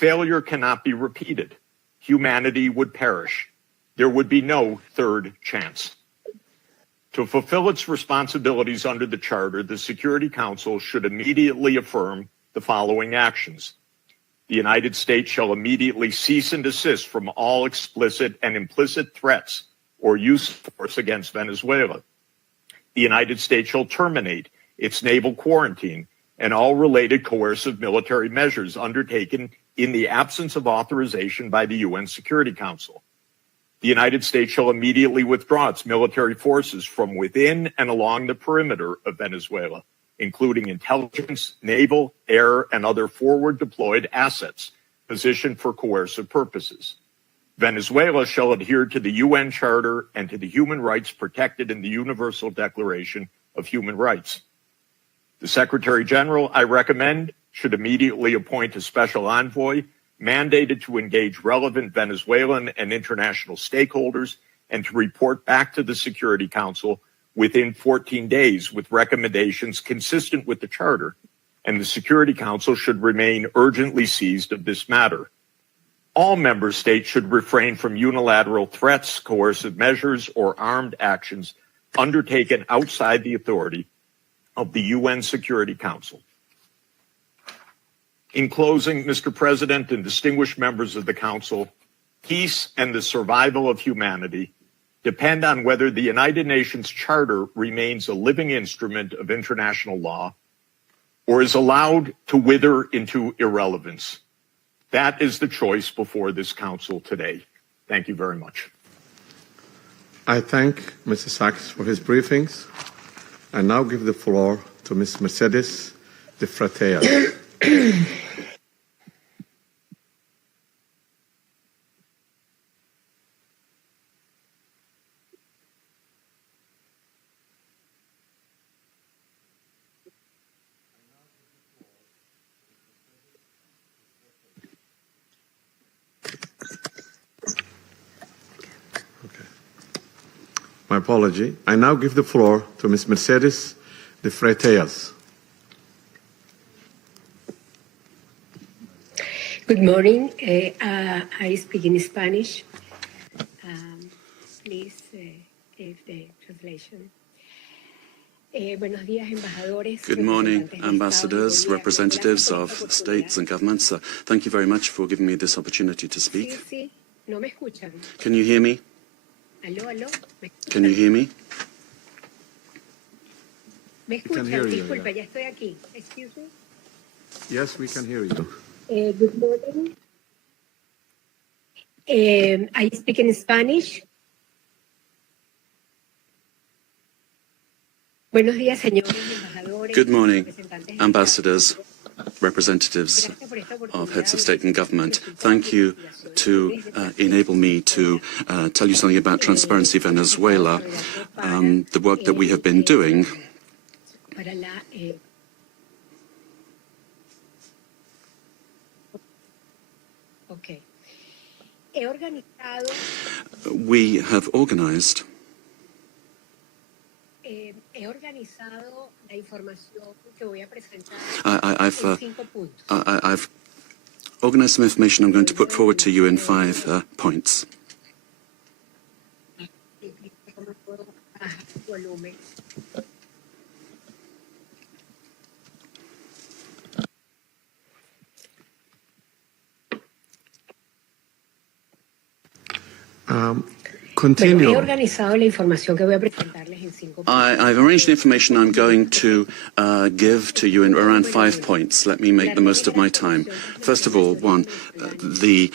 Failure cannot be repeated. Humanity would perish. There would be no third chance. To fulfill its responsibilities under the Charter, the Security Council should immediately affirm the following actions. The United States shall immediately cease and desist from all explicit and implicit threats or use of force against Venezuela. The United States shall terminate its naval quarantine and all related coercive military measures undertaken in the absence of authorization by the UN Security Council. The United States shall immediately withdraw its military forces from within and along the perimeter of Venezuela, including intelligence, naval, air, and other forward-deployed assets positioned for coercive purposes. Venezuela shall adhere to the UN Charter and to the human rights protected in the Universal Declaration of Human Rights. The Secretary-General, I recommend, should immediately appoint a special envoy mandated to engage relevant Venezuelan and international stakeholders and to report back to the Security Council within 14 days with recommendations consistent with the Charter, and the Security Council should remain urgently seized of this matter. All member states should refrain from unilateral threats, coercive measures, or armed actions undertaken outside the authority of the UN Security Council. In closing, Mr. President and distinguished members of the Council, peace and the survival of humanity depend on whether the United Nations Charter remains a living instrument of international law or is allowed to wither into irrelevance. That is the choice before this Council today. Thank you very much. I thank Mr. Sachs for his briefings. I now give the floor to Ms. Mercedes de Freitas. My apology. I now give the floor to Ms. Mercedes de Freitas. Good morning. I speak in Spanish. Please give the translation. Good morning, ambassadors, representatives of states and governments. Thank you very much for giving me this opportunity to speak. Can you hear me? Can you hear me? We can hear you. Excuse me? Yes, we can hear you. Good morning. I speak in Spanish. Buenos días, señores embajadores. Good morning, ambassadors, representatives of heads of state and government. Thank you to enable me to tell you something about Transparency Venezuela, the work that we have been doing. Okay. We have organized I've organized some information I'm going to put forward to you in 5 points. Continue. I've arranged the information I'm going to give to you in around 5 points. Let me make the most of my time. First of all, one, the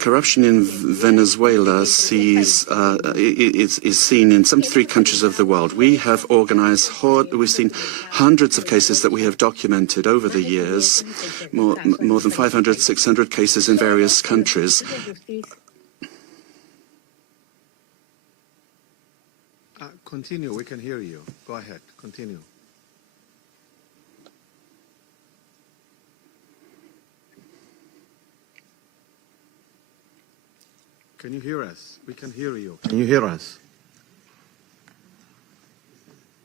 corruption in Venezuela is seen in 73 countries of the world. We have organized, we've seen hundreds of cases that we have documented over the years, more than 500, 600 cases in various countries. Continue, we can hear you. Go ahead, continue. Can you hear us? We can hear you. Can you hear us?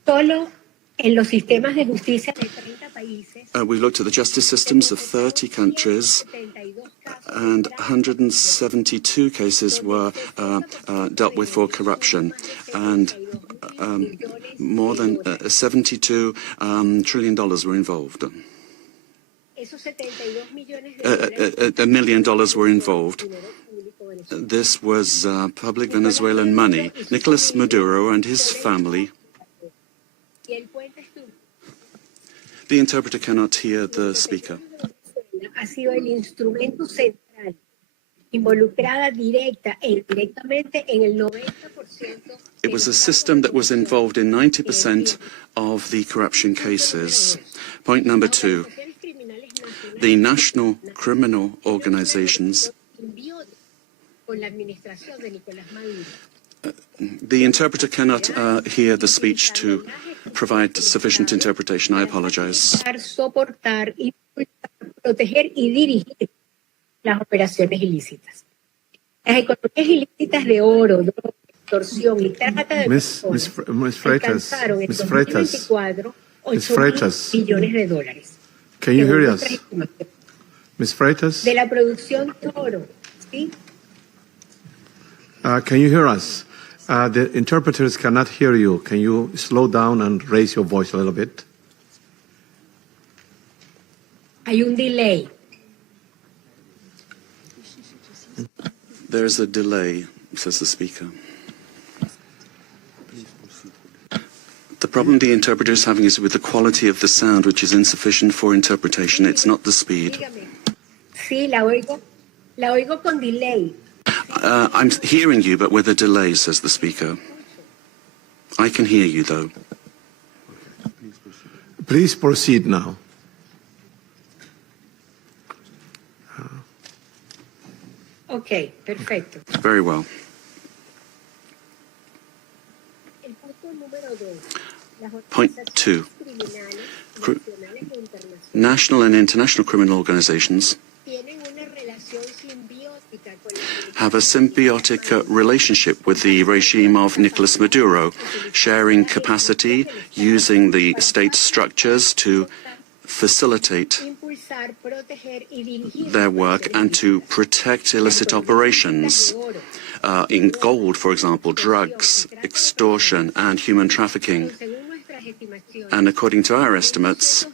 Solo en los sistemas de justicia del 30% We looked at the justice systems of 30 countries, and 172 cases were dealt with for corruption, and more than $72 trillion were involved. $1 million were involved. This was public Venezuelan money. Nicolás Maduro and his family. The interpreter cannot hear the speaker. Ha sido el instrumento central, involucrada directa e indirectamente en el 90%. It was a system that was involved in 90% of the corruption cases. Point number 2. The national criminal organizations. The interpreter cannot hear the speech to provide sufficient interpretation. I apologize. Soportar, proteger y dirigir las operaciones ilícitas. Las economías ilícitas de oro, droga, extorsión y trata de personas alcanzaron en 2024 $8.000 billones de dólares. Can you hear us? Ms. Freitas? De la producción de oro, ¿sí? Can you hear us? The interpreters cannot hear you. Can you slow down and raise your voice a little bit? Hay un delay. There's a delay, says the speaker. The problem the interpreter is having is with the quality of the sound, which is insufficient for interpretation. It's not the speed. Sí, la oigo con delay. I'm hearing you, but with a delay, says the speaker. I can hear you, though. Please proceed now. Okay, perfecto. Very well. Point 2. National and international criminal organizations have a symbiotic relationship with the regime of Nicolás Maduro, sharing capacity, using the state structures to facilitate their work and to protect illicit operations in gold, for example, drugs, extortion, and human trafficking. And according to our estimates,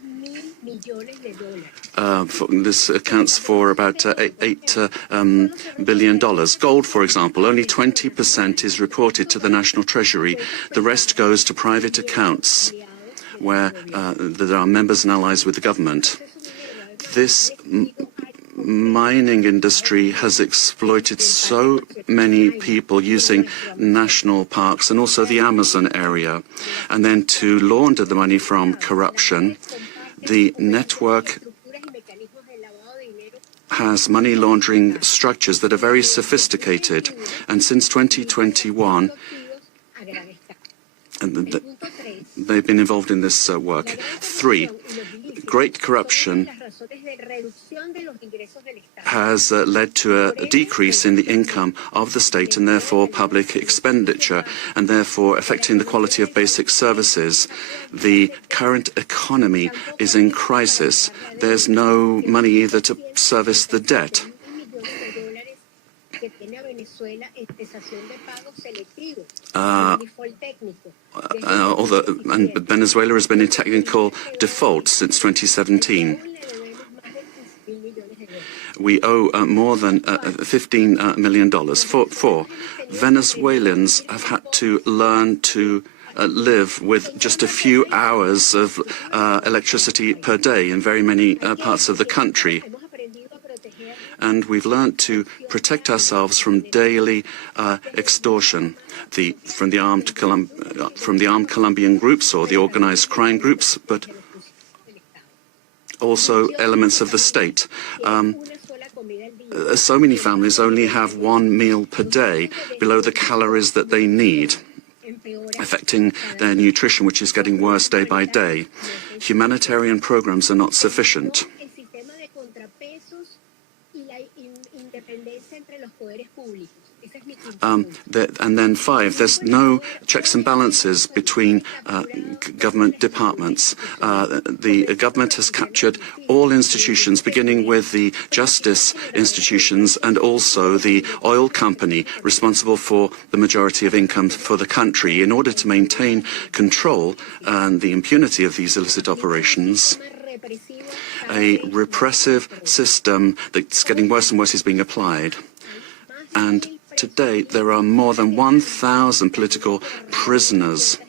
this accounts for about $8 billion. Gold, for example, only 20% is reported to the National Treasury. The rest goes to private accounts where there are members and allies with the government. This mining industry has exploited so many people using national parks and also the Amazon area. And then to launder the money from corruption, the network has money laundering structures that are very sophisticated. And since 2021, they've been involved in this work. 3, great corruption has led to a decrease in the income of the state and therefore public expenditure, and therefore affecting the quality of basic services. The current economy is in crisis. There's no money either to service the debt. Venezuela has been in technical default since 2017. We owe more than $15 million. 4, Venezuelans have had to learn to live with just a few hours of electricity per day in very many parts of the country. And we've learned to protect ourselves from daily extortion from the armed Colombian groups or the organized crime groups, but also elements of the state. So many families only have one meal per day, below the calories that they need, affecting their nutrition, which is getting worse day by day. Humanitarian programs are not sufficient. And then 5, there's no checks and balances between government departments. The government has captured all institutions, beginning with the justice institutions and also the oil company responsible for the majority of income for the country. In order to maintain control and the impunity of these illicit operations, a repressive system that's getting worse and worse is being applied. And to date, there are more than 1,000 political prisoners.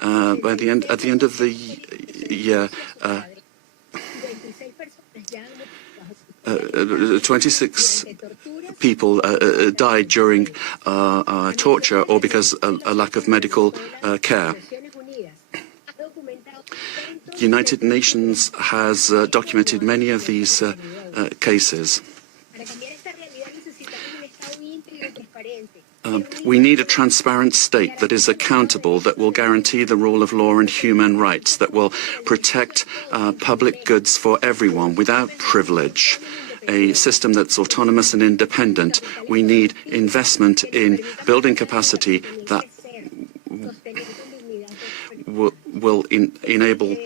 At the end of the year, 26 people died during torture or because of a lack of medical care. The United Nations has documented many of these cases. We need a transparent state that is accountable, that will guarantee the rule of law and human rights, that will protect public goods for everyone without privilege, a system that's autonomous and independent. We need investment in building capacity that will enable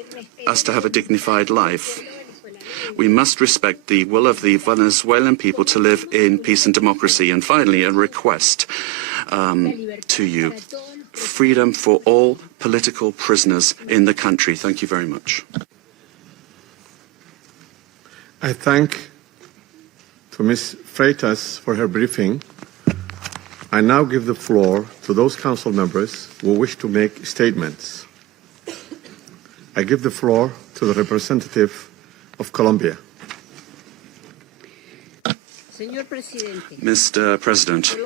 us to have a dignified life. We must respect the will of the Venezuelan people to live in peace and democracy. And finally, a request to you. Freedom for all political prisoners in the country. Thank you very much. I thank to Ms. Freitas for her briefing. I now give the floor to those council members who wish to make statements. I give the floor to the representative of Colombia. Mr. President,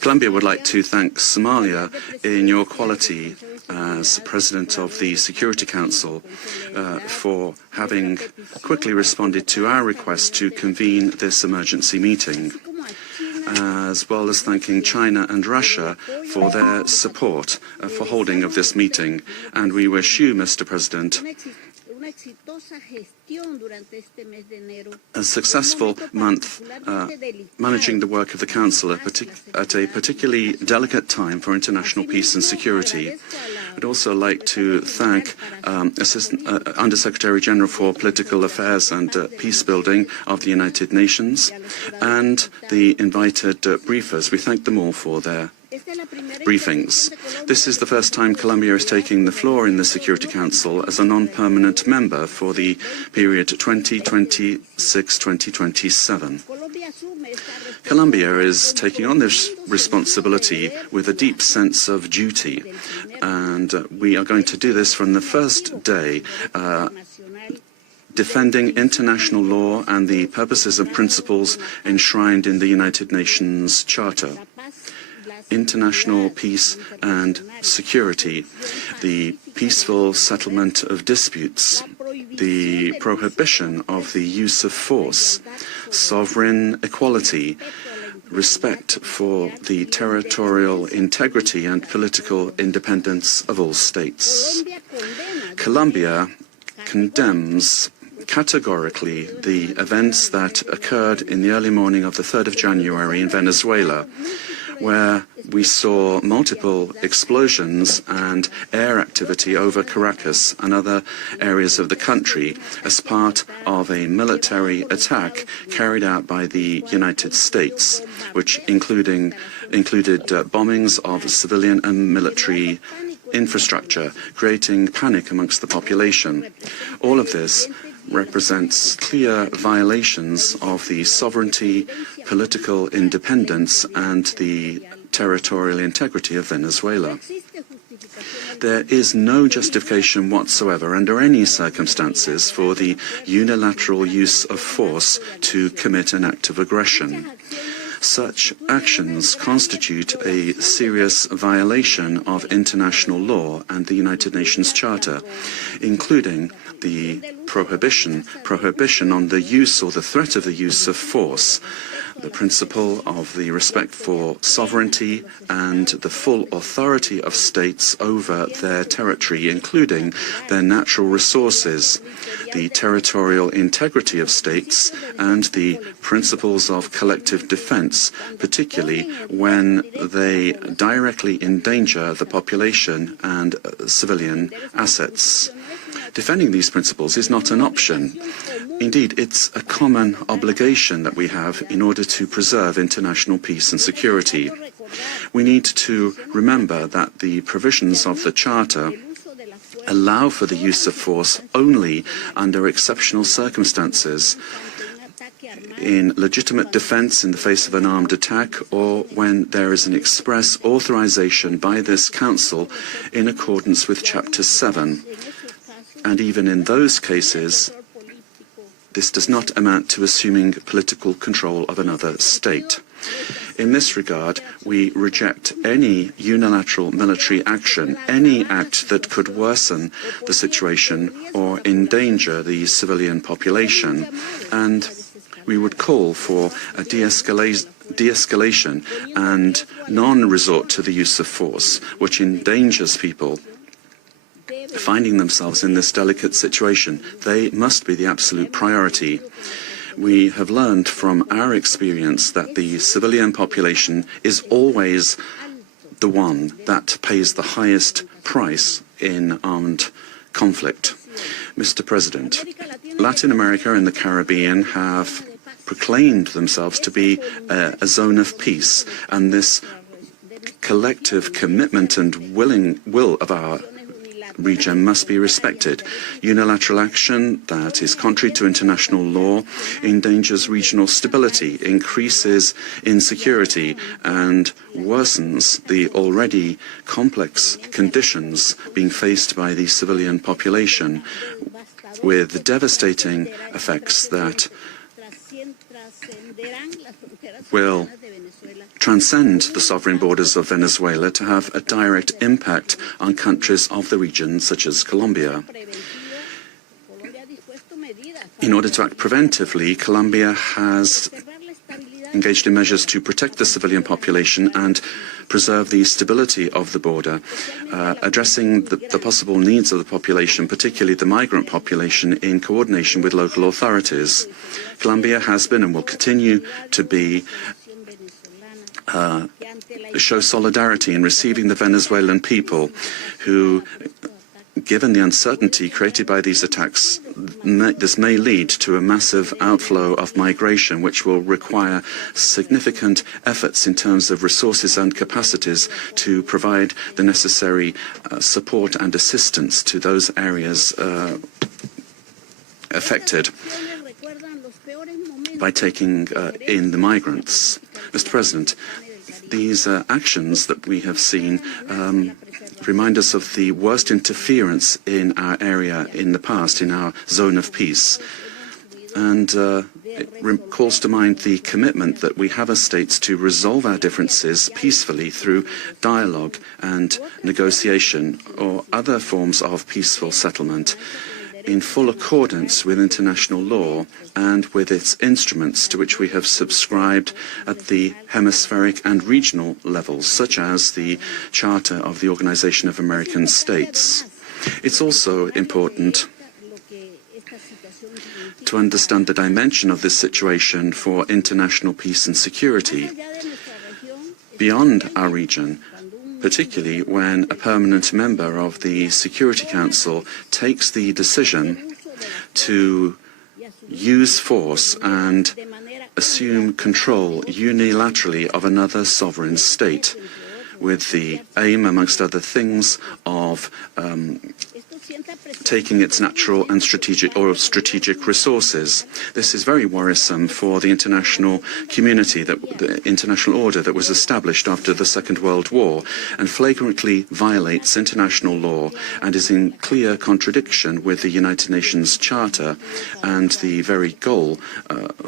Colombia would like to thank Somalia in your quality as President of the Security Council for having quickly responded to our request to convene this emergency meeting, as well as thanking China and Russia for their support for holding of this meeting. And we wish you, Mr. President, a successful month managing the work of the Council at a particularly delicate time for international peace and security. I'd also like to thank Under-Secretary-General for Political Affairs and Peace Building of the United Nations and the invited briefers. We thank them all for their briefings. This is the first time Colombia is taking the floor in the Security Council as a non-permanent member for the period 2026-2027. Colombia is taking on this responsibility with a deep sense of duty, and we are going to do this from the first day, defending international law and the purposes and principles enshrined in the United Nations Charter. International peace and security, the peaceful settlement of disputes, the prohibition of the use of force, sovereign equality, respect for the territorial integrity and political independence of all states. Colombia condemns categorically the events that occurred in the early morning of the 3rd of January in Venezuela, where we saw multiple explosions and air activity over Caracas and other areas of the country as part of a military attack carried out by the United States, which included bombings of civilian and military infrastructure, creating panic amongst the population. All of this represents clear violations of the sovereignty, political independence, and the territorial integrity of Venezuela. There is no justification whatsoever under any circumstances for the unilateral use of force to commit an act of aggression. Such actions constitute a serious violation of international law and the United Nations Charter, including the prohibition on the use or the threat of the use of force, the principle of the respect for sovereignty and the full authority of states over their territory, including their natural resources, the territorial integrity of states and the principles of collective defense, particularly when they directly endanger the population and civilian assets. Defending these principles is not an option. Indeed, it's a common obligation that we have in order to preserve international peace and security. We need to remember that the provisions of the Charter allow for the use of force only under exceptional circumstances, in legitimate defense in the face of an armed attack, or when there is an express authorization by this Council in accordance with Chapter 7. And even in those cases, this does not amount to assuming political control of another state. In this regard, we reject any unilateral military action, any act that could worsen the situation or endanger the civilian population, and we would call for a de-escalation and non-resort to the use of force, which endangers people finding themselves in this delicate situation. They must be the absolute priority. We have learned from our experience that the civilian population is always the one that pays the highest price in armed conflict. Mr. President, Latin America and the Caribbean have proclaimed themselves to be a zone of peace, and this collective commitment and will of our region must be respected. Unilateral action that is contrary to international law endangers regional stability, increases insecurity, and worsens the already complex conditions being faced by the civilian population, with devastating effects that will transcend the sovereign borders of Venezuela to have a direct impact on countries of the region, such as Colombia. In order to act preventively, Colombia has engaged in measures to protect the civilian population and preserve the stability of the border, addressing the possible needs of the population, particularly the migrant population, in coordination with local authorities. Colombia has been and will continue to be show solidarity in receiving the Venezuelan people who, given the uncertainty created by these attacks, this may lead to a massive outflow of migration, which will require significant efforts in terms of resources and capacities to provide the necessary support and assistance to those areas affected by taking in the migrants. Mr. President, these actions that we have seen remind us of the worst interference in our area in the past, in our zone of peace. And it calls to mind the commitment that we have as states to resolve our differences peacefully through dialogue and negotiation or other forms of peaceful settlement, in full accordance with international law and with its instruments to which we have subscribed at the hemispheric and regional levels, such as the Charter of the Organization of American States. It's also important to understand the dimension of this situation for international peace and security beyond our region, particularly when a permanent member of the Security Council takes the decision to use force and assume control unilaterally of another sovereign state, with the aim, amongst other things, of taking its natural and strategic resources. This is very worrisome for the international community, the international order that was established after the Second World War, and flagrantly violates international law and is in clear contradiction with the United Nations Charter and the very goal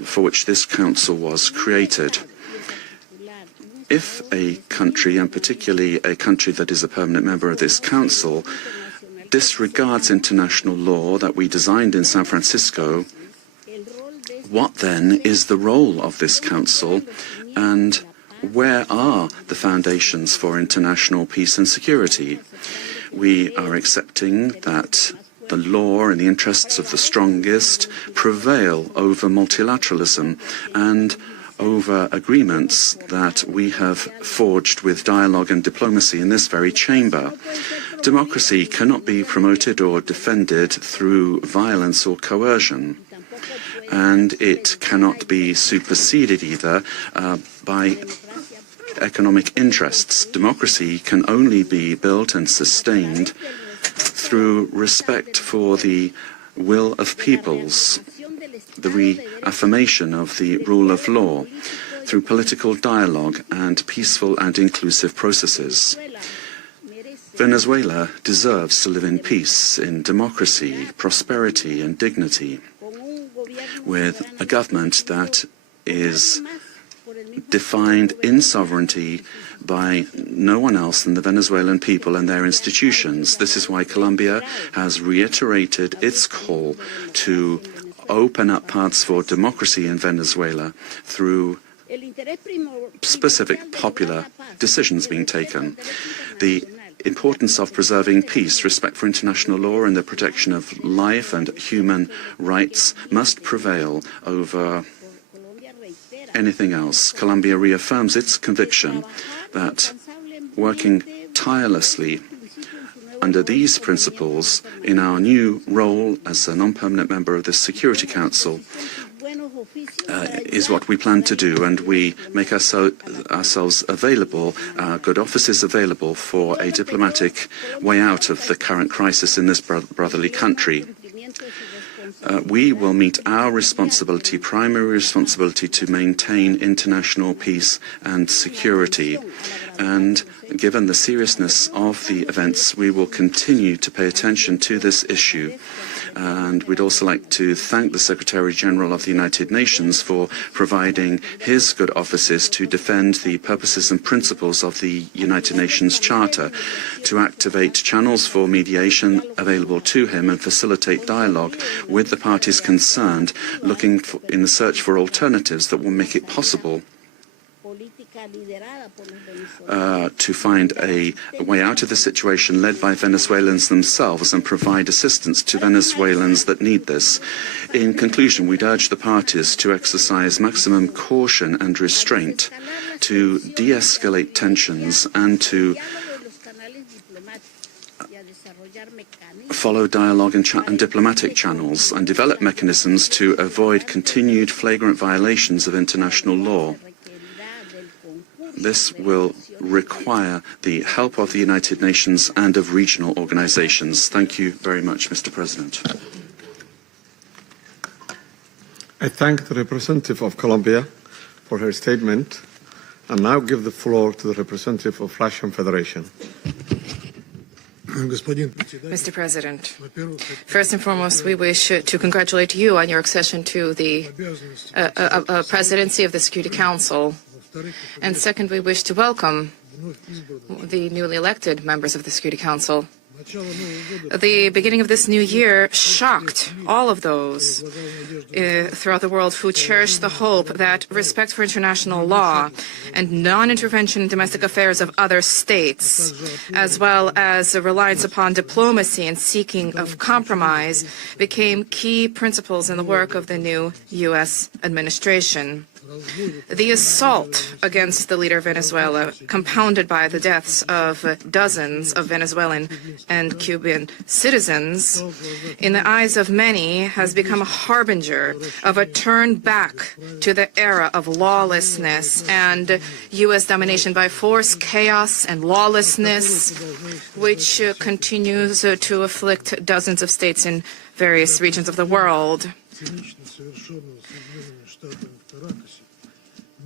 for which this council was created. If a country, and particularly a country that is a permanent member of this council, disregards international law that we designed in San Francisco, what then is the role of this council, and where are the foundations for international peace and security? We are accepting that the law and the interests of the strongest prevail over multilateralism and over agreements that we have forged with dialogue and diplomacy in this very chamber. Democracy cannot be promoted or defended through violence or coercion, and it cannot be superseded either by economic interests. Democracy can only be built and sustained through respect for the will of peoples, the reaffirmation of the rule of law, through political dialogue and peaceful and inclusive processes. Venezuela deserves to live in peace, in democracy, prosperity and dignity, with a government that is defined in sovereignty by no one else than the Venezuelan people and their institutions. This is why Colombia has reiterated its call to open up paths for democracy in Venezuela through specific popular decisions being taken. The importance of preserving peace, respect for international law and the protection of life and human rights must prevail over anything else. Colombia reaffirms its conviction that working tirelessly under these principles in our new role as a non-permanent member of the Security Council is what we plan to do, and we make ourselves available, good offices available for a diplomatic way out of the current crisis in this brotherly country. We will meet our responsibility, primary responsibility, to maintain international peace and security. And given the seriousness of the events, we will continue to pay attention to this issue. And we'd also like to thank the Secretary-General of the United Nations for providing his good offices to defend the purposes and principles of the United Nations Charter, to activate channels for mediation available to him and facilitate dialogue with the parties concerned, looking in the search for alternatives that will make it possible to find a way out of the situation led by Venezuelans themselves and provide assistance to Venezuelans that need this. In conclusion, we'd urge the parties to exercise maximum caution and restraint, to de-escalate tensions and to follow dialogue and diplomatic channels and develop mechanisms to avoid continued flagrant violations of international law. This will require the help of the United Nations and of regional organizations. Thank you very much, Mr. President. I thank the representative of Colombia for her statement and now give the floor to the representative of Russian Federation. Mr. President, first and foremost, we wish to congratulate you on your accession to the presidency of the Security Council. And second, we wish to welcome the newly elected members of the Security Council. The beginning of this new year shocked all of those throughout the world who cherish the hope that respect for international law and non-intervention in domestic affairs of other states, as well as a reliance upon diplomacy and seeking of compromise, became key principles in the work of the new U.S. administration. The assault against the leader of Venezuela, compounded by the deaths of dozens of Venezuelan and Cuban citizens, in the eyes of many has become a harbinger of a turn back to the era of lawlessness and U.S. domination by force, chaos, and lawlessness, which continues to afflict dozens of states in various regions of the world.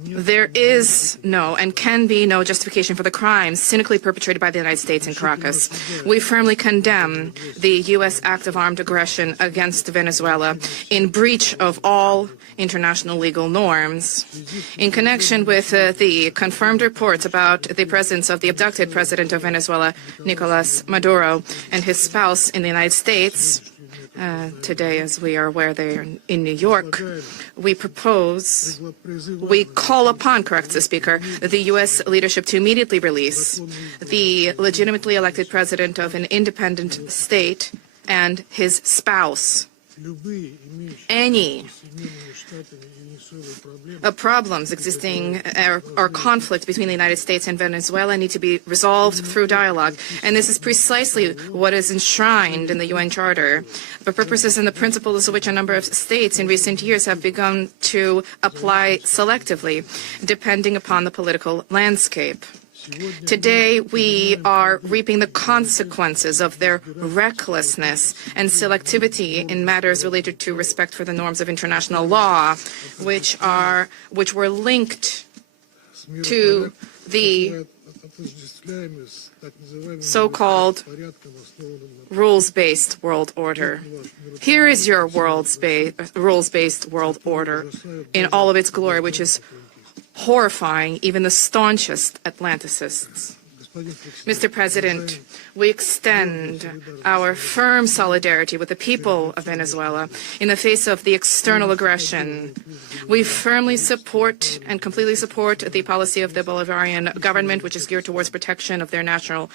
There is no and can be no justification for the crimes cynically perpetrated by the United States in Caracas. We firmly condemn the U.S. act of armed aggression against Venezuela in breach of all international legal norms. In connection with the confirmed reports about the presence of the abducted president of Venezuela, Nicolás Maduro, and his spouse in the United States, today, as we are aware, they are in New York. We call upon, corrects the Speaker, the U.S. leadership to immediately release the legitimately elected president of an independent state and his spouse. Any problems existing or conflict between the United States and Venezuela need to be resolved through dialogue. And this is precisely what is enshrined in the UN Charter, the purposes and the principles of which a number of states in recent years have begun to apply selectively, depending upon the political landscape. Today, we are reaping the consequences of their recklessness and selectivity in matters related to respect for the norms of international law, which were linked to the so-called rules-based world order. Here is your rules-based world order in all of its glory, which is horrifying even the staunchest Atlanticists. Mr. President, we extend our firm solidarity with the people of Venezuela in the face of the external aggression. We firmly support and completely support the policy of the Bolivarian government, which is geared towards protection of their national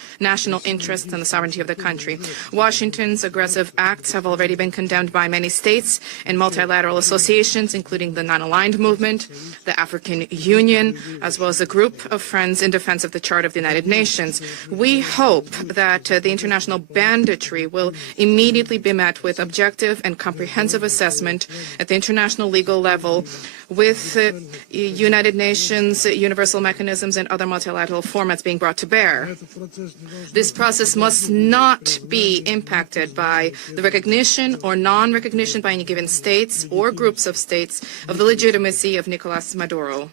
interests and the sovereignty of the country. Washington's aggressive acts have already been condemned by many states and multilateral associations, including the Non-Aligned Movement, the African Union, as well as a group of friends in defense of the Charter of the United Nations. We hope that the international banditry will immediately be met with objective and comprehensive assessment at the international legal level with United Nations, universal mechanisms, and other multilateral formats being brought to bear. This process must not be impacted by the recognition or non-recognition by any given states or groups of states of the legitimacy of Nicolás Maduro.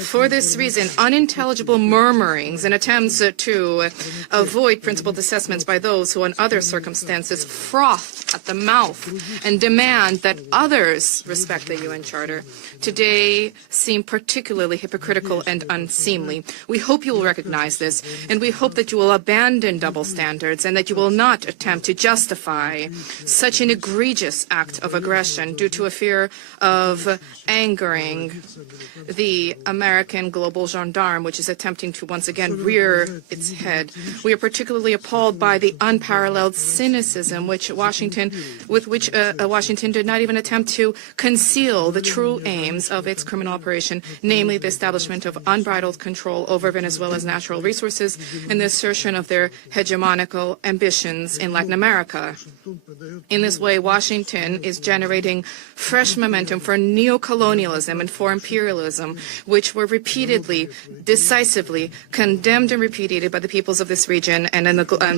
For this reason, unintelligible murmurings and attempts to avoid principled assessments by those who, in other circumstances, froth at the mouth and demand that others respect the UN Charter, today seem particularly hypocritical and unseemly. We hope you will recognize this, and we hope that you will abandon double standards and that you will not attempt to justify such an egregious act of aggression due to a fear of angering the American global gendarme, which is attempting to once again rear its head. We are particularly appalled by the unparalleled cynicism with which Washington did not even attempt to conceal the true aims of its criminal operation, namely the establishment of unbridled control over Venezuela's natural resources and the assertion of their hegemonical ambitions in Latin America. In this way, Washington is generating fresh momentum for neocolonialism and for imperialism, which were repeatedly, decisively condemned and repudiated by the peoples of this region and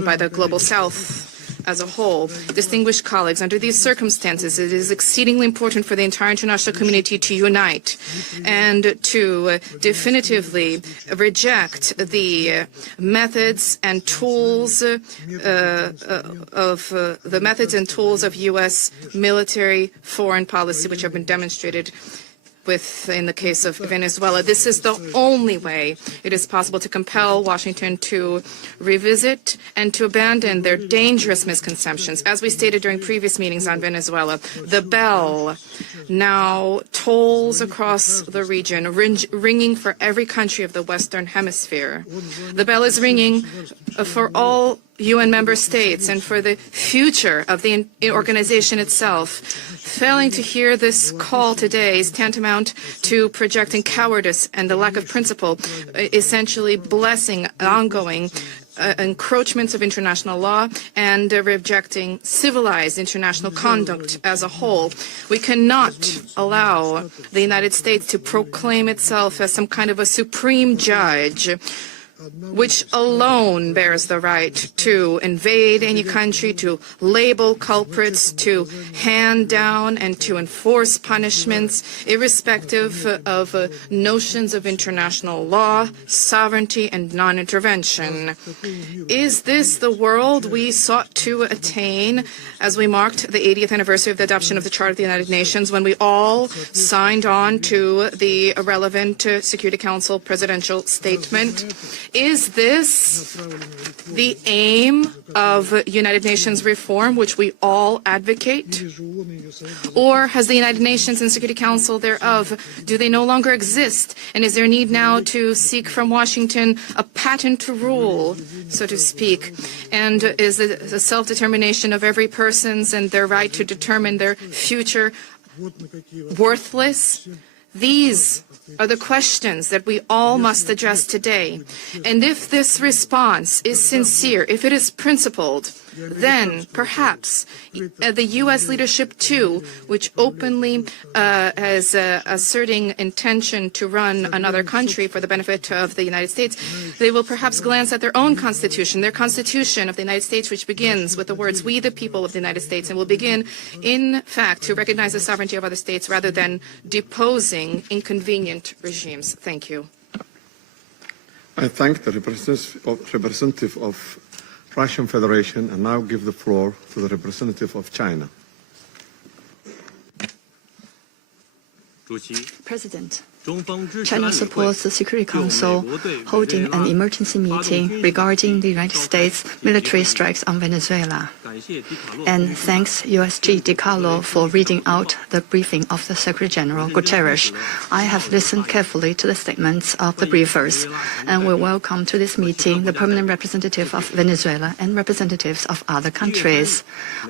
by the global South as a whole. Distinguished colleagues, under these circumstances, it is exceedingly important for the entire international community to unite and to definitively reject the methods and tools of U.S. military foreign policy, which have been demonstrated in the case of Venezuela. This is the only way it is possible to compel Washington to revisit and to abandon their dangerous misconceptions. As we stated during previous meetings on Venezuela, the bell now tolls across the region, ringing for every country of the Western Hemisphere. The bell is ringing for all UN member states and for the future of the organization itself. Failing to hear this call today is tantamount to projecting cowardice and the lack of principle, essentially blessing ongoing encroachments of international law and rejecting civilized international conduct as a whole. We cannot allow the United States to proclaim itself as some kind of a supreme judge, which alone bears the right to invade any country, to label culprits, to hand down and to enforce punishments, irrespective of notions of international law, sovereignty, and non-intervention. Is this the world we sought to attain as we marked the 80th anniversary of the adoption of the Charter of the United Nations, when we all signed on to the relevant Security Council presidential statement? Is this the aim of United Nations reform, which we all advocate? Or has the United Nations and Security Council thereof, do they no longer exist? And is there need now to seek from Washington a patent rule, so to speak? And is the self-determination of every person's and their right to determine their future worthless? These are the questions that we all must address today. And if this response is sincere, if it is principled, then perhaps the U.S. leadership, too, which openly is asserting intention to run another country for the benefit of the United States, they will perhaps glance at their own constitution, their constitution of the United States, which begins with the words, "We the people of the United States," and will begin, in fact, to recognize the sovereignty of other states rather than deposing inconvenient regimes. Thank you. I thank the representative of Russian Federation and now give the floor to the representative of China. President, China supports the Security Council holding an emergency meeting regarding the United States military strikes on Venezuela. And thanks USG DiCarlo for reading out the briefing of the Secretary-General Guterres. I have listened carefully to the statements of the briefers, and we welcome to this meeting the permanent representative of Venezuela and representatives of other countries.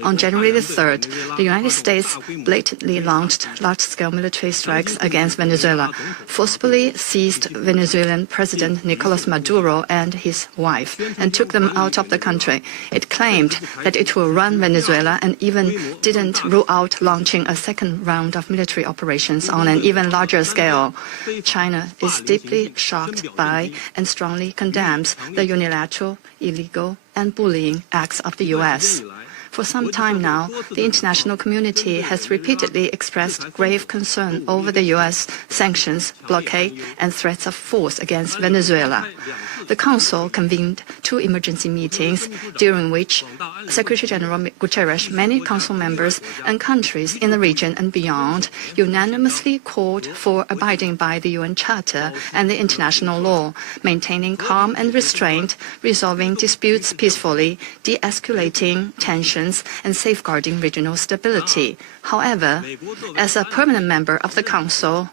On January the 3rd, the United States blatantly launched large-scale military strikes against Venezuela, forcibly seized Venezuelan President Nicolás Maduro and his wife, and took them out of the country. It claimed that it will run Venezuela and even didn't rule out launching a second round of military operations on an even larger scale. China is deeply shocked by and strongly condemns the unilateral, illegal, and bullying acts of the U.S. For some time now, the international community has repeatedly expressed grave concern over the U.S. sanctions, blockade, and threats of force against Venezuela. The Council convened 2 emergency meetings, during which Secretary-General Guterres, many Council members, and countries in the region and beyond unanimously called for abiding by the UN Charter and the international law, maintaining calm and restraint, resolving disputes peacefully, de-escalating tensions, and safeguarding regional stability. However, as a permanent member of the Council,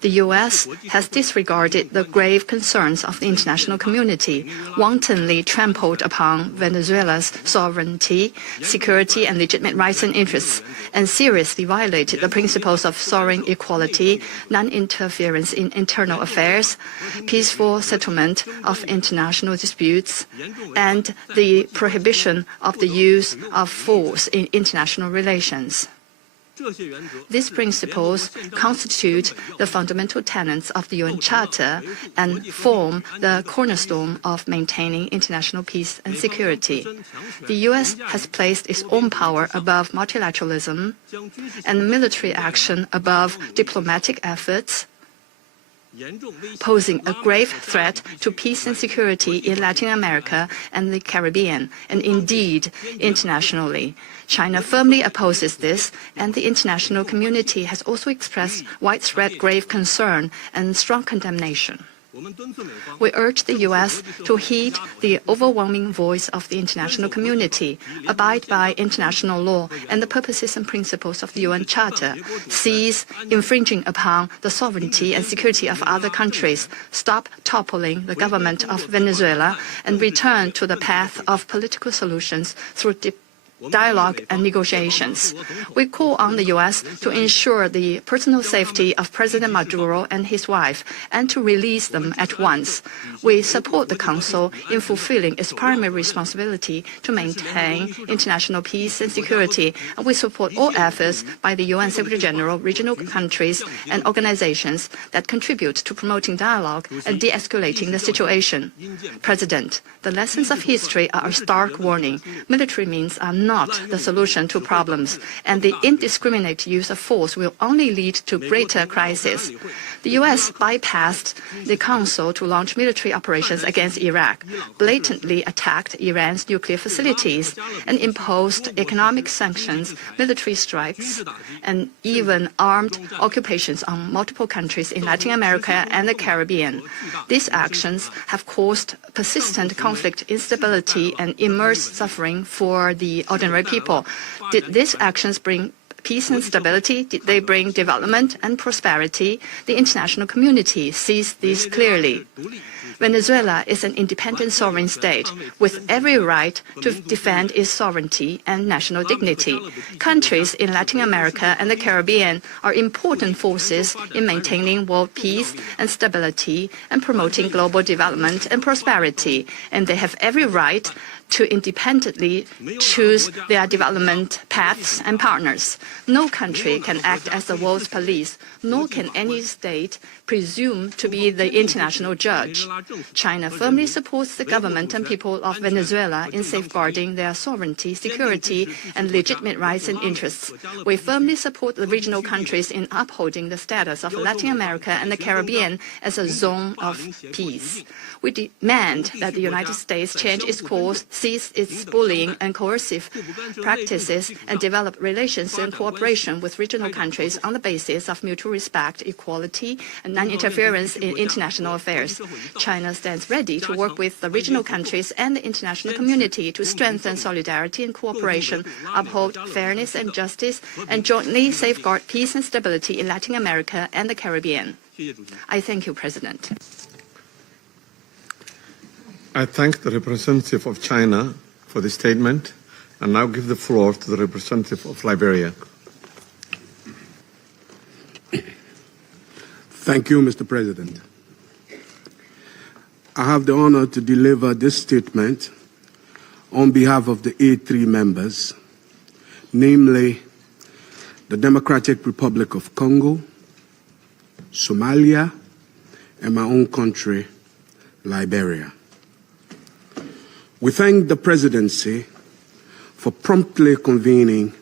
the U.S. has disregarded the grave concerns of the international community, wantonly trampled upon Venezuela's sovereignty, security, and legitimate rights and interests, and seriously violated the principles of sovereign equality, non-interference in internal affairs, peaceful settlement of international disputes, and the prohibition of the use of force in international relations. These principles constitute the fundamental tenets of the UN Charter and form the cornerstone of maintaining international peace and security. The U.S. has placed its own power above multilateralism and military action above diplomatic efforts, posing a grave threat to peace and security in Latin America and the Caribbean, and indeed internationally. China firmly opposes this, and the international community has also expressed widespread grave concern and strong condemnation. We urge the U.S. to heed the overwhelming voice of the international community, abide by international law and the purposes and principles of the UN Charter, cease infringing upon the sovereignty and security of other countries, stop toppling the government of Venezuela, and return to the path of political solutions through dialogue and negotiations. We call on the U.S. to ensure the personal safety of President Maduro and his wife and to release them at once. We support the Council in fulfilling its primary responsibility to maintain international peace and security, and we support all efforts by the UN Secretary-General, regional countries, and organizations that contribute to promoting dialogue and de-escalating the situation. President, the lessons of history are a stark warning. Military means are not not the solution to problems, and the indiscriminate use of force will only lead to greater crisis. The U.S. bypassed the Council to launch military operations against Iraq, blatantly attacked Iran's nuclear facilities, and imposed economic sanctions, military strikes, and even armed occupations on multiple countries in Latin America and the Caribbean. These actions have caused persistent conflict, instability, and immense suffering for the ordinary people. Did these actions bring peace and stability? Did they bring development and prosperity? The international community sees this clearly. Venezuela is an independent sovereign state with every right to defend its sovereignty and national dignity. Countries in Latin America and the Caribbean are important forces in maintaining world peace and stability and promoting global development and prosperity, and they have every right to independently choose their development paths and partners. No country can act as the world's police, nor can any state presume to be the international judge. China firmly supports the government and people of Venezuela in safeguarding their sovereignty, security, and legitimate rights and interests. We firmly support the regional countries in upholding the status of Latin America and the Caribbean as a zone of peace. We demand that the United States change its course, cease its bullying and coercive practices, and develop relations and cooperation with regional countries on the basis of mutual respect, equality, and non-interference in international affairs. China stands ready to work with the regional countries and the international community to strengthen solidarity and cooperation, uphold fairness and justice, and jointly safeguard peace and stability in Latin America and the Caribbean. I thank you, President. I thank the representative of China for the statement and now give the floor to the representative of Liberia. Thank you, Mr. President. I have the honor to deliver this statement on behalf of the A3 members, namely the Democratic Republic of Congo, Somalia, and my own country, Liberia. We thank the Presidency for promptly convening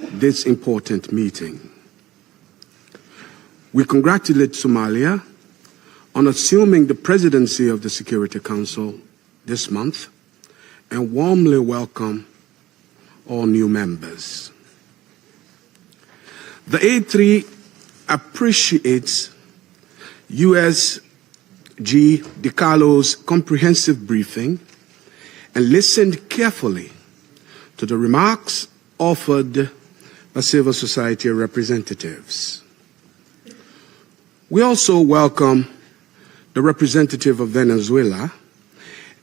this important meeting. We congratulate Somalia on assuming the presidency of the Security Council this month and warmly welcome all new members. The A3 appreciates USG DiCarlo's comprehensive briefing and listened carefully to the remarks offered by civil society representatives. We also welcome the representative of Venezuela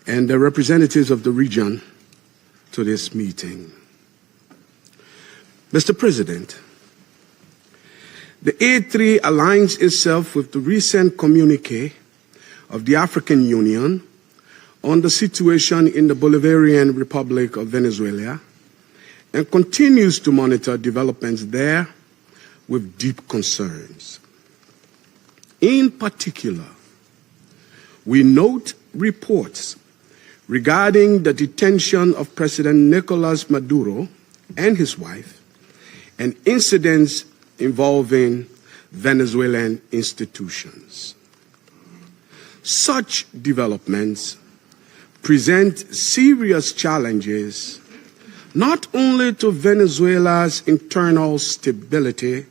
and the representatives of the region to this meeting. Mr. President, the A3 aligns itself with the recent communique of the African Union on the situation in the Bolivarian Republic of Venezuela and continues to monitor developments there with deep concerns. In particular, we note reports regarding the detention of President Nicolás Maduro and his wife and incidents involving Venezuelan institutions. Such developments present serious challenges not only to Venezuela's internal stability,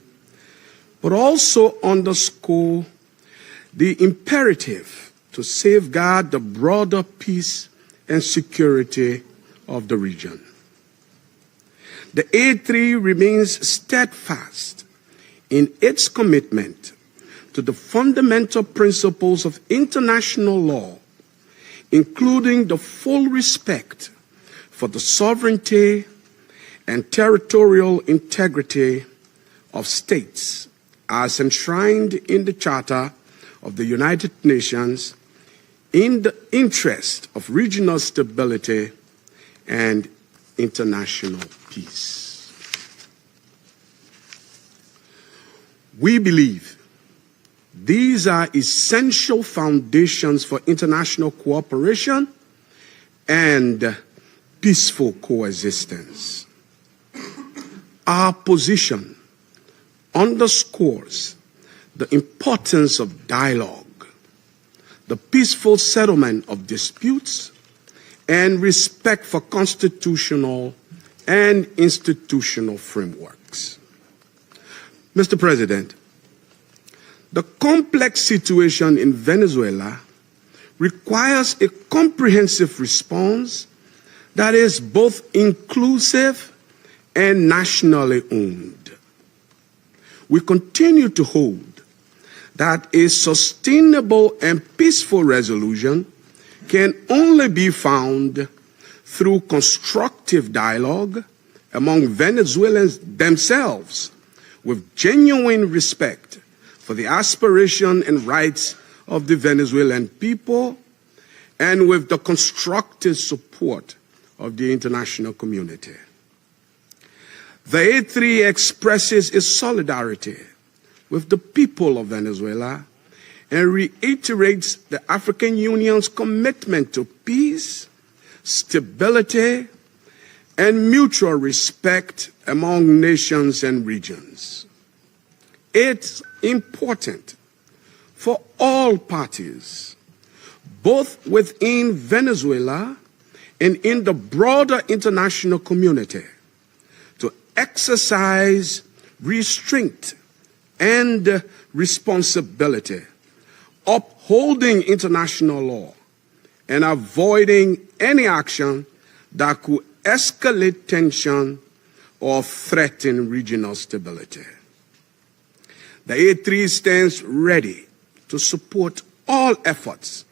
but also underscore the imperative to safeguard the broader peace and security of the region. The A3 remains steadfast in its commitment to the fundamental principles of international law, including the full respect for the sovereignty and territorial integrity of states as enshrined in the Charter of the United Nations in the interest of regional stability and international peace. We believe these are essential foundations for international cooperation and peaceful coexistence. our position underscores the importance of dialogue, the peaceful settlement of disputes, and respect for constitutional and institutional frameworks. Mr. President, the complex situation in Venezuela requires a comprehensive response that is both inclusive and nationally owned. We continue to hold that a sustainable and peaceful resolution can only be found through constructive dialogue among Venezuelans themselves, with genuine respect for the aspiration and rights of the Venezuelan people, and with the constructive support of the international community. The A3 expresses its solidarity with the people of Venezuela and reiterates the African Union's commitment to peace, stability, and mutual respect among nations and regions. It's important for all parties, both within Venezuela and in the broader international community, to exercise restraint and responsibility, upholding international law and avoiding any action that could escalate tension or threaten regional stability. The A3 stands ready to support all efforts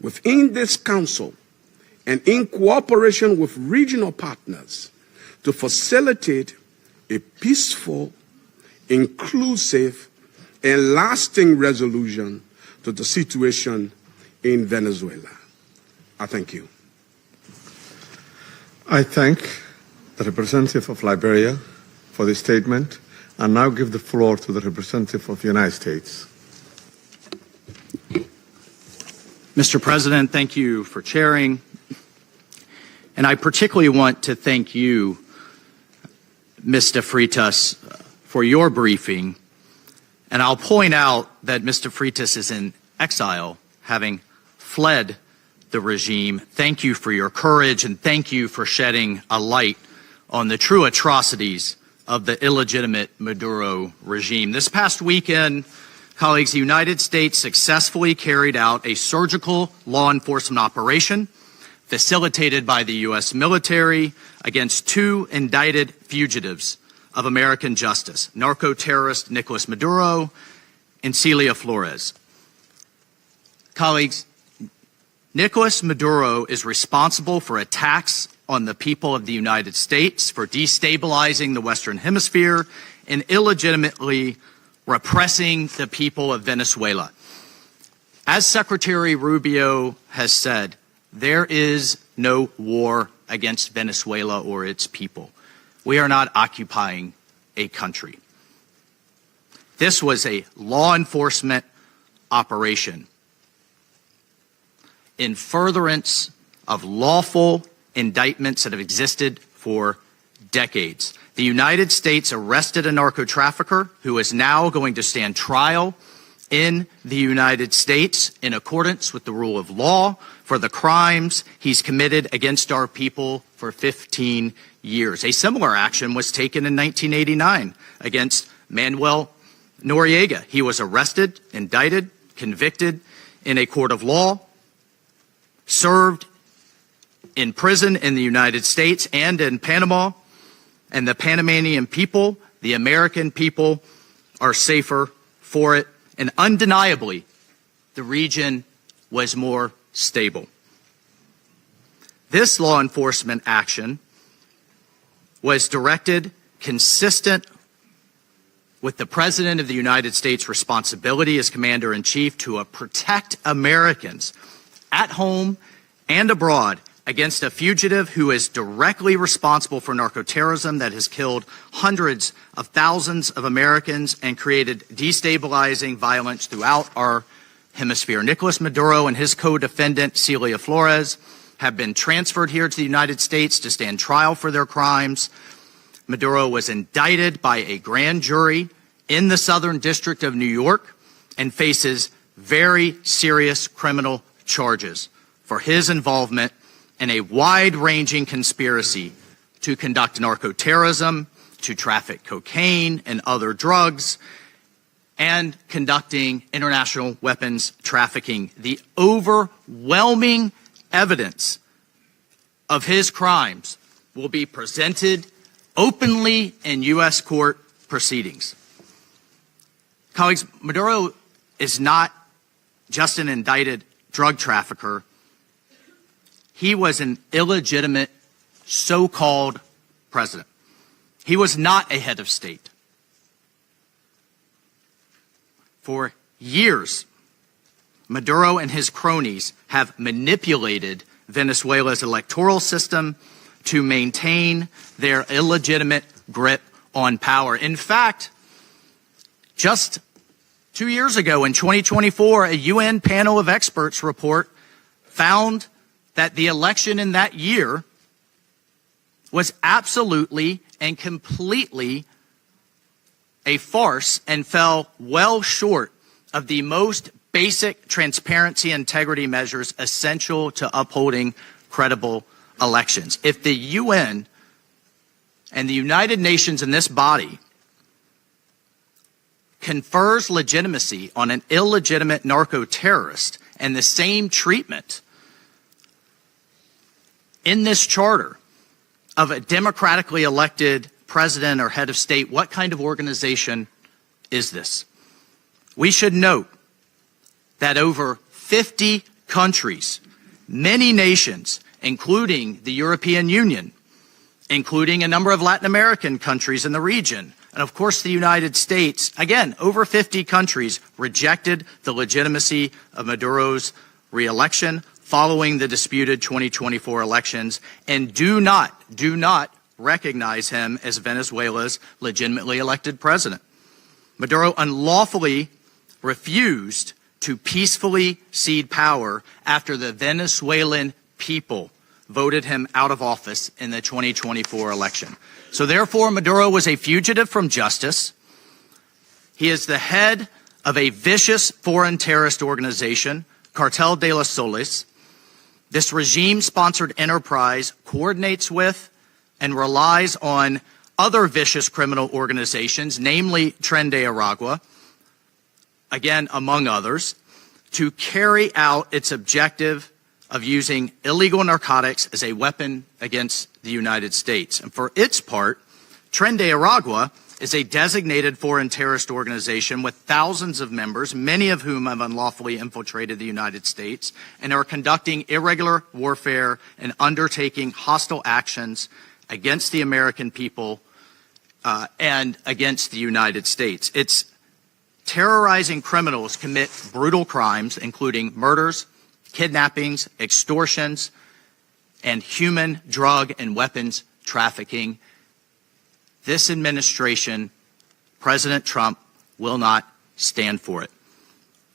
within this Council and in cooperation with regional partners to facilitate a peaceful, inclusive, and lasting resolution to the situation in Venezuela. I thank you. I thank the representative of Liberia for the statement and now give the floor to the representative of the United States. Mr. President, thank you for chairing. And I particularly want to thank you, Mr. Freitas, for your briefing. And I'll point out that Mr. Freitas is in exile, having fled the regime. Thank you for your courage, and thank you for shedding a light on the true atrocities of the illegitimate Maduro regime. This past weekend, colleagues, the United States successfully carried out a surgical law enforcement operation facilitated by the U.S. military against two indicted fugitives of American justice, narco-terrorist Nicolás Maduro and Cilia Flores. Colleagues, Nicolás Maduro is responsible for attacks on the people of the United States, for destabilizing the Western Hemisphere, and illegitimately repressing the people of Venezuela. As Secretary Rubio has said, there is no war against Venezuela or its people. We are not occupying a country. This was a law enforcement operation in furtherance of lawful indictments that have existed for decades. The United States arrested a narco-trafficker who is now going to stand trial in the United States in accordance with the rule of law for the crimes he's committed against our people for 15 years. A similar action was taken in 1989 against Manuel Noriega. He was arrested, indicted, convicted in a court of law, served in prison in the United States and in Panama, and the Panamanian people, the American people, are safer for it. And undeniably, the region was more stable. This law enforcement action was directed consistent with the President of the United States' responsibility as Commander-in-Chief to protect Americans at home and abroad against a fugitive who is directly responsible for narco-terrorism that has killed hundreds of thousands of Americans and created destabilizing violence throughout our hemisphere. Nicolás Maduro and his co-defendant, Cilia Flores, have been transferred here to the United States to stand trial for their crimes. Maduro was indicted by a grand jury in the Southern District of New York and faces very serious criminal charges for his involvement in a wide-ranging conspiracy to conduct narco-terrorism, to traffic cocaine and other drugs, and conducting international weapons trafficking. The overwhelming evidence of his crimes will be presented openly in U.S. court proceedings. Colleagues, Maduro is not just an indicted drug trafficker. He was an illegitimate so-called president. He was not a head of state. For years, Maduro and his cronies have manipulated Venezuela's electoral system to maintain their illegitimate grip on power. In fact, just 2 years ago in 2024, a UN panel of experts report found that the election in that year was absolutely and completely a farce and fell well short of the most basic transparency and integrity measures essential to upholding credible elections. If the UN and the United Nations in this body confers legitimacy on an illegitimate narco-terrorist and the same treatment in this charter of a democratically elected president or head of state, what kind of organization is this? We should note that over 50 countries, many nations, including the European Union, including a number of Latin American countries in the region, and of course the United States, again, over 50 countries rejected the legitimacy of Maduro's re-election following the disputed 2024 elections and do not recognize him as Venezuela's legitimately elected president. Maduro unlawfully refused to peacefully cede power after the Venezuelan people voted him out of office in the 2024 election. So therefore, Maduro was a fugitive from justice. He is the head of a vicious foreign terrorist organization, Cartel de los Soles. This regime-sponsored enterprise coordinates with and relies on other vicious criminal organizations, namely Tren de Aragua, again, among others, to carry out its objective of using illegal narcotics as a weapon against the United States. And for its part, Tren de Aragua is a designated foreign terrorist organization with thousands of members, many of whom have unlawfully infiltrated the United States and are conducting irregular warfare and undertaking hostile actions against the American people and against the United States. It's terrorizing criminals commit brutal crimes, including murders, kidnappings, extortions, and human, drug, and weapons trafficking. This administration, President Trump, will not stand for it.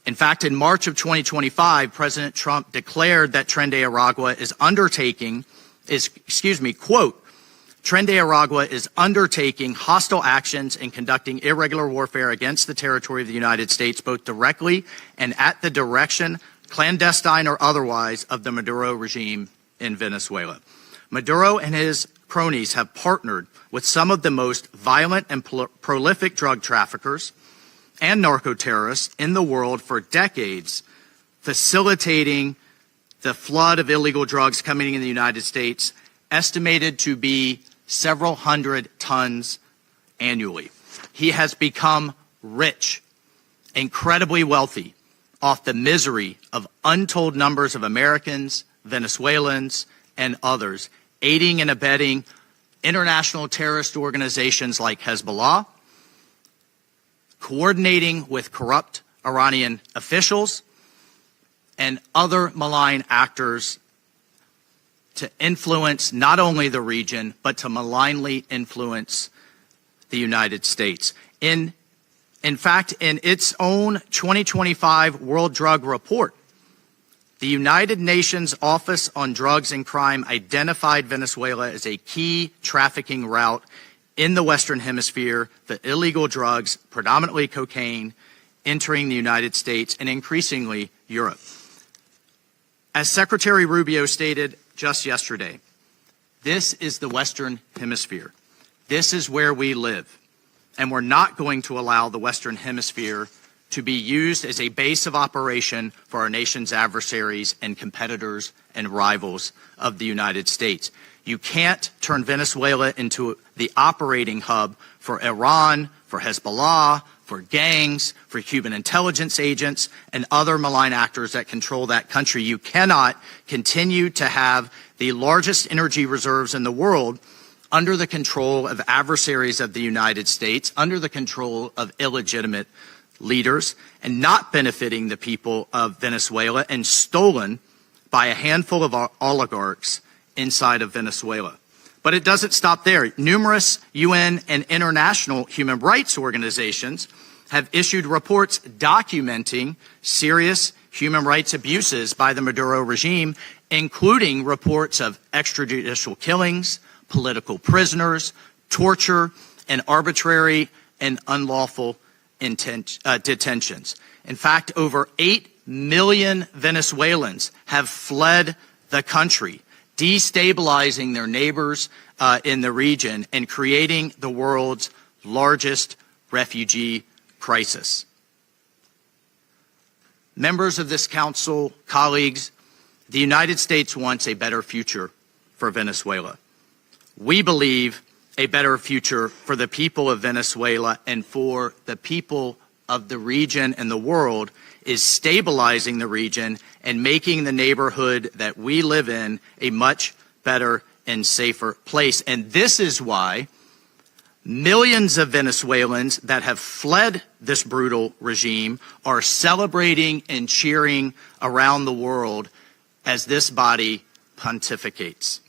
In fact, in March of 2025, President Trump declared that Tren de Aragua is quote, Tren de Aragua is undertaking hostile actions and conducting irregular warfare against the territory of the United States, both directly and at the direction, clandestine or otherwise, of the Maduro regime in Venezuela. Maduro and his cronies have partnered with some of the most violent and prolific drug traffickers and narco-terrorists in the world for decades, facilitating the flood of illegal drugs coming in the United States, estimated to be several hundred tons annually. He has become rich, incredibly wealthy, off the misery of untold numbers of Americans, Venezuelans, and others, aiding and abetting international terrorist organizations like Hezbollah, coordinating with corrupt Iranian officials and other malign actors to influence not only the region, but to malignly influence the United States. In fact, in its own 2025 World Drug Report, the United Nations Office on Drugs and Crime identified Venezuela as a key trafficking route in the Western Hemisphere the illegal drugs, predominantly cocaine, entering the United States and increasingly Europe. As Secretary Rubio stated just yesterday, this is the Western Hemisphere. This is where we live. And we're not going to allow the Western Hemisphere to be used as a base of operation for our nation's adversaries and competitors and rivals of the United States. You can't turn Venezuela into the operating hub for Iran, for Hezbollah, for gangs, for Cuban intelligence agents, and other malign actors that control that country. You cannot continue to have the largest energy reserves in the world under the control of adversaries of the United States, under the control of illegitimate leaders, and not benefiting the people of Venezuela, and stolen by a handful of oligarchs inside of Venezuela. But it doesn't stop there. Numerous UN and international human rights organizations have issued reports documenting serious human rights abuses by the Maduro regime, including reports of extrajudicial killings, political prisoners, torture, and arbitrary and unlawful detentions. In fact, over 8 million Venezuelans have fled the country, destabilizing their neighbors in the region and creating the world's largest refugee crisis. Members of this council, colleagues, the United States wants a better future for Venezuela. We believe a better future for the people of Venezuela and for the people of the region and the world is stabilizing the region and making the neighborhood that we live in a much better and safer place. And this is why millions of Venezuelans that have fled this brutal regime are celebrating and cheering around the world as this body pontificates.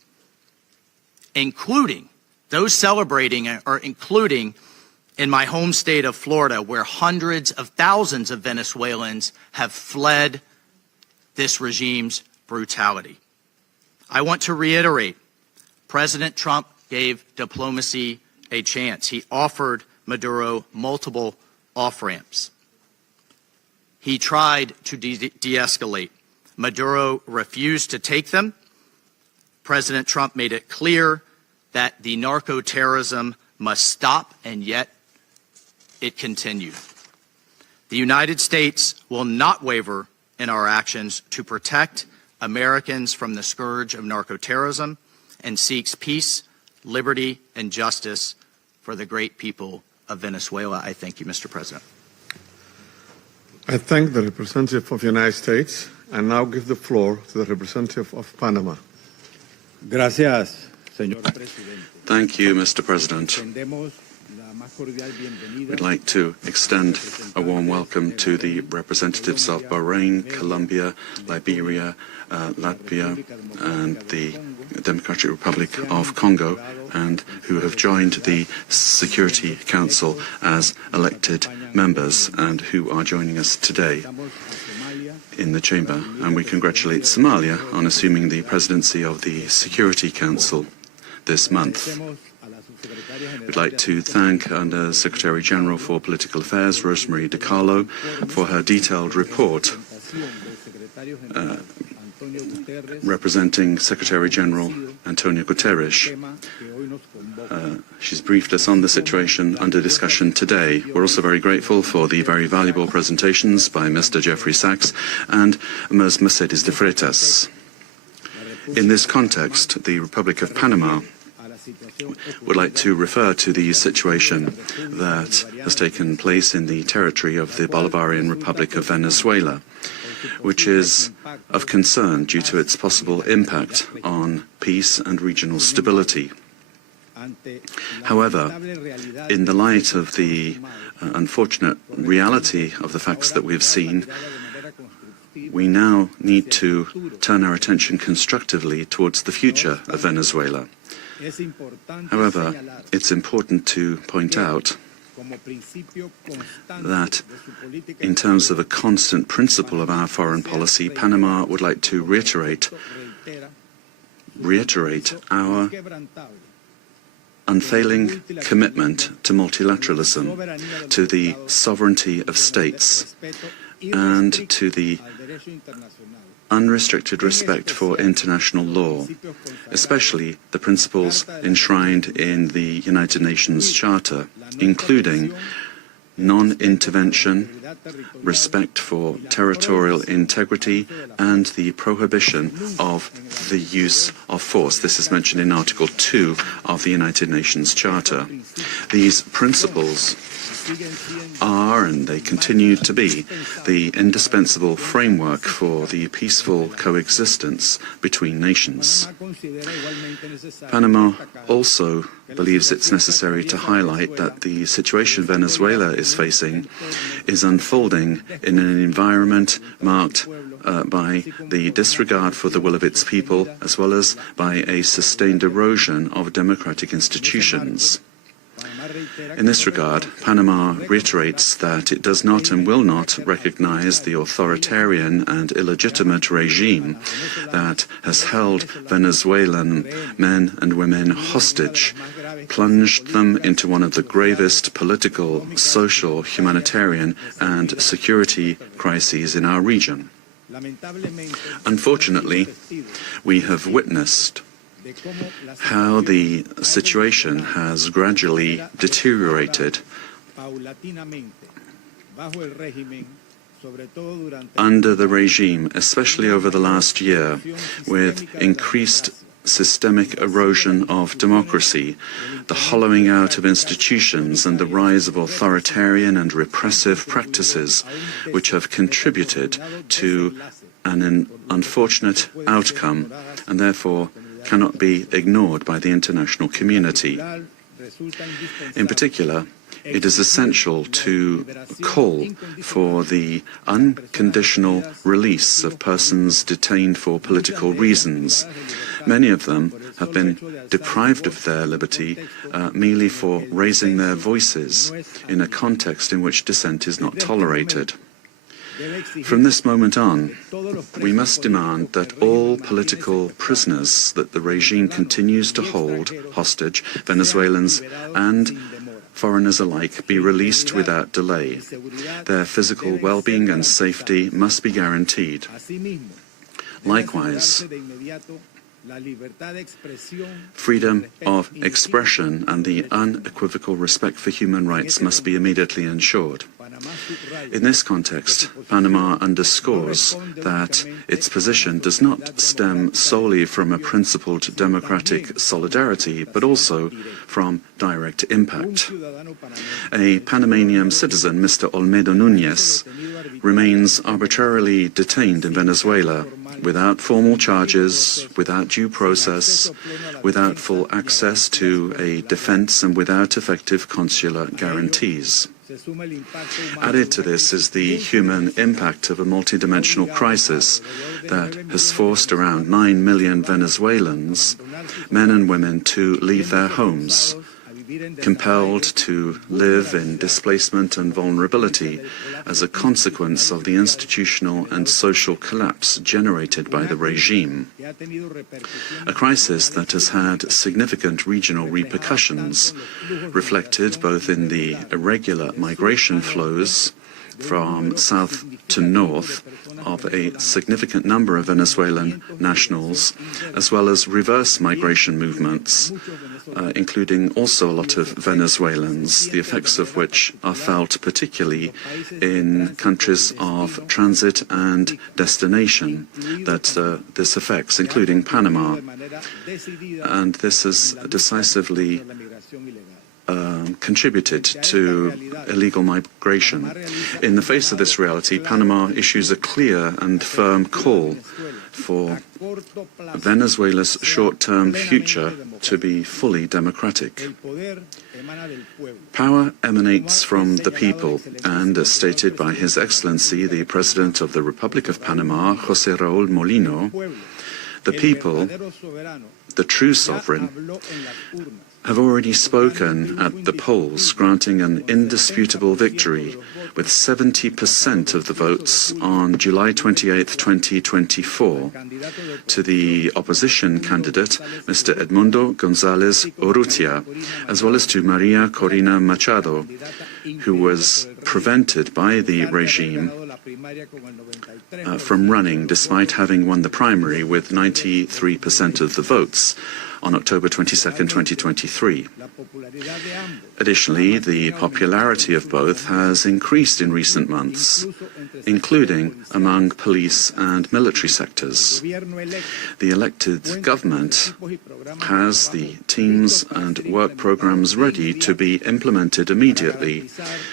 Including, those celebrating are including in my home state of Florida, where hundreds of thousands of Venezuelans have fled this regime's brutality. I want to reiterate, President Trump gave diplomacy a chance. He offered Maduro multiple off-ramps. He tried to de-escalate. Maduro refused to take them. President Trump made it clear that the narco-terrorism must stop, and yet it continued. The United States will not waver in our actions to protect Americans from the scourge of narco-terrorism and seeks peace, liberty, and justice for the great people of Venezuela. I thank you, Mr. President. I thank the representative of the United States and now give the floor to the representative of Panama. Gracias, señor presidente. Thank you, Mr. President. We'd like to extend a warm welcome to the representatives of Bahrain, Colombia, Liberia, Latvia, and the Democratic Republic of Congo, and who have joined the Security Council as elected members and who are joining us today in the chamber. And we congratulate Somalia on assuming the presidency of the Security Council this month. We'd like to thank Under Secretary-General for Political Affairs, Rosemarie DiCarlo, for her detailed report representing Secretary-General António Guterres. She's briefed us on the situation under discussion today. We're also very grateful for the very valuable presentations by Mr. Jeffrey Sachs and Ms. Mercedes de Freitas. In this context, the Republic of Panama would like to refer to the situation that has taken place in the territory of the Bolivarian Republic of Venezuela, which is of concern due to its possible impact on peace and regional stability. However, in the light of the unfortunate reality of the facts that we've seen, we now need to turn our attention constructively towards the future of Venezuela. However, it's important to point out that in terms of a constant principle of our foreign policy, Panama would like to reiterate our unfailing commitment to multilateralism, to the sovereignty of states, and to the unrestricted respect for international law, especially the principles enshrined in the United Nations Charter, including non-intervention, respect for territorial integrity, and the prohibition of the use of force. This is mentioned in Article 2 of the United Nations Charter. These principles are, and they continue to be, the indispensable framework for the peaceful coexistence between nations. Panama also believes it's necessary to highlight that the situation Venezuela is facing is unfolding in an environment marked by the disregard for the will of its people, as well as by a sustained erosion of democratic institutions. In this regard, Panama reiterates that it does not and will not recognize the authoritarian and illegitimate regime that has held Venezuelan men and women hostage, plunged them into one of the gravest political, social, humanitarian, and security crises in our region. Unfortunately, we have witnessed how the situation has gradually deteriorated under the regime, especially over the last year, with increased systemic erosion of democracy, the hollowing out of institutions, and the rise of authoritarian and repressive practices, which have contributed to an unfortunate outcome and therefore cannot be ignored by the international community. In particular, it is essential to call for the unconditional release of persons detained for political reasons. Many of them have been deprived of their liberty merely for raising their voices in a context in which dissent is not tolerated. From this moment on, we must demand that all political prisoners that the regime continues to hold hostage, Venezuelans and foreigners alike, be released without delay. Their physical well-being and safety must be guaranteed. Likewise, freedom of expression and the unequivocal respect for human rights must be immediately ensured. In this context, Panama underscores that its position does not stem solely from a principled democratic solidarity, but also from direct impact. A Panamanian citizen, Mr. Olmedo Núñez, remains arbitrarily detained in Venezuela without formal charges, without due process, without full access to a defense, and without effective consular guarantees. Added to this is the human impact of a multidimensional crisis that has forced around 9 million Venezuelans, men and women, to leave their homes, compelled to live in displacement and vulnerability as a consequence of the institutional and social collapse generated by the regime. A crisis that has had significant regional repercussions, reflected both in the irregular migration flows from south to north of a significant number of Venezuelan nationals, as well as reverse migration movements, including also a lot of Venezuelans, the effects of which are felt particularly in countries of transit and destination that this affects, including Panama. And this has decisively contributed to illegal migration. In the face of this reality, Panama issues a clear and firm call for Venezuela's short-term future to be fully democratic. Power emanates from the people, and as stated by His Excellency, the President of the Republic of Panama, José Raúl Molino, the people, the true sovereign, have already spoken at the polls, granting an indisputable victory with 70% of the votes on July 28, 2024, to the opposition candidate, Mr. Edmundo González Urrutia, as well as to Maria Corina Machado, who was prevented by the regime from running despite having won the primary with 93% of the votes on October 22, 2023. Additionally, the popularity of both has increased in recent months, including among police and military sectors. The elected government has the teams and work programs ready to be implemented immediately,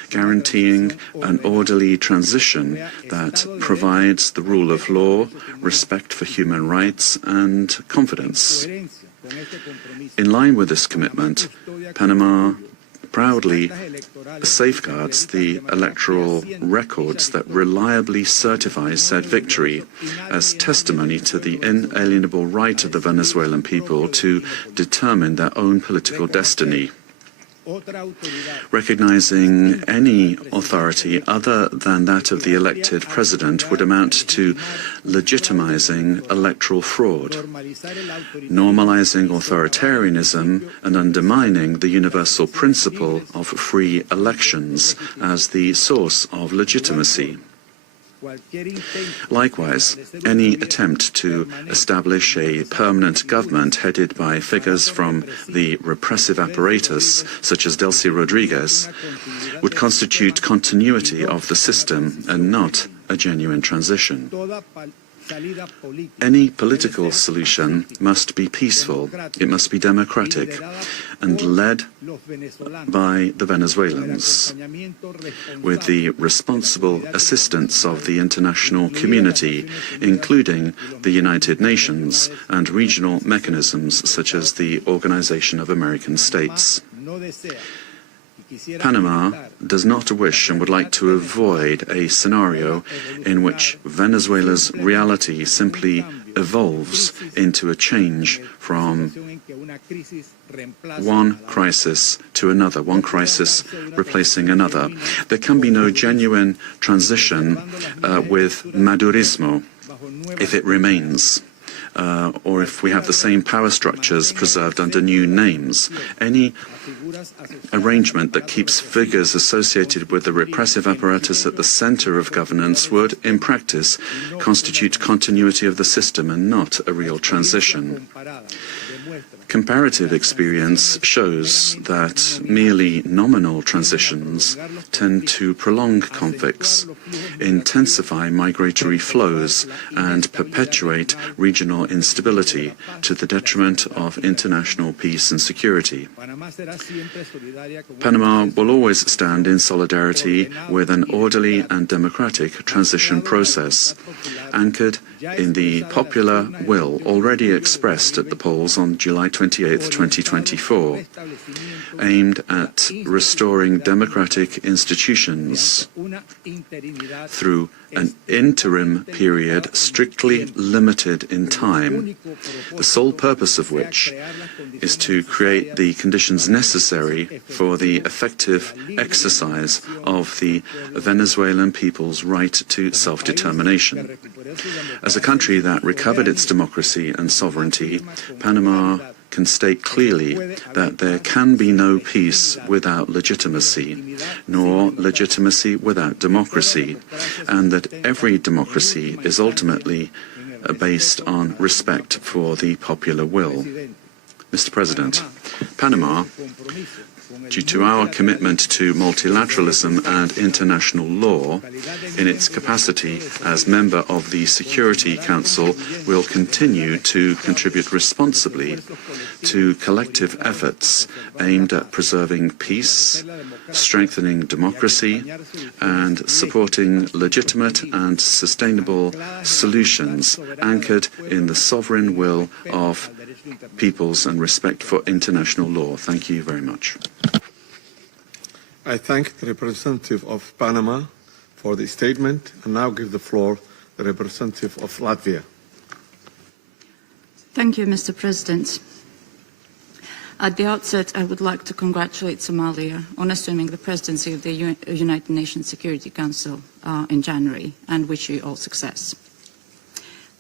guaranteeing an orderly transition that provides the rule of law, respect for human rights, and confidence. In line with this commitment, Panama proudly safeguards the electoral records that reliably certify said victory as testimony to the inalienable right of the Venezuelan people to determine their own political destiny. Recognizing any authority other than that of the elected president would amount to legitimizing electoral fraud, normalizing authoritarianism, and undermining the universal principle of free elections as the source of legitimacy. Likewise, any attempt to establish a permanent government headed by figures from the repressive apparatus, such as Delcy Rodriguez, would constitute continuity of the system and not a genuine transition. Any political solution must be peaceful, it must be democratic, and led by the Venezuelans, with the responsible assistance of the international community, including the United Nations and regional mechanisms such as the Organization of American States. Panama does not wish and would like to avoid a scenario in which Venezuela's reality simply evolves into a change from one crisis to another, one crisis replacing another. There can be no genuine transition with Madurismo if it remains. Or if we have the same power structures preserved under new names. Any arrangement that keeps figures associated with the repressive apparatus at the center of governance would, in practice, constitute continuity of the system and not a real transition. Comparative experience shows that merely nominal transitions tend to prolong conflicts, intensify migratory flows, and perpetuate regional instability to the detriment of international peace and security. Panama will always stand in solidarity with an orderly and democratic transition process, anchored in the popular will already expressed at the polls on July 28, 2024, aimed at restoring democratic institutions through an interim period strictly limited in time, the sole purpose of which is to create the conditions necessary for the effective exercise of the Venezuelan people's right to self-determination. As a country that recovered its democracy and sovereignty, Panama can state clearly that there can be no peace without legitimacy, nor legitimacy without democracy, and that every democracy is ultimately based on respect for the popular will. Mr. President, Panama, due to our commitment to multilateralism and international law, in its capacity as member of the Security Council, will continue to contribute responsibly to collective efforts aimed at preserving peace, strengthening democracy, and supporting legitimate and sustainable solutions anchored in the sovereign will of peoples and respect for international law. Thank you very much. I thank the representative of Panama for the statement and now give the floor to the representative of Latvia. Thank you, Mr. President. At the outset, I would like to congratulate Somalia on assuming the presidency of the United Nations Security Council in January, and wish you all success.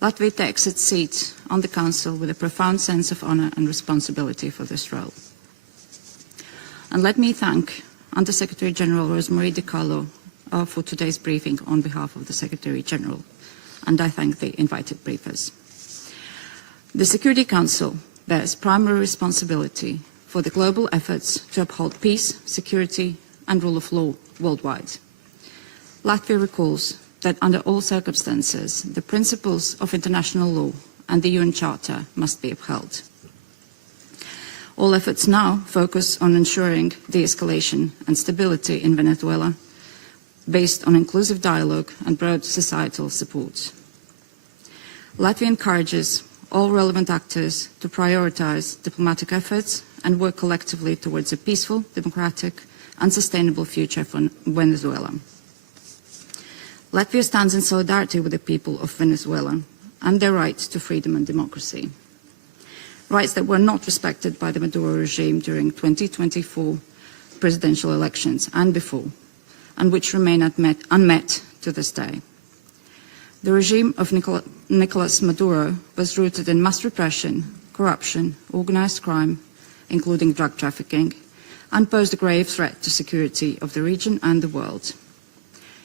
Latvia takes its seat on the Council with a profound sense of honour and responsibility for this role. And let me thank Under Secretary-General Rosemarie DiCarlo for today's briefing on behalf of the Secretary-General, and I thank the invited briefers. The Security Council bears primary responsibility for the global efforts to uphold peace, security and rule of law worldwide. Latvia recalls that under all circumstances, the principles of international law and the UN Charter must be upheld. All efforts now focus on ensuring de-escalation and stability in Venezuela, based on inclusive dialogue and broad societal support. Latvia encourages all relevant actors to prioritise diplomatic efforts and work collectively towards a peaceful, democratic and sustainable future for Venezuela. Latvia stands in solidarity with the people of Venezuela and their right to freedom and democracy. Rights that were not respected by the Maduro regime during 2024 presidential elections and before, and which remain unmet to this day. The regime of Nicolás Maduro was rooted in mass repression, corruption, organised crime, including drug trafficking, and posed a grave threat to security of the region and the world.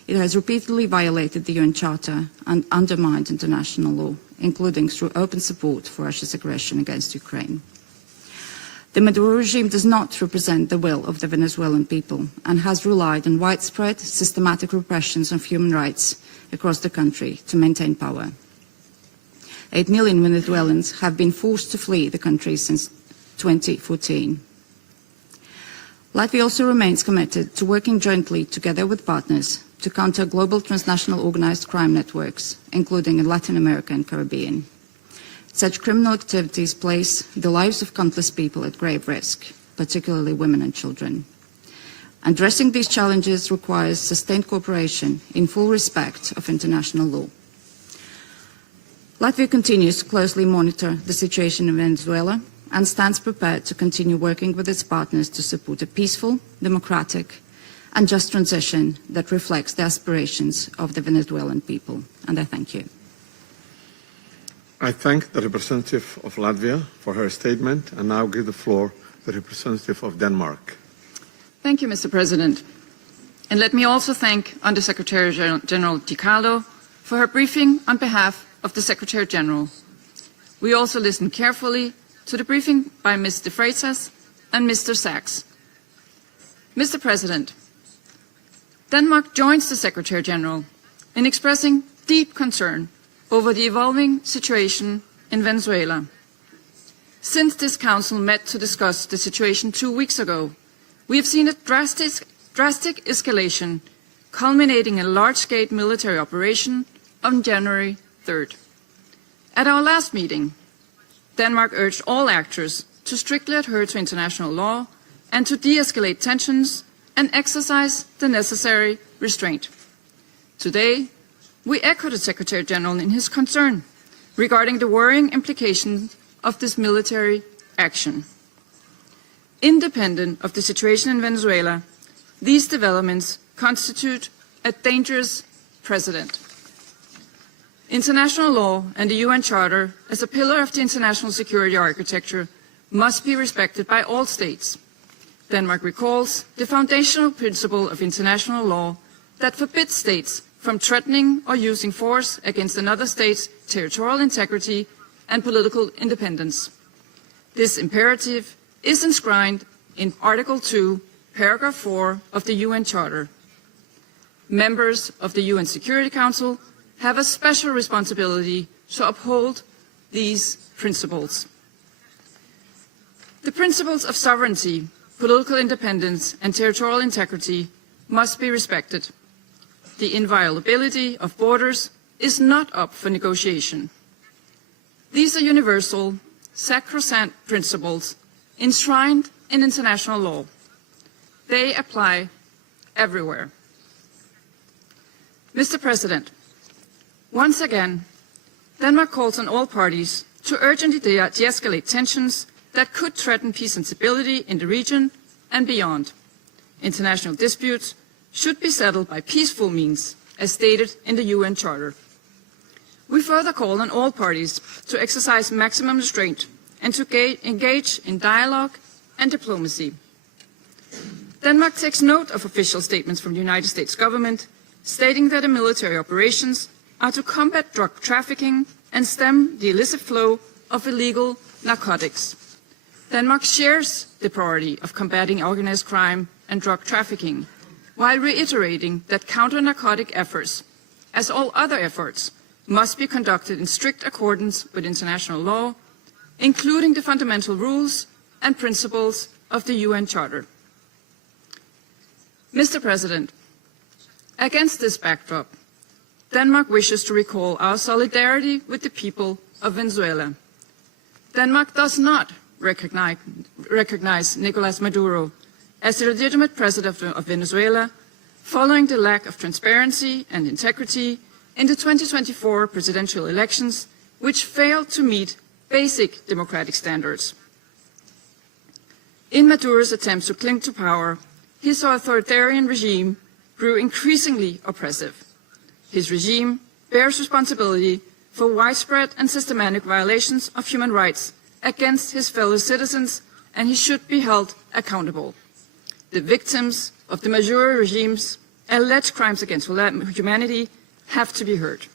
It has repeatedly violated the UN Charter and undermined international law, including through open support for Russia's aggression against Ukraine. The Maduro regime does not represent the will of the Venezuelan people and has relied on widespread, systematic repressions of human rights across the country to maintain power. 8 million Venezuelans have been forced to flee the country since 2014. Latvia also remains committed to working jointly together with partners to counter global transnational organised crime networks, including in Latin America and Caribbean. Such criminal activities place the lives of countless people at grave risk, particularly women and children. Addressing these challenges requires sustained cooperation in full respect of international law. Latvia continues to closely monitor the situation in Venezuela and stands prepared to continue working with its partners to support a peaceful, democratic and just transition that reflects the aspirations of the Venezuelan people. And I thank you. I thank the representative of Latvia for her statement and now give the floor to the representative of Denmark. Thank you, Mr. President. And let me also thank Under Secretary-General DiCarlo for her briefing on behalf of the Secretary-General. We also listened carefully to the briefing by Ms. de Freitas and Mr. Sachs. Mr. President, Denmark joins the Secretary-General in expressing deep concern over the evolving situation in Venezuela. Since this Council met to discuss the situation 2 weeks ago, we have seen a drastic escalation, culminating in a large-scale military operation on January 3rd. At our last meeting, Denmark urged all actors to strictly adhere to international law and to de-escalate tensions and exercise the necessary restraint. Today, we echo the Secretary-General in his concern regarding the worrying implications of this military action. Independent of the situation in Venezuela, these developments constitute a dangerous precedent. International law and the UN Charter, as a pillar of the international security architecture, must be respected by all states. Denmark recalls the foundational principle of international law that forbids states from threatening or using force against another state's territorial integrity and political independence. This imperative is enshrined in Article 2, Paragraph 4 of the UN Charter. Members of the UN Security Council have a special responsibility to uphold these principles. The principles of sovereignty, political independence and territorial integrity must be respected. The inviolability of borders is not up for negotiation. These are universal, sacrosanct principles enshrined in international law. They apply everywhere. Mr. President, once again, Denmark calls on all parties to urgently de-escalate tensions that could threaten peace and stability in the region and beyond. International disputes should be settled by peaceful means, as stated in the UN Charter. We further call on all parties to exercise maximum restraint and to engage in dialogue and diplomacy. Denmark takes note of official statements from the United States government stating that the military operations are to combat drug trafficking and stem the illicit flow of illegal narcotics. Denmark shares the priority of combating organized crime and drug trafficking, while reiterating that counter-narcotic efforts, as all other efforts, must be conducted in strict accordance with international law, including the fundamental rules and principles of the UN Charter. Mr. President, against this backdrop, Denmark wishes to recall our solidarity with the people of Venezuela. Denmark does not recognize Nicolás Maduro as the legitimate president of Venezuela following the lack of transparency and integrity in the 2024 presidential elections, which failed to meet basic democratic standards. In Maduro's attempts to cling to power, his authoritarian regime grew increasingly oppressive. His regime bears responsibility for widespread and systematic violations of human rights against his fellow citizens, and he should be held accountable. The victims of the Maduro regime's alleged crimes against humanity have to be heard.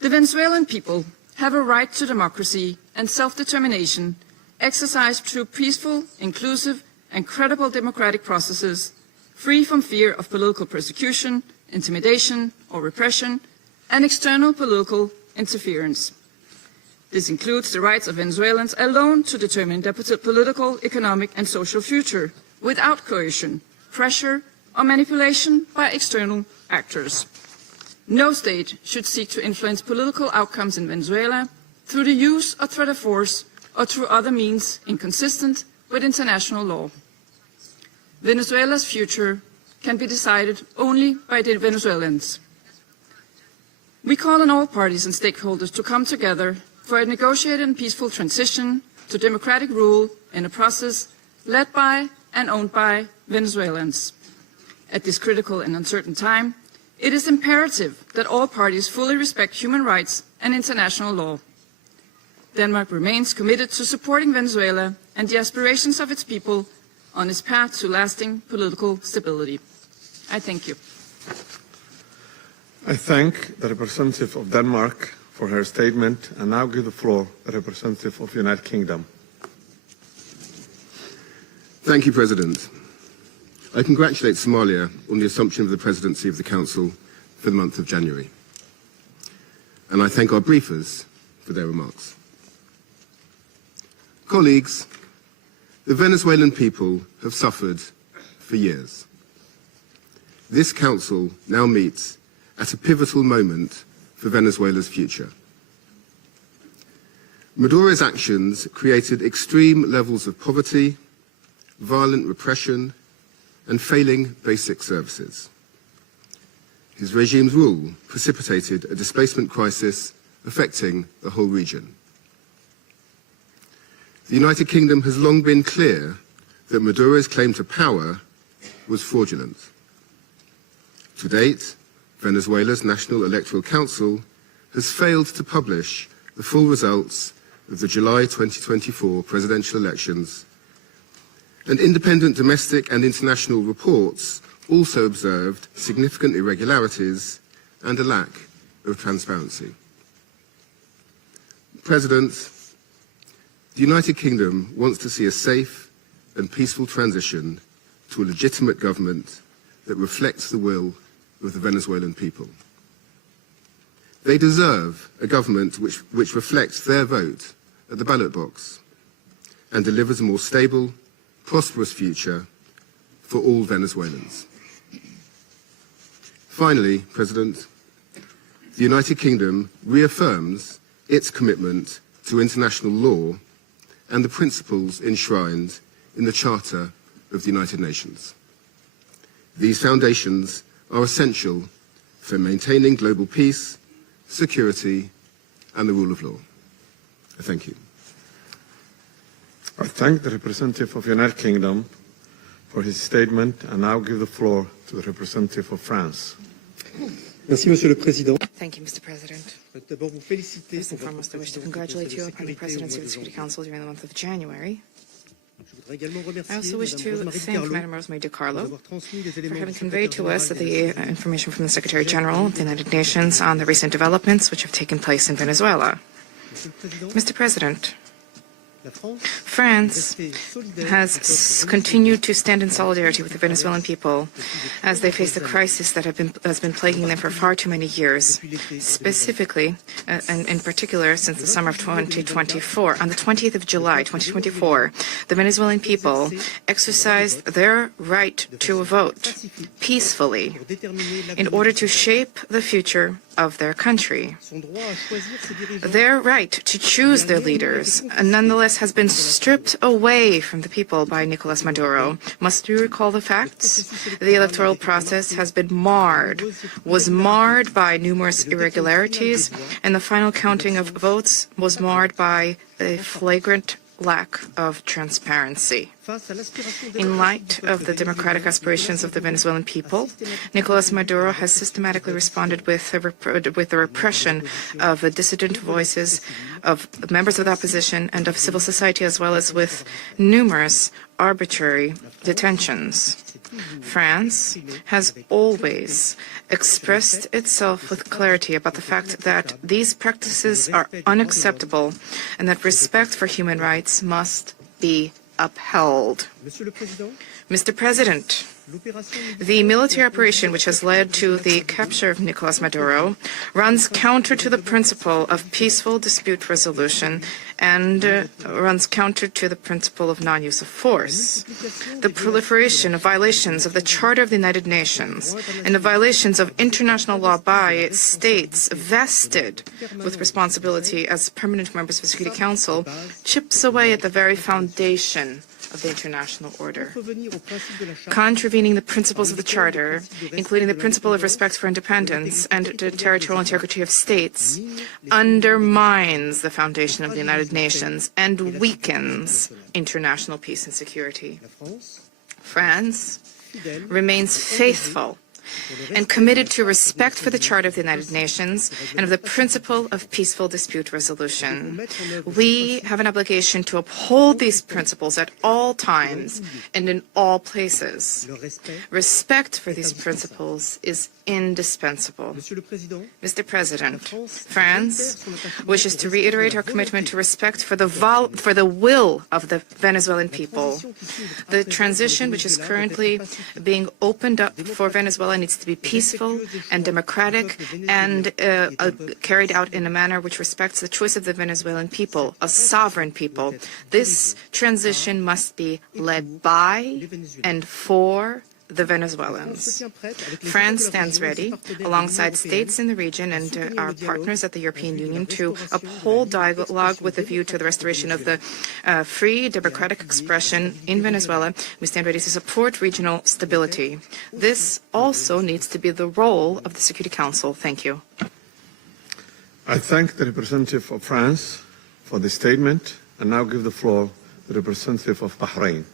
The Venezuelan people have a right to democracy and self-determination exercised through peaceful, inclusive, and credible democratic processes, free from fear of political persecution, intimidation, or repression, and external political interference. This includes the rights of Venezuelans alone to determine their political, economic, and social future, without coercion, pressure, or manipulation by external actors. No state should seek to influence political outcomes in Venezuela through the use or threat of force or through other means inconsistent with international law. Venezuela's future can be decided only by the Venezuelans. We call on all parties and stakeholders to come together for a negotiated and peaceful transition to democratic rule in a process led by and owned by Venezuelans. At this critical and uncertain time, it is imperative that all parties fully respect human rights and international law. Denmark remains committed to supporting Venezuela and the aspirations of its people on its path to lasting political stability. I thank you. I thank the representative of Denmark for her statement and now give the floor to the representative of the United Kingdom. Thank you, President. I congratulate Somalia on the assumption of the presidency of the Council for the month of January. And I thank our briefers for their remarks. Colleagues, the Venezuelan people have suffered for years. This Council now meets at a pivotal moment for Venezuela's future. Maduro's actions created extreme levels of poverty, violent repression, and failing basic services. His regime's rule precipitated a displacement crisis affecting the whole region. The United Kingdom has long been clear that Maduro's claim to power was fraudulent. To date, Venezuela's National Electoral Council has failed to publish the full results of the July 2024 presidential elections, and independent domestic and international reports also observed significant irregularities and a lack of transparency. President, the United Kingdom wants to see a safe and peaceful transition to a legitimate government that reflects the will of the Venezuelan people. They deserve a government which reflects their vote at the ballot box and delivers a more stable, prosperous future for all Venezuelans. Finally, President, the United Kingdom reaffirms its commitment to international law and the principles enshrined in the Charter of the United Nations. These foundations are essential for maintaining global peace, security, and the rule of law. Thank you. I thank the representative of the United Kingdom for his statement and now give the floor to the representative of France. Merci, Monsieur le Président. Thank you, Mr. President. First and foremost, I wish to congratulate you upon the presidency of the Security Council during the month of January. I also wish to thank Madam Rosemary DiCarlo for having conveyed to us the information from the Secretary-General of the United Nations on the recent developments which have taken place in Venezuela. Mr. President, France has continued to stand in solidarity with the Venezuelan people as they face the crisis that has been plaguing them for far too many years, specifically and in particular since the summer of 2024. On the 20th of July, 2024, the Venezuelan people exercised their right to vote peacefully in order to shape the future of their country. Their right to choose their leaders, nonetheless, has been stripped away from the people by Nicolás Maduro. Must we recall the facts? The electoral process has been was marred by numerous irregularities, and the final counting of votes was marred by a flagrant lack of transparency. In light of the democratic aspirations of the Venezuelan people, Nicolás Maduro has systematically responded with the repression of dissident voices, of members of the opposition, and of civil society, as well as with numerous arbitrary detentions. France has always expressed itself with clarity about the fact that these practices are unacceptable and that respect for human rights must be upheld. Mr. President, the military operation which has led to the capture of Nicolás Maduro runs counter to the principle of peaceful dispute resolution and runs counter to the principle of non-use of force. The proliferation of violations of the Charter of the United Nations and the violations of international law by states vested with responsibility as permanent members of the Security Council chips away at the very foundation of the international order. Contravening the principles of the Charter, including the principle of respect for independence and the territorial integrity of states, undermines the foundation of the United Nations and weakens international peace and security. France remains faithful and committed to respect for the Charter of the United Nations and of the principle of peaceful dispute resolution. We have an obligation to uphold these principles at all times and in all places. Respect for these principles is indispensable. Mr. President, France wishes to reiterate our commitment to respect for the will of the Venezuelan people. The transition which is currently being opened up for Venezuela needs to be peaceful and democratic and carried out in a manner which respects the choice of the Venezuelan people, a sovereign people. This transition must be led by and for the Venezuelans. France stands ready, alongside states in the region and our partners at the European Union, to uphold dialogue with a view to the restoration of the free, democratic expression in Venezuela. We stand ready to support regional stability. This also needs to be the role of the Security Council. Thank you. I thank the representative of France for the statement and now give the floor to the representative of Bahrain.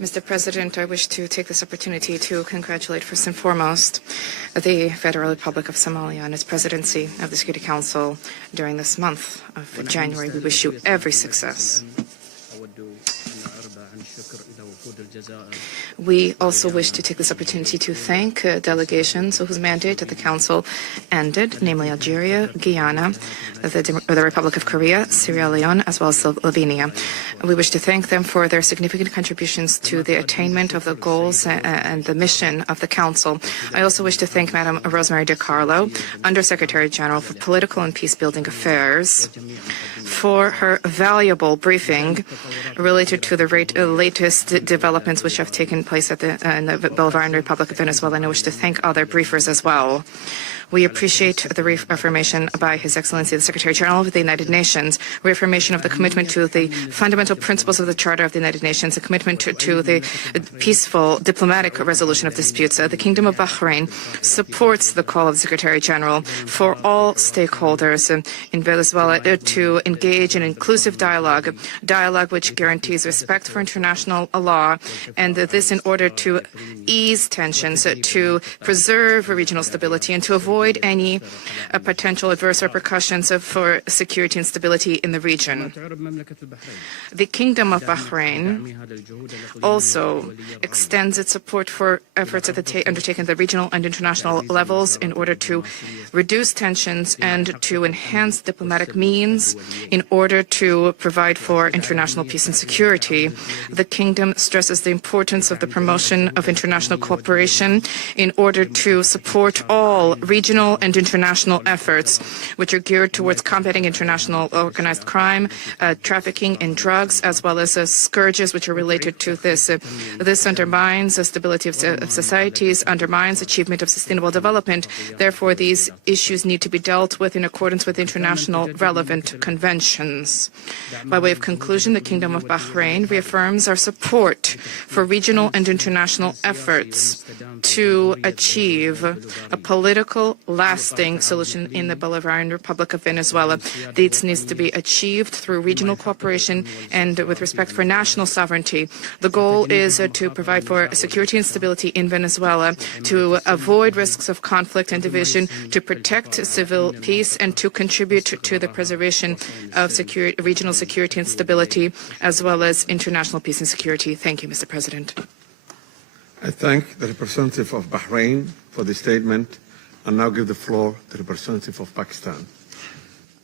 Mr. President, I wish to take this opportunity to congratulate first and foremost the Federal Republic of Somalia on its presidency of the Security Council during this month of January. We wish you every success. We also wish to take this opportunity to thank delegations whose mandate at the Council ended, namely Algeria, Guyana, the Republic of Korea, Sierra Leone, as well as Slovenia. We wish to thank them for their significant contributions to the attainment of the goals and the mission of the Council. I also wish to thank Madam Rosemary DiCarlo, Undersecretary-General for Political and Peace-Building Affairs, for her valuable briefing related to the latest developments which have taken place in the Bolivarian Republic of Venezuela, and I wish to thank other briefers as well. We appreciate the reaffirmation by His Excellency the Secretary-General of the United Nations, reaffirmation of the commitment to the fundamental principles of the Charter of the United Nations, a commitment to the peaceful diplomatic resolution of disputes. The Kingdom of Bahrain supports the call of the Secretary-General for all stakeholders in Venezuela to engage in inclusive dialogue which guarantees respect for international law, and this in order to ease tensions, to preserve regional stability, and to avoid any potential adverse repercussions for security and stability in the region. The Kingdom of Bahrain also extends its support for efforts undertaken at the regional and international levels in order to reduce tensions and to enhance diplomatic means in order to provide for international peace and security. The Kingdom stresses the importance of the promotion of international cooperation in order to support all regional and international efforts which are geared towards combating international organized crime, trafficking in drugs, as well as scourges which are related to this. This undermines the stability of societies, undermines achievement of sustainable development. Therefore, these issues need to be dealt with in accordance with international relevant conventions. By way of conclusion, the Kingdom of Bahrain reaffirms our support for regional and international efforts to achieve a political lasting solution in the Bolivarian Republic of Venezuela. This needs to be achieved through regional cooperation and with respect for national sovereignty. The goal is to provide for security and stability in Venezuela, to avoid risks of conflict and division, to protect civil peace, and to contribute to the preservation of regional security and stability, as well as international peace and security. Thank you, Mr. President. I thank the representative of Bahrain for the statement and now give the floor to the representative of Pakistan.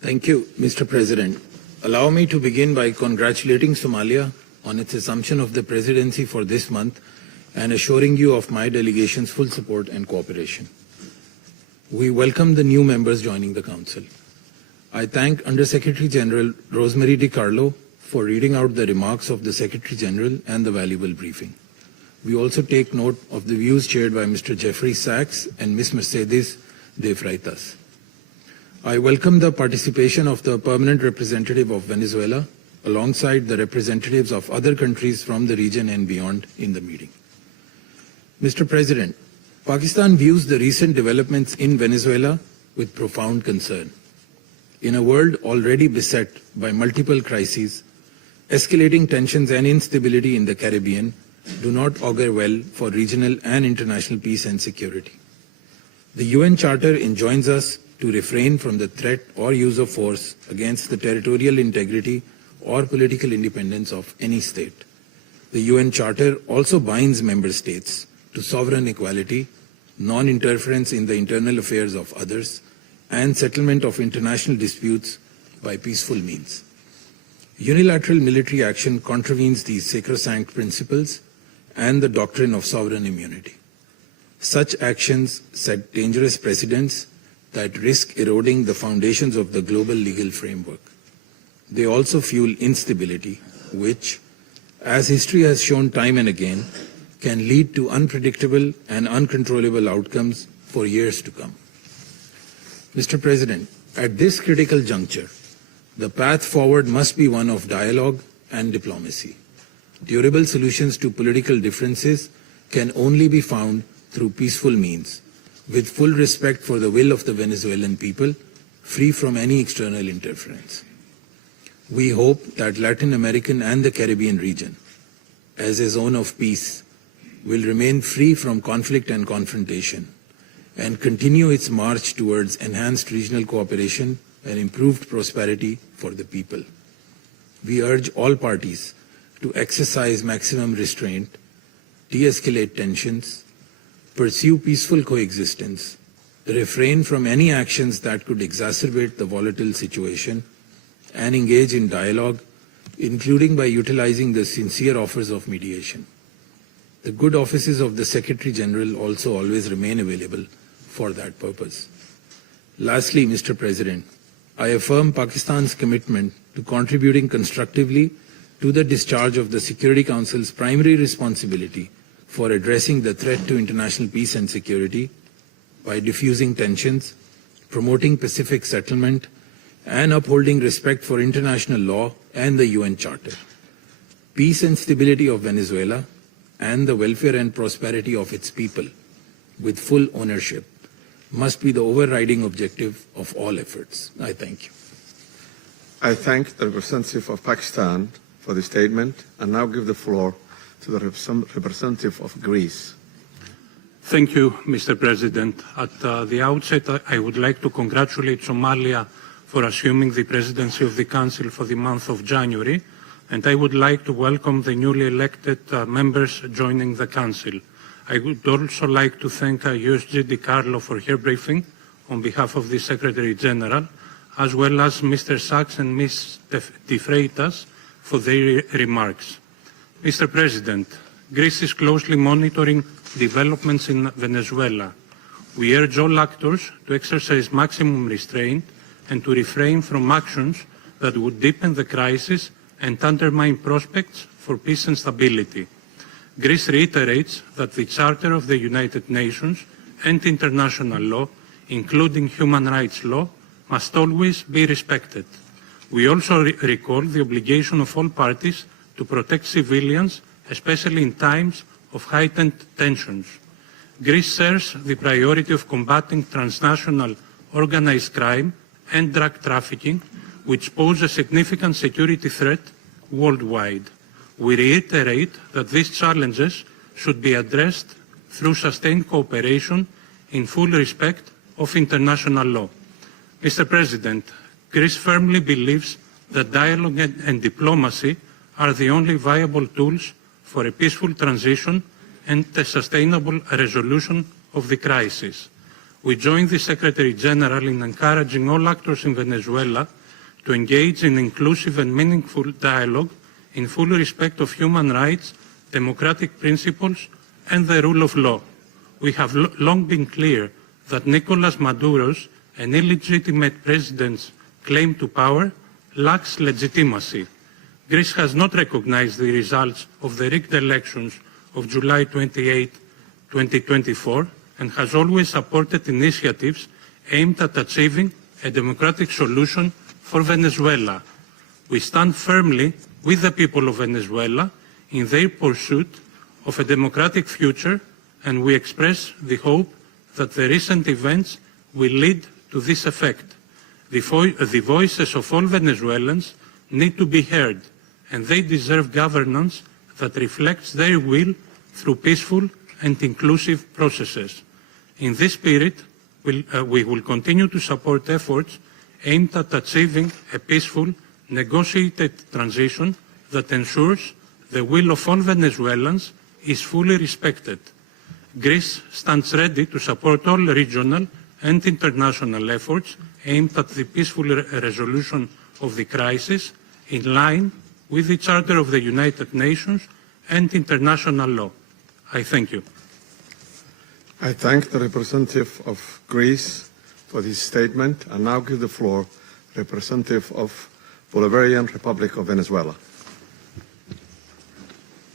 Thank you, Mr. President. Allow me to begin by congratulating Somalia on its assumption of the presidency for this month and assuring you of my delegation's full support and cooperation. We welcome the new members joining the Council. I thank Under-Secretary General Rosemary DiCarlo for reading out the remarks of the Secretary General and the valuable briefing. We also take note of the views shared by Mr. Jeffrey Sachs and Ms. Mercedes de Freitas. I welcome the participation of the permanent representative of Venezuela alongside the representatives of other countries from the region and beyond in the meeting. Mr. President, Pakistan views the recent developments in Venezuela with profound concern. In a world already beset by multiple crises, escalating tensions and instability in the Caribbean do not augur well for regional and international peace and security. The UN Charter enjoins us to refrain from the threat or use of force against the territorial integrity or political independence of any state. The UN Charter also binds member states to sovereign equality, non-interference in the internal affairs of others, and settlement of international disputes by peaceful means. Unilateral military action contravenes these sacrosanct principles and the doctrine of sovereign immunity. Such actions set dangerous precedents that risk eroding the foundations of the global legal framework. They also fuel instability, which, as history has shown time and again, can lead to unpredictable and uncontrollable outcomes for years to come. Mr. President, at this critical juncture, the path forward must be one of dialogue and diplomacy. Durable solutions to political differences can only be found through peaceful means, with full respect for the will of the Venezuelan people, free from any external interference. We hope that Latin American and the Caribbean region, as a zone of peace, will remain free from conflict and confrontation and continue its march towards enhanced regional cooperation and improved prosperity for the people. We urge all parties to exercise maximum restraint, de-escalate tensions, pursue peaceful coexistence, refrain from any actions that could exacerbate the volatile situation, and engage in dialogue, including by utilizing the sincere offers of mediation. The good offices of the Secretary-General also always remain available for that purpose. Lastly, Mr. President, I affirm Pakistan's commitment to contributing constructively to the discharge of the Security Council's primary responsibility for addressing the threat to international peace and security by diffusing tensions, promoting Pacific settlement, and upholding respect for international law and the UN Charter. Peace and stability of Venezuela and the welfare and prosperity of its people, with full ownership, must be the overriding objective of all efforts. I thank you. I thank the representative of Pakistan for the statement and now give the floor to the representative of Greece. Thank you, Mr. President. At the outset, I would like to congratulate Somalia for assuming the presidency of the Council for the month of January, and I would like to welcome the newly elected members joining the Council. I would also like to thank USG DiCarlo for her briefing on behalf of the Secretary-General, as well as Mr. Sachs and Ms. De Freitas for their remarks. Mr. President, Greece is closely monitoring developments in Venezuela. We urge all actors to exercise maximum restraint and to refrain from actions that would deepen the crisis and undermine prospects for peace and stability. Greece reiterates that the Charter of the United Nations and international law, including human rights law, must always be respected. We also recall the obligation of all parties to protect civilians, especially in times of heightened tensions. Greece shares the priority of combating transnational organized crime and drug trafficking, which pose a significant security threat worldwide. We reiterate that these challenges should be addressed through sustained cooperation in full respect of international law. Mr. President, Greece firmly believes that dialogue and diplomacy are the only viable tools for a peaceful transition and a sustainable resolution of the crisis. We join the Secretary-General in encouraging all actors in Venezuela to engage in inclusive and meaningful dialogue in full respect of human rights, democratic principles, and the rule of law. We have long been clear that Nicolás Maduro's and illegitimate president's claim to power lacks legitimacy. Greece has not recognized the results of the rigged elections of July 28, 2024, and has always supported initiatives aimed at achieving a democratic solution for Venezuela. We stand firmly with the people of Venezuela in their pursuit of a democratic future, and we express the hope that the recent events will lead to this effect. The voices of all Venezuelans need to be heard, and they deserve governance that reflects their will through peaceful and inclusive processes. In this spirit, we will continue to support efforts aimed at achieving a peaceful, negotiated transition that ensures the will of all Venezuelans is fully respected. Greece stands ready to support all regional and international efforts aimed at the peaceful resolution of the crisis in line with the Charter of the United Nations and international law. I thank you. I thank the representative of Greece for this statement and now give the floor to the representative of Bolivarian Republic of Venezuela.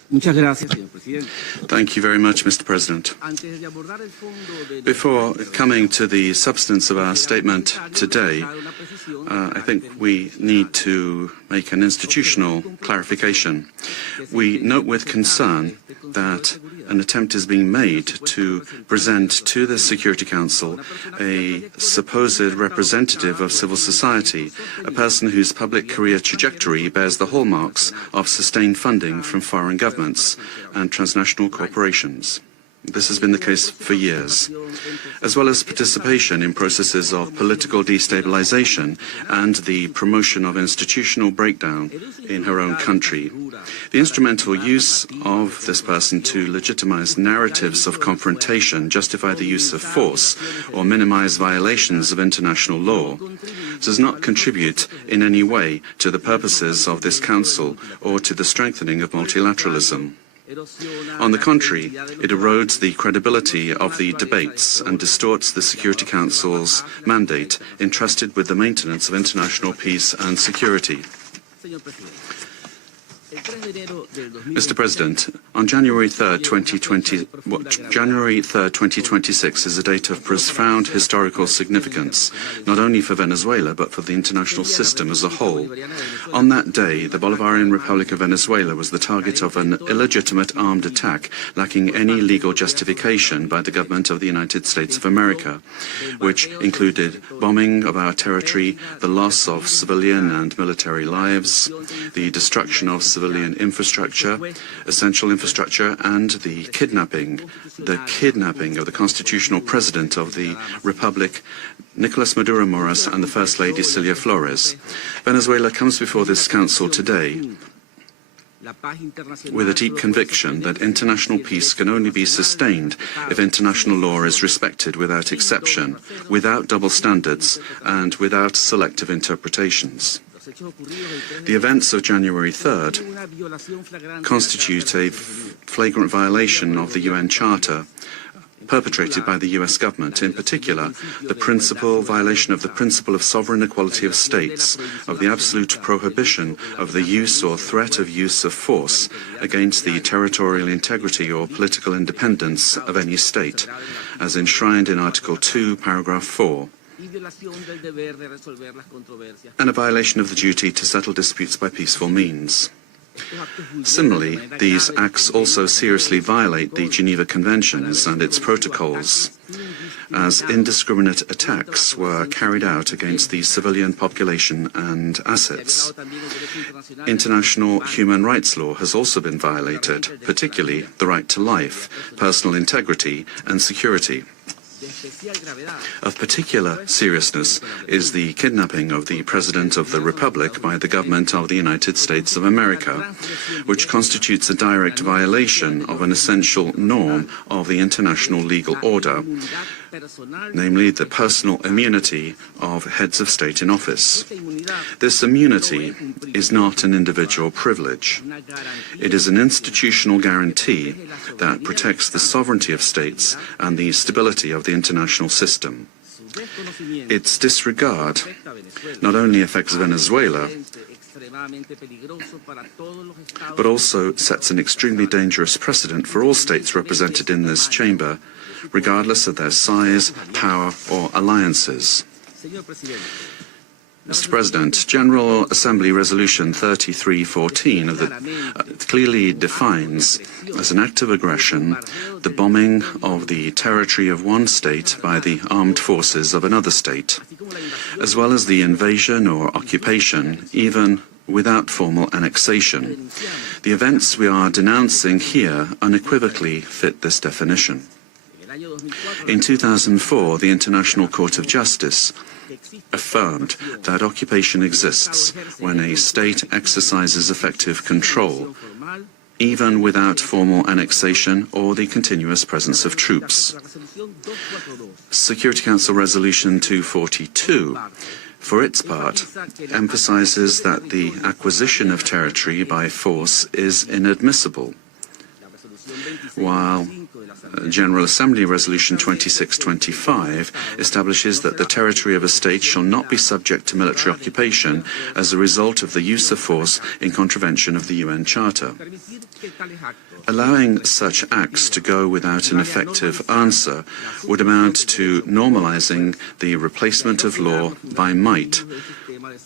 Thank you very much, Mr. President. Before coming to the substance of our statement today, I think we need to make an institutional clarification. We note with concern that an attempt is being made to present to the Security Council a supposed representative of civil society, a person whose public career trajectory bears the hallmarks of sustained funding from foreign governments and transnational corporations. This has been the case for years, as well as participation in processes of political destabilization and the promotion of institutional breakdown in her own country. The instrumental use of this person to legitimize narratives of confrontation, justify the use of force, or minimize violations of international law does not contribute in any way to the purposes of this Council or to the strengthening of multilateralism. On the contrary, it erodes the credibility of the debates and distorts the Security Council's mandate entrusted with the maintenance of international peace and security. Mr. President, on January 3rd, 2026 is a date of profound historical significance, not only for Venezuela, but for the international system as a whole. On that day, the Bolivarian Republic of Venezuela was the target of an illegitimate armed attack lacking any legal justification by the government of the United States of America, which included bombing of our territory, the loss of civilian and military lives, the destruction of civilian infrastructure, essential infrastructure, and the kidnapping of the constitutional president of the Republic, Nicolás Maduro and the First Lady Cilia Flores. Venezuela comes before this Council today with a deep conviction that international peace can only be sustained if international law is respected without exception, without double standards, and without selective interpretations. The events of January 3rd constitute a flagrant violation of the UN Charter perpetrated by the US government, in particular the violation of the principle of sovereign equality of states, of the absolute prohibition of the use or threat of use of force against the territorial integrity or political independence of any state, as enshrined in Article 2, Paragraph 4. And a violation of the duty to settle disputes by peaceful means. Similarly, these acts also seriously violate the Geneva Conventions and its protocols, as indiscriminate attacks were carried out against the civilian population and assets. International human rights law has also been violated, particularly the right to life, personal integrity, and security. Of particular seriousness is the kidnapping of the President of the Republic by the government of the United States of America, which constitutes a direct violation of an essential norm of the international legal order, namely the personal immunity of heads of state in office. This immunity is not an individual privilege. It is an institutional guarantee that protects the sovereignty of states and the stability of the international system. Its disregard not only affects Venezuela, but also sets an extremely dangerous precedent for all states represented in this chamber, regardless of their size, power, or alliances. Mr. President, General Assembly Resolution 3314 clearly defines as an act of aggression the bombing of the territory of one state by the armed forces of another state, as well as the invasion or occupation, even without formal annexation. The events we are denouncing here unequivocally fit this definition. In 2004, the International Court of Justice affirmed that occupation exists when a state exercises effective control, even without formal annexation or the continuous presence of troops. Security Council Resolution 242, for its part, emphasizes that the acquisition of territory by force is inadmissible, while General Assembly Resolution 2625 establishes that the territory of a state shall not be subject to military occupation as a result of the use of force in contravention of the UN Charter. Allowing such acts to go without an effective answer would amount to normalizing the replacement of law by might,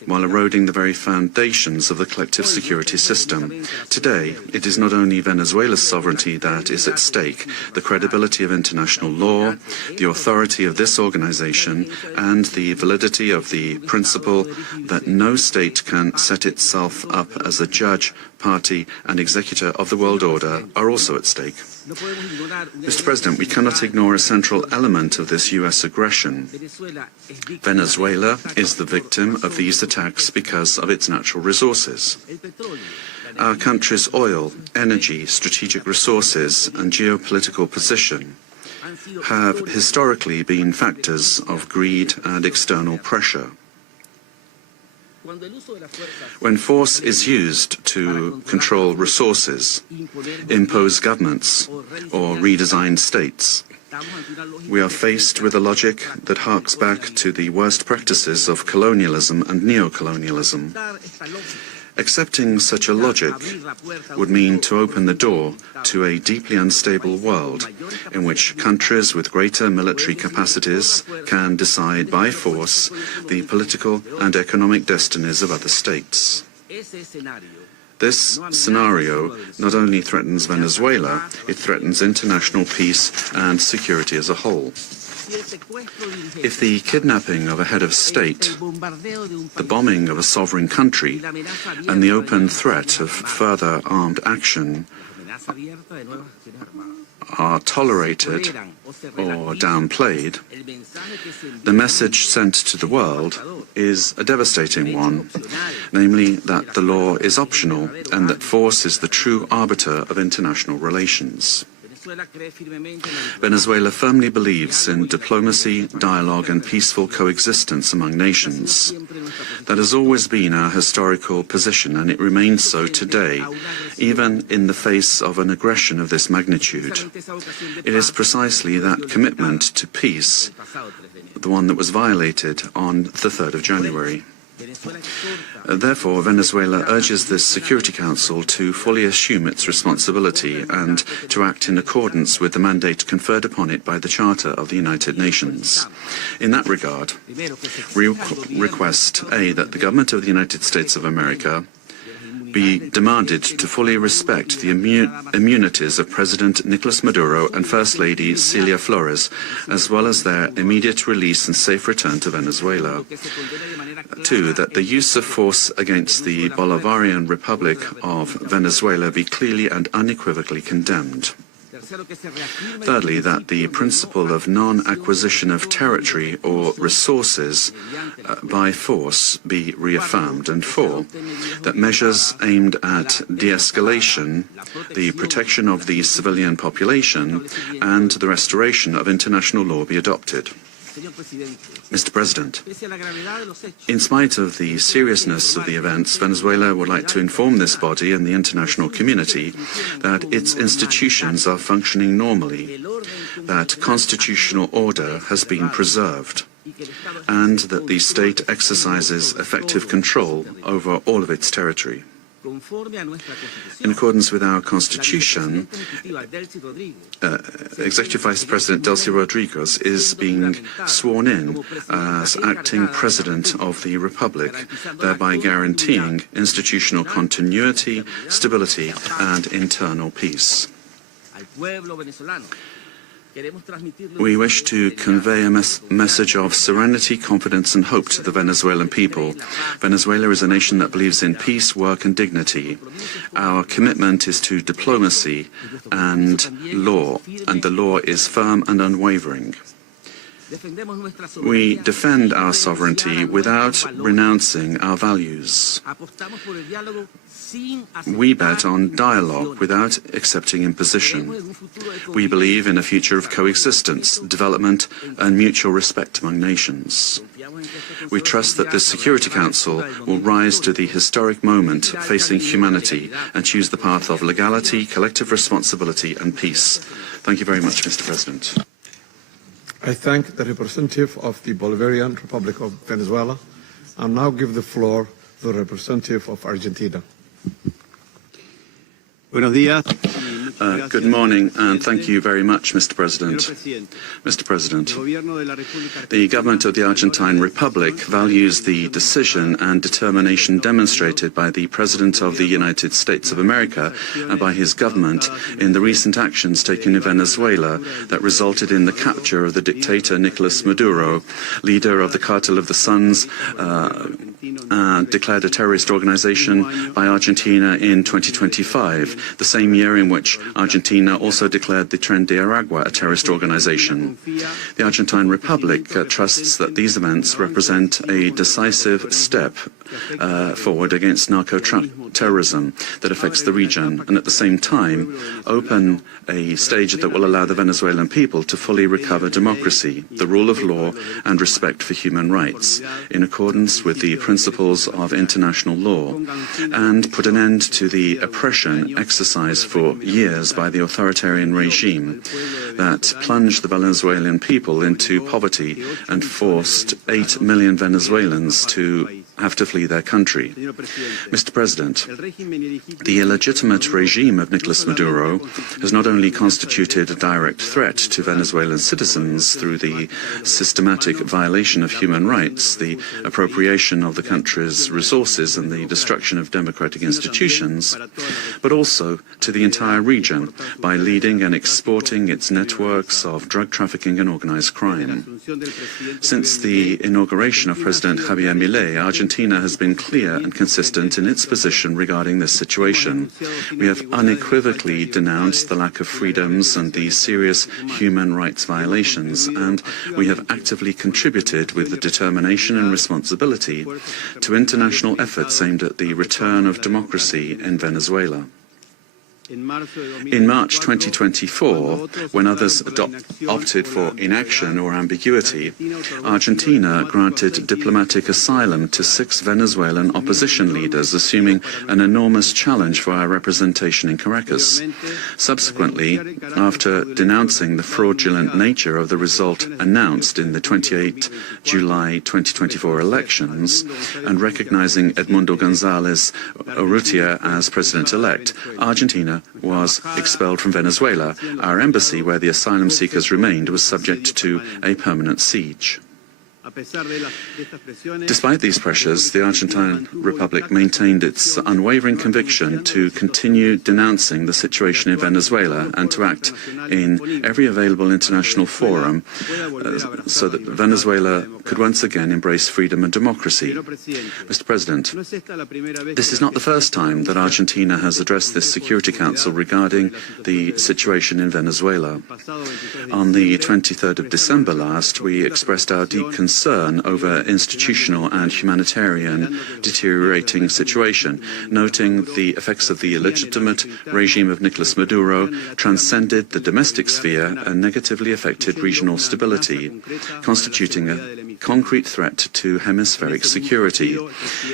while eroding the very foundations of the collective security system. Today, it is not only Venezuela's sovereignty that is at stake, the credibility of international law, the authority of this organization, and the validity of the principle that no state can set itself up as a judge, party, and executor of the world order are also at stake. Mr. President, we cannot ignore a central element of this U.S. aggression. Venezuela is the victim of these attacks because of its natural resources. Our country's oil, energy, strategic resources, and geopolitical position have historically been factors of greed and external pressure. When force is used to control resources, impose governments, or redesign states, we are faced with a logic that harks back to the worst practices of colonialism and neocolonialism. Accepting such a logic would mean to open the door to a deeply unstable world in which countries with greater military capacities can decide by force the political and economic destinies of other states. This scenario not only threatens Venezuela, it threatens international peace and security as a whole. If the kidnapping of a head of state, the bombing of a sovereign country, and the open threat of further armed action are tolerated or downplayed, the message sent to the world is a devastating one, namely that the law is optional and that force is the true arbiter of international relations. Venezuela firmly believes in diplomacy, dialogue and peaceful coexistence among nations. That has always been our historical position, and it remains so today, even in the face of an aggression of this magnitude. It is precisely that commitment to peace, the one that was violated on the 3rd of January. Therefore, Venezuela urges the Security Council to fully assume its responsibility and to act in accordance with the mandate conferred upon it by the Charter of the United Nations. In that regard, we request, A, that the government of the United States of America be demanded to fully respect the immunities of President Nicolás Maduro and First Lady Cilia Flores, as well as their immediate release and safe return to Venezuela. 2, that the use of force against the Bolivarian Republic of Venezuela be clearly and unequivocally condemned. Thirdly, that the principle of non-acquisition of territory or resources by force be reaffirmed. And 4, that measures aimed at de-escalation, the protection of the civilian population, and the restoration of international law be adopted. Mr. President, in spite of the seriousness of the events, Venezuela would like to inform this body and the international community that its institutions are functioning normally, that constitutional order has been preserved, and that the state exercises effective control over all of its territory. In accordance with our Constitution, Executive Vice President Delcy Rodriguez is being sworn in as acting President of the Republic, thereby guaranteeing institutional continuity, stability, and internal peace. We wish to convey a message of serenity, confidence and hope to the Venezuelan people. Venezuela is a nation that believes in peace, work and dignity. Our commitment is to diplomacy and law, and the law is firm and unwavering. We defend our sovereignty without renouncing our values. We bet on dialogue without accepting imposition. We believe in a future of coexistence, development and mutual respect among nations. We trust that the Security Council will rise to the historic moment facing humanity and choose the path of legality, collective responsibility and peace. Thank you very much, Mr. President. I thank the representative of the Bolivarian Republic of Venezuela and now give the floor to the representative of Argentina. Buenos días. Good morning, and thank you very much, Mr. President. Mr. President, the government of the Argentine Republic values the decision and determination demonstrated by the President of the United States of America and by his government in the recent actions taken in Venezuela that resulted in the capture of the dictator Nicolás Maduro, leader of the Cartel of the Suns, declared a terrorist organization by Argentina in 2025, the same year in which Argentina also declared the Tren de Aragua a terrorist organization. The Argentine Republic trusts that these events represent a decisive step forward against narco-terrorism that affects the region, and at the same time open a stage that will allow the Venezuelan people to fully recover democracy, the rule of law and respect for human rights, in accordance with the principles of international law, and put an end to the oppression exercised for years by the authoritarian regime that plunged the Venezuelan people into poverty and forced 8 million Venezuelans to have to flee their country. Mr. President, the illegitimate regime of Nicolás Maduro has not only constituted a direct threat to Venezuelan citizens through the systematic violation of human rights, the appropriation of the country's resources and the destruction of democratic institutions, but also to the entire region by leading and exporting its networks of drug trafficking and organized crime. Since the inauguration of President Javier Milei, Argentina has been clear and consistent in its position regarding this situation. We have unequivocally denounced the lack of freedoms and the serious human rights violations, and we have actively contributed with the determination and responsibility to international efforts aimed at the return of democracy in Venezuela. In March 2024, when others opted for inaction or ambiguity, Argentina granted diplomatic asylum to 6 Venezuelan opposition leaders, assuming an enormous challenge for our representation in Caracas. Subsequently, after denouncing the fraudulent nature of the result announced in the 28 July 2024 elections and recognizing Edmundo González Urrutia as president-elect, Argentina was expelled from Venezuela. Our embassy, where the asylum seekers remained, was subject to a permanent siege. Despite these pressures, the Argentine Republic maintained its unwavering conviction to continue denouncing the situation in Venezuela and to act in every available international forum so that Venezuela could once again embrace freedom and democracy. Mr. President, this is not the first time that Argentina has addressed this Security Council regarding the situation in Venezuela. On the 23rd of December last, we expressed our deep concern over institutional and humanitarian deteriorating situation, noting the effects of the illegitimate regime of Nicolás Maduro transcended the domestic sphere and negatively affected regional stability, constituting a concrete threat to hemispheric security.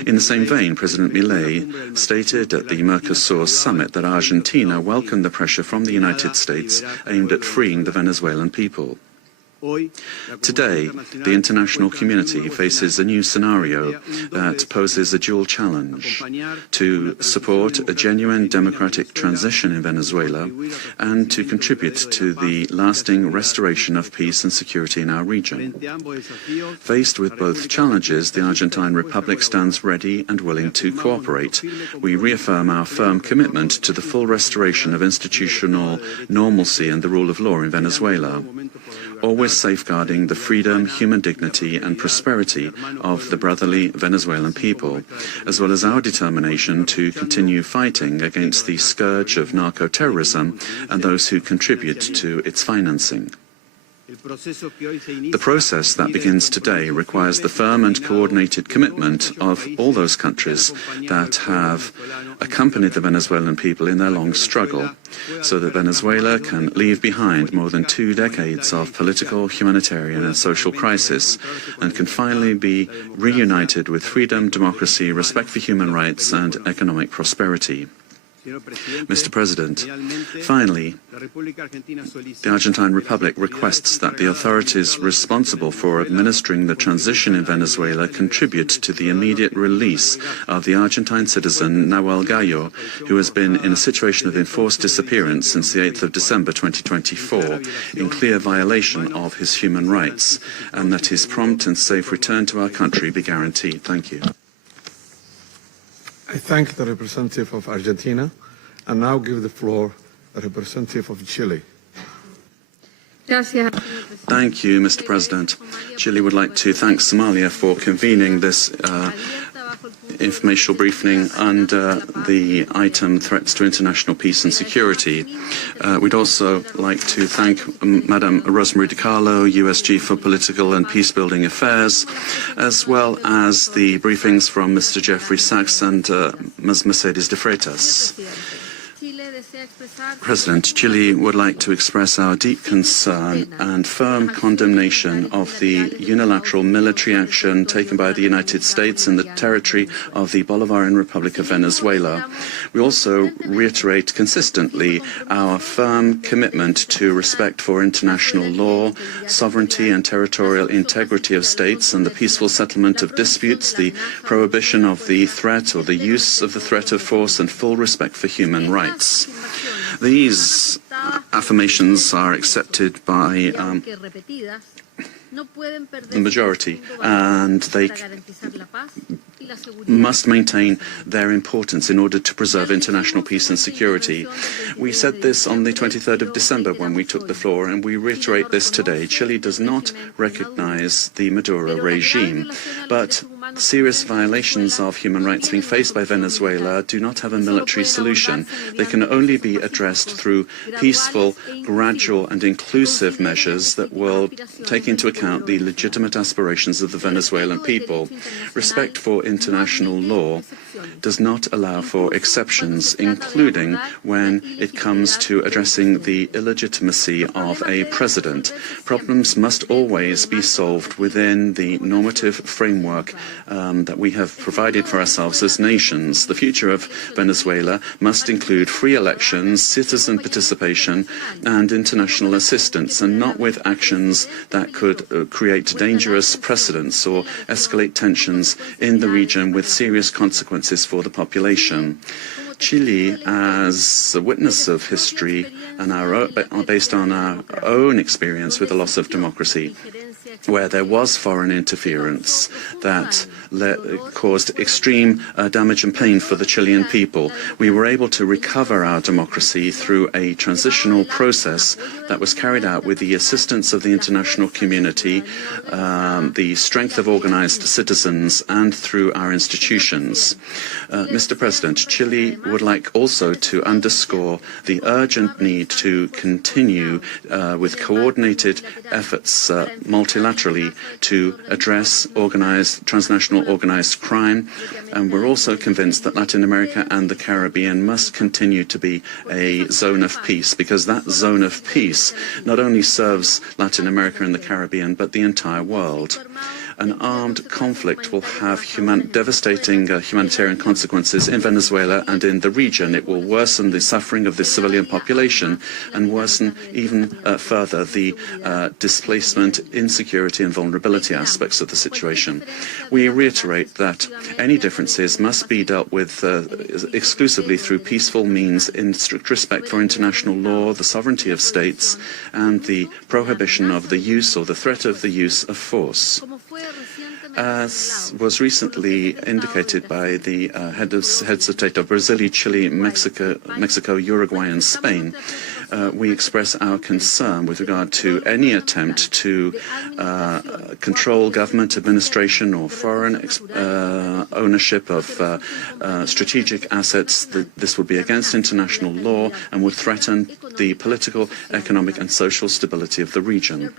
In the same vein, President Milei stated at the Mercosur summit that Argentina welcomed the pressure from the United States aimed at freeing the Venezuelan people. Today, the international community faces a new scenario that poses a dual challenge: to support a genuine democratic transition in Venezuela and to contribute to the lasting restoration of peace and security in our region. Faced with both challenges, the Argentine Republic stands ready and willing to cooperate. We reaffirm our firm commitment to the full restoration of institutional normalcy and the rule of law in Venezuela, always safeguarding the freedom, human dignity and prosperity of the brotherly Venezuelan people, as well as our determination to continue fighting against the scourge of narco-terrorism and those who contribute to its financing. The process that begins today requires the firm and coordinated commitment of all those countries that have accompanied the Venezuelan people in their long struggle, so that Venezuela can leave behind more than 2 decades of political, humanitarian and social crisis and can finally be reunited with freedom, democracy, respect for human rights and economic prosperity. Mr. President, finally, the Argentine Republic requests that the authorities responsible for administering the transition in Venezuela contribute to the immediate release of the Argentine citizen Nahuel Gallo, who has been in a situation of enforced disappearance since the 8th of December 2024, in clear violation of his human rights, and that his prompt and safe return to our country be guaranteed. Thank you. I thank the representative of Argentina and now give the floor to the representative of Chile. Thank you, Mr. President. Chile would like to thank Somalia for convening this informational briefing under the item Threats to International Peace and Security. We'd also like to thank Madam Rosemary DiCarlo, USG for Political and Peacebuilding Affairs, as well as the briefings from Mr. Jeffrey Sachs and Ms. Mercedes de Freitas. President, Chile would like to express our deep concern and firm condemnation of the unilateral military action taken by the United States in the territory of the Bolivarian Republic of Venezuela. We also reiterate consistently our firm commitment to respect for international law, sovereignty and territorial integrity of states, and the peaceful settlement of disputes, the prohibition of the threat or the use of the threat of force, and full respect for human rights. These affirmations are accepted by the majority, and they must maintain their importance in order to preserve international peace and security. We said this on the 23rd of December when we took the floor, and we reiterate this today. Chile does not recognize the Maduro regime, but serious violations of human rights being faced by Venezuela do not have a military solution. They can only be addressed through peaceful, gradual and inclusive measures that will take into account the legitimate aspirations of the Venezuelan people. Respect for international law does not allow for exceptions, including when it comes to addressing the illegitimacy of a president. Problems must always be solved within the normative framework that we have provided for ourselves as nations. The future of Venezuela must include free elections, citizen participation, and international assistance, and not with actions that could create dangerous precedents or escalate tensions in the region with serious consequences for the population. Chile, as a witness of history and based on our own experience with the loss of democracy, where there was foreign interference that caused extreme damage and pain for the Chilean people. We were able to recover our democracy through a transitional process that was carried out with the assistance of the international community, the strength of organized citizens, and through our institutions. Mr. President, Chile would like also to underscore the urgent need to continue with coordinated efforts multilaterally to address transnational organized crime, and we're also convinced that Latin America and the Caribbean must continue to be a zone of peace, because that zone of peace not only serves Latin America and the Caribbean, but the entire world. An armed conflict will have devastating humanitarian consequences in Venezuela and in the region. It will worsen the suffering of the civilian population and worsen even further the displacement, insecurity and vulnerability aspects of the situation. We reiterate that any differences must be dealt with exclusively through peaceful means in strict respect for international law, the sovereignty of states, and the prohibition of the use or the threat of the use of force. As was recently indicated by the heads of state of Brazil, Chile, Mexico, Uruguay and Spain, we express our concern with regard to any attempt to control government administration or foreign ownership of strategic assets. This would be against international law and would threaten the political, economic and social stability of the region.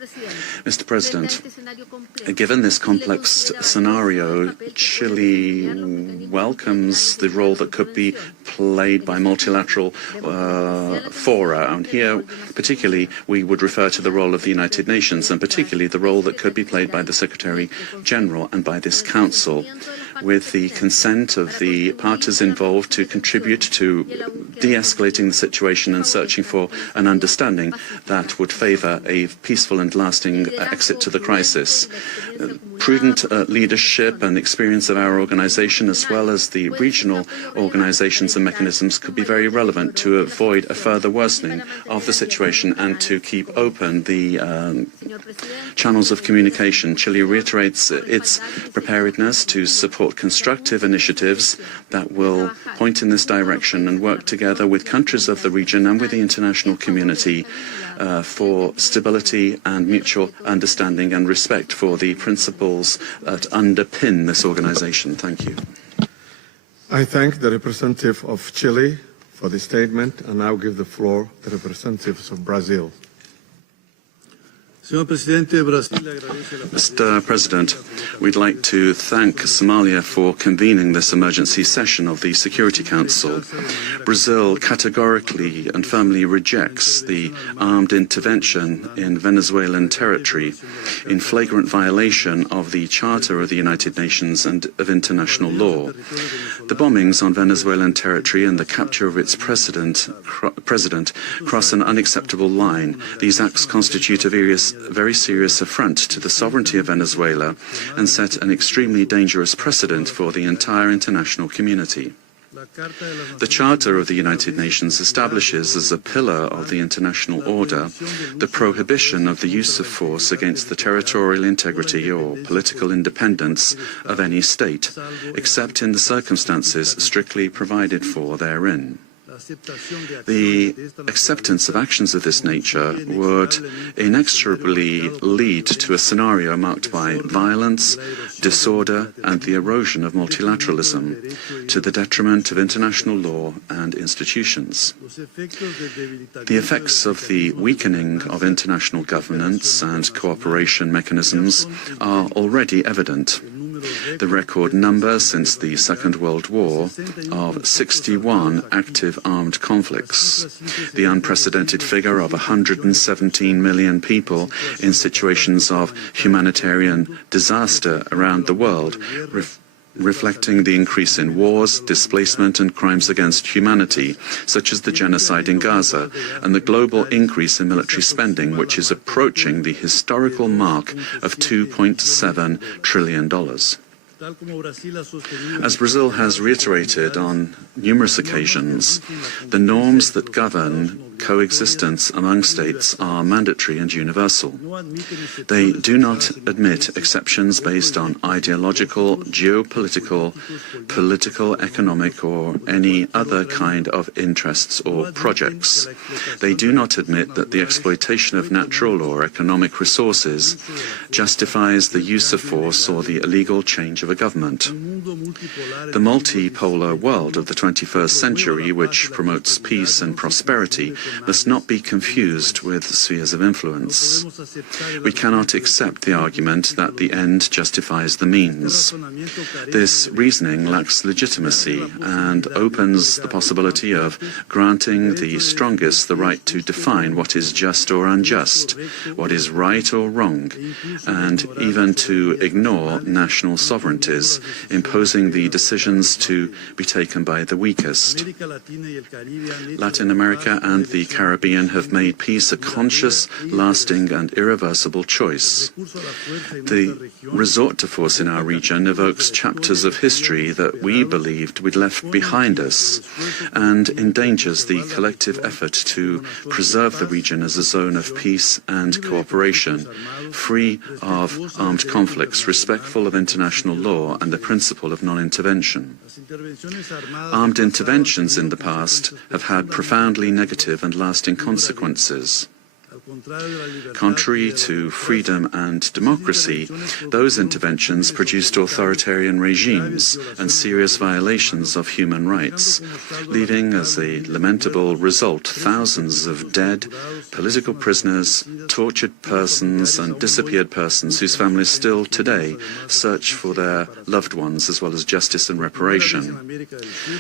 Mr. President, given this complex scenario, Chile welcomes the role that could be played by multilateral fora. And here, particularly, we would refer to the role of the United Nations, and particularly the role that could be played by the Secretary-General and by this Council, with the consent of the parties involved to contribute to de-escalating the situation and searching for an understanding that would favour a peaceful and lasting exit to the crisis. Prudent leadership and experience of our organisation, as well as the regional organisations and mechanisms, could be very relevant to avoid a further worsening of the situation and to keep open the channels of communication. Chile reiterates its preparedness to support constructive initiatives that will point in this direction and work together with countries of the region and with the international community for stability and mutual understanding and respect for the principles that underpin this organisation. Thank you. I thank the representative of Chile for the statement and now give the floor to the representatives of Brazil. Mr. President, we'd like to thank Somalia for convening this emergency session of the Security Council. Brazil categorically and firmly rejects the armed intervention in Venezuelan territory in flagrant violation of the Charter of the United Nations and of international law. The bombings on Venezuelan territory and the capture of its president cross an unacceptable line. These acts constitute a very serious affront to the sovereignty of Venezuela and set an extremely dangerous precedent for the entire international community. The Charter of the United Nations establishes as a pillar of the international order the prohibition of the use of force against the territorial integrity or political independence of any state, except in the circumstances strictly provided for therein. The acceptance of actions of this nature would inexorably lead to a scenario marked by violence, disorder, and the erosion of multilateralism, to the detriment of international law and institutions. The effects of the weakening of international governance and cooperation mechanisms are already evident. The record number since the Second World War of 61 active armed conflicts, the unprecedented figure of 117 million people in situations of humanitarian disaster around the world, reflecting the increase in wars, displacement and crimes against humanity, such as the genocide in Gaza, and the global increase in military spending, which is approaching the historical mark of $2.7 trillion. As Brazil has reiterated on numerous occasions, the norms that govern coexistence among states are mandatory and universal. They do not admit exceptions based on ideological, geopolitical, political, economic, or any other kind of interests or projects. They do not admit that the exploitation of natural or economic resources justifies the use of force or the illegal change of a government. The multipolar world of the 21st century, which promotes peace and prosperity, must not be confused with spheres of influence. We cannot accept the argument that the end justifies the means. This reasoning lacks legitimacy and opens the possibility of granting the strongest the right to define what is just or unjust, what is right or wrong, and even to ignore national sovereignties, imposing the decisions to be taken by the weakest. Latin America and the Caribbean have made peace a conscious, lasting and irreversible choice. The resort to force in our region evokes chapters of history that we believed we'd left behind us and endangers the collective effort to preserve the region as a zone of peace and cooperation, free of armed conflicts, respectful of international law and the principle of non-intervention. Armed interventions in the past have had profoundly negative and lasting consequences. Contrary to freedom and democracy, those interventions produced authoritarian regimes and serious violations of human rights, leaving as a lamentable result thousands of dead, political prisoners, tortured persons and disappeared persons whose families still today search for their loved ones as well as justice and reparation.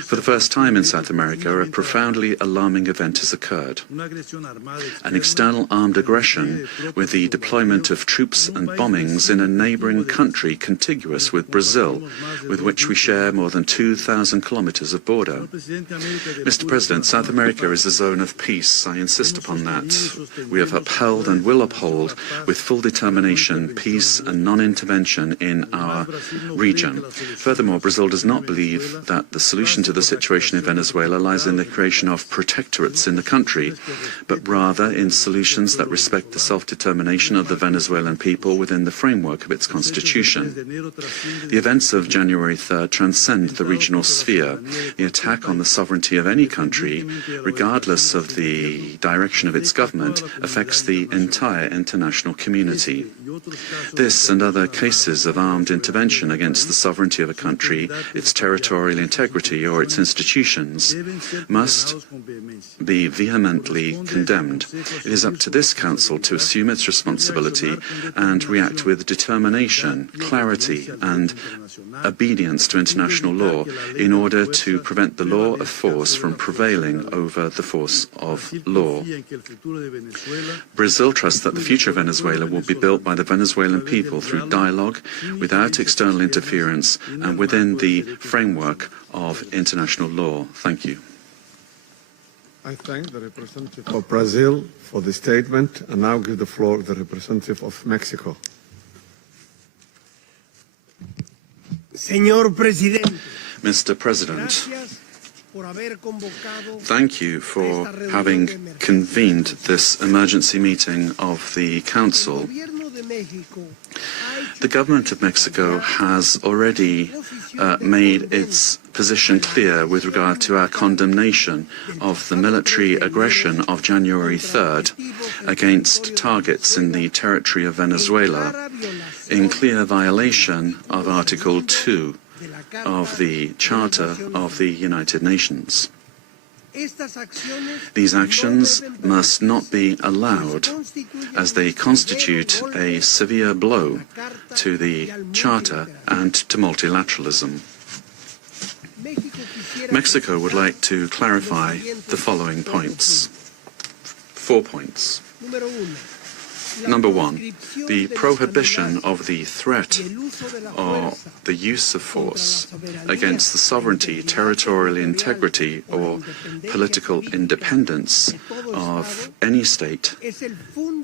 For the first time in South America, a profoundly alarming event has occurred. An external armed aggression with the deployment of troops and bombings in a neighboring country contiguous with Brazil, with which we share more than 2,000 kilometers of border. Mr. President, South America is a zone of peace. I insist upon that. We have upheld and will uphold with full determination peace and non-intervention in our region. Furthermore, Brazil does not believe that the solution to the situation in Venezuela lies in the creation of protectorates in the country, but rather in solutions that respect the self-determination of the Venezuelan people within the framework of its constitution. The events of January 3rd transcend the regional sphere. The attack on the sovereignty of any country, regardless of the direction of its government, affects the entire international community. This and other cases of armed intervention against the sovereignty of a country, its territorial integrity or its institutions must be vehemently condemned. It is up to this Council to assume its responsibility and react with determination, clarity and obedience to international law in order to prevent the law of force from prevailing over the force of law. Brazil trusts that the future of Venezuela will be built by the Venezuelan people through dialogue, without external interference and within the framework of international law. Thank you. I thank the representative of Brazil for the statement and now give the floor to the representative of Mexico. Señor Presidente, Mr. President, thank you for having convened this emergency meeting of the Council. The government of Mexico has already made its position clear with regard to our condemnation of the military aggression of January 3rd against targets in the territory of Venezuela, in clear violation of Article 2 of the Charter of the United Nations. These actions must not be allowed, as they constitute a severe blow to the Charter and to multilateralism. Mexico would like to clarify the following points. 4 points. Number one, the prohibition of the threat or the use of force against the sovereignty, territorial integrity or political independence of any state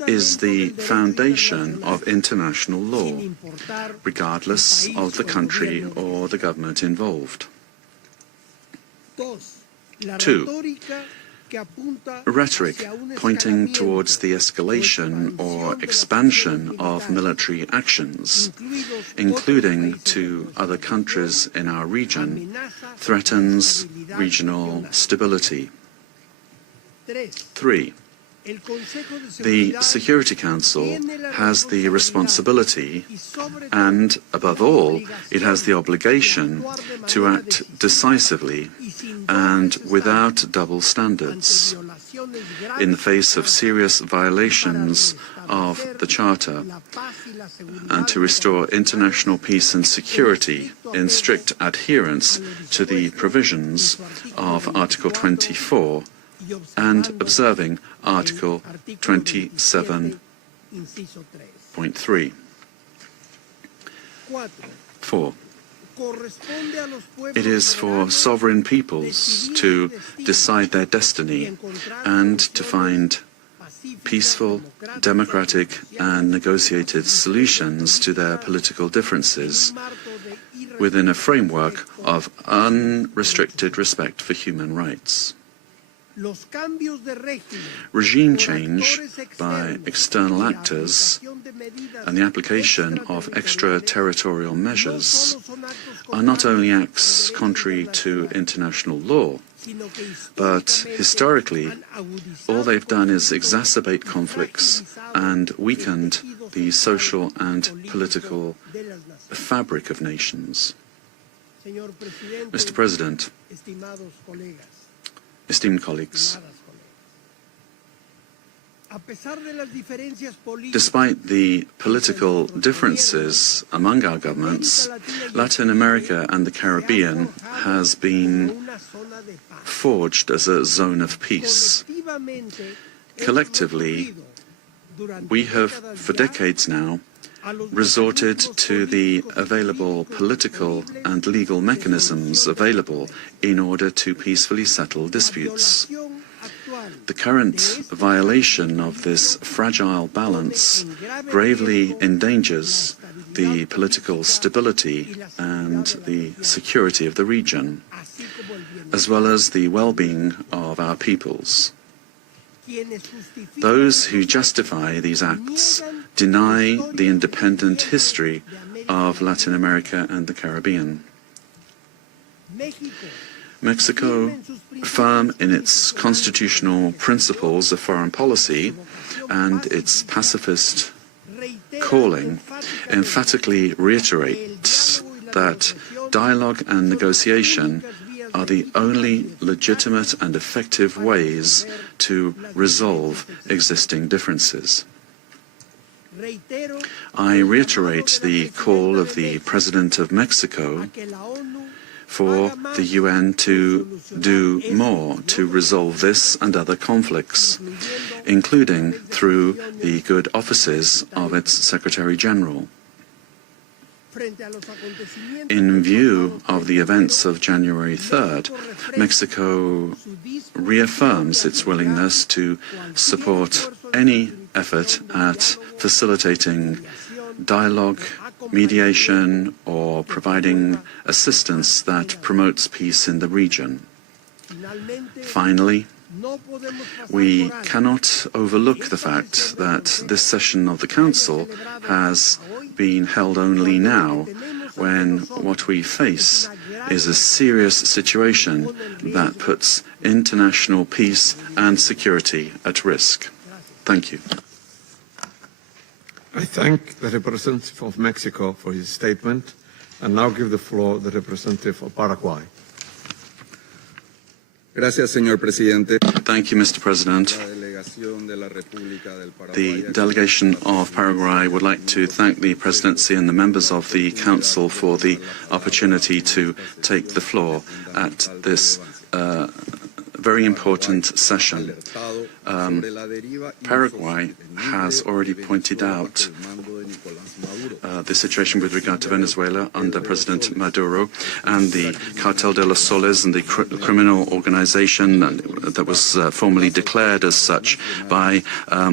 is the foundation of international law, regardless of the country or the government involved. 2. Rhetoric pointing towards the escalation or expansion of military actions, including to other countries in our region, threatens regional stability. 3. The Security Council has the responsibility and, above all, it has the obligation to act decisively and without double standards in the face of serious violations of the Charter and to restore international peace and security in strict adherence to the provisions of Article 24 and observing Article 27.3. 4. It is for sovereign peoples to decide their destiny and to find peaceful, democratic and negotiated solutions to their political differences within a framework of unrestricted respect for human rights. Regime change by external actors and the application of extraterritorial measures are not only acts contrary to international law, but historically all they've done is exacerbate conflicts and weakened the social and political fabric of nations. Mr. President, esteemed colleagues, despite the political differences among our governments, Latin America and the Caribbean has been forged as a zone of peace. Collectively, we have, for decades now, resorted to the available political and legal mechanisms available in order to peacefully settle disputes. The current violation of this fragile balance gravely endangers the political stability and the security of the region, as well as the well-being of our peoples. Those who justify these acts deny the independent history of Latin America and the Caribbean. Mexico, firm in its constitutional principles of foreign policy and its pacifist calling, emphatically reiterates that dialogue and negotiation are the only legitimate and effective ways to resolve existing differences. I reiterate the call of the President of Mexico for the UN to do more to resolve this and other conflicts, including through the good offices of its Secretary-General. In view of the events of January 3rd, Mexico reaffirms its willingness to support any effort at facilitating dialogue, mediation, or providing assistance that promotes peace in the region. Finally, we cannot overlook the fact that this session of the Council has been held only now, when what we face is a serious situation that puts international peace and security at risk. Thank you. I thank the representative of Mexico for his statement and now give the floor to the representative of Paraguay. Gracias, señor presidente. Thank you, Mr. President. The delegation of Paraguay would like to thank the Presidency and the members of the Council for the opportunity to take the floor at this very important session. Paraguay has already pointed out the situation with regard to Venezuela under President Maduro and the Cartel de los Soles and the criminal organization that was formally declared as such by our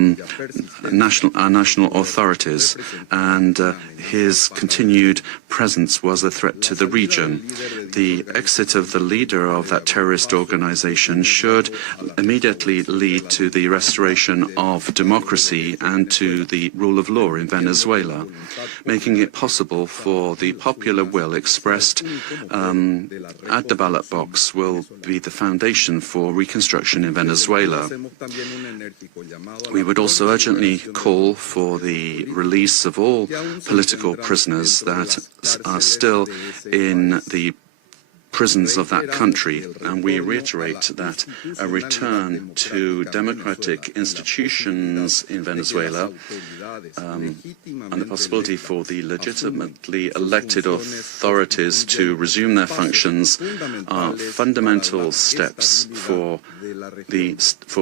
national authorities, and his continued presence was a threat to the region. The exit of the leader of that terrorist organization should immediately lead to the restoration of democracy and to the rule of law in Venezuela, making it possible for the popular will expressed at the ballot box will be the foundation for reconstruction in Venezuela. We would also urgently call for the release of all political prisoners that are still in the prisons of that country, and we reiterate that a return to democratic institutions in Venezuela and the possibility for the legitimately elected authorities to resume their functions are fundamental steps for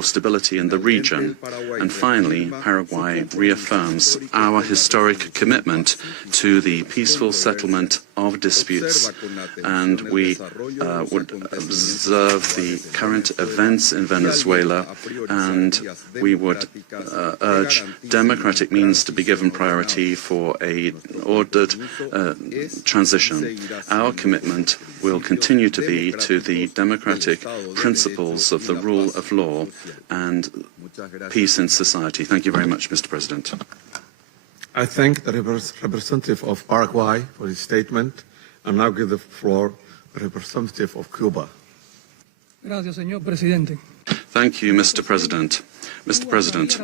stability in the region. And finally, Paraguay reaffirms our historic commitment to the peaceful settlement of disputes, and we would observe the current events in Venezuela, and we would urge democratic means to be given priority for an ordered transition. Our commitment will continue to be to the democratic principles of the rule of law and peace in society. Thank you very much, Mr. President. I thank the representative of Paraguay for his statement and now give the floor to the representative of Cuba. Gracias, señor presidente. Thank you, Mr. President. Mr. President,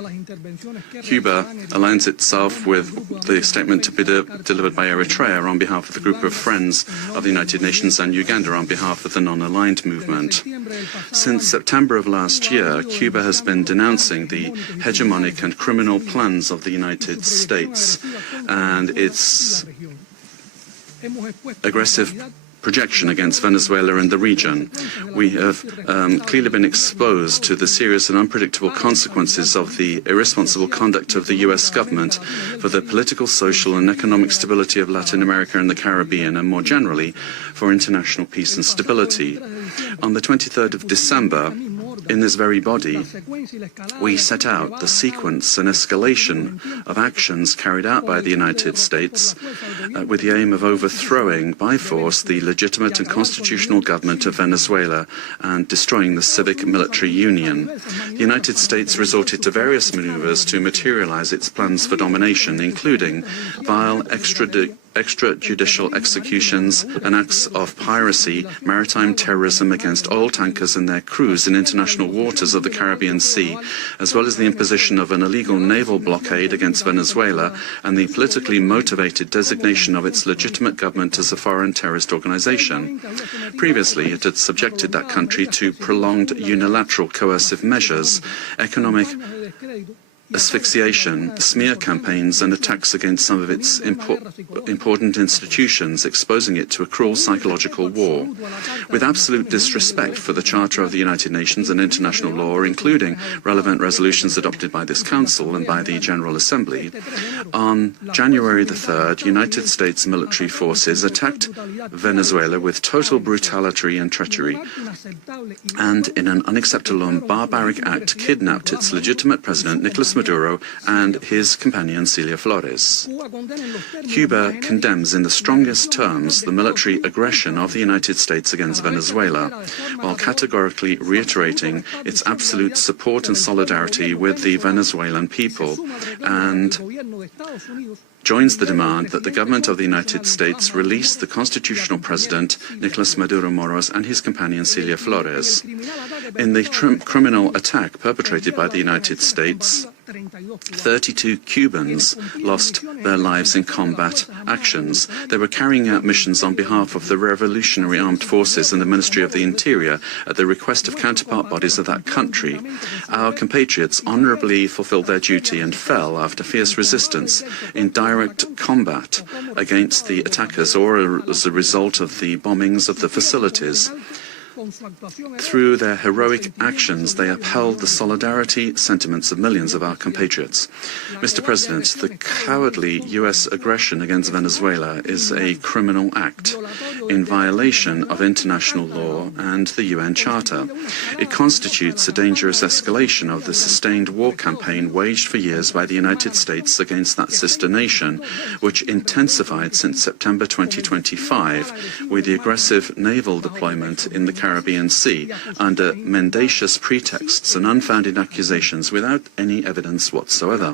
Cuba aligns itself with the statement to be delivered by Eritrea on behalf of the group of friends of the United Nations and Uganda on behalf of the non-aligned movement. Since September of last year, Cuba has been denouncing the hegemonic and criminal plans of the United States and its aggressive projection against Venezuela and the region. We have clearly been exposed to the serious and unpredictable consequences of the irresponsible conduct of the U.S. government for the political, social and economic stability of Latin America and the Caribbean, and more generally, for international peace and stability. On the 23rd of December, in this very body, we set out the sequence and escalation of actions carried out by the United States with the aim of overthrowing by force the legitimate and constitutional government of Venezuela and destroying the civic military union. The United States resorted to various maneuvers to materialize its plans for domination, including vile extrajudicial executions and acts of piracy, maritime terrorism against oil tankers and their crews in international waters of the Caribbean Sea, as well as the imposition of an illegal naval blockade against Venezuela and the politically motivated designation of its legitimate government as a foreign terrorist organization. Previously, it had subjected that country to prolonged unilateral coercive measures, economic asphyxiation, smear campaigns and attacks against some of its important institutions, exposing it to a cruel psychological war. With absolute disrespect for the Charter of the United Nations and international law, including relevant resolutions adopted by this Council and by the General Assembly, on January the 3rd, United States military forces attacked Venezuela with total brutality and treachery, and in an unacceptable and barbaric act kidnapped its legitimate president, Nicolás Maduro, and his companion, Cilia Flores. Cuba condemns in the strongest terms the military aggression of the United States against Venezuela, while categorically reiterating its absolute support and solidarity with the Venezuelan people, and joins the demand that the government of the United States release the constitutional president, Nicolás Maduro Moros, and his companion, Cilia Flores. In the criminal attack perpetrated by the United States, 32 Cubans lost their lives in combat actions. They were carrying out missions on behalf of the Revolutionary Armed Forces and the Ministry of the Interior at the request of counterpart bodies of that country. Our compatriots honorably fulfilled their duty and fell after fierce resistance in direct combat against the attackers or as a result of the bombings of the facilities. Through their heroic actions, they upheld the solidarity sentiments of millions of our compatriots. Mr. President, the cowardly U.S. aggression against Venezuela is a criminal act in violation of international law and the UN Charter. It constitutes a dangerous escalation of the sustained war campaign waged for years by the United States against that sister nation, which intensified since September 2025 with the aggressive naval deployment in the Caribbean Sea under mendacious pretexts and unfounded accusations without any evidence whatsoever.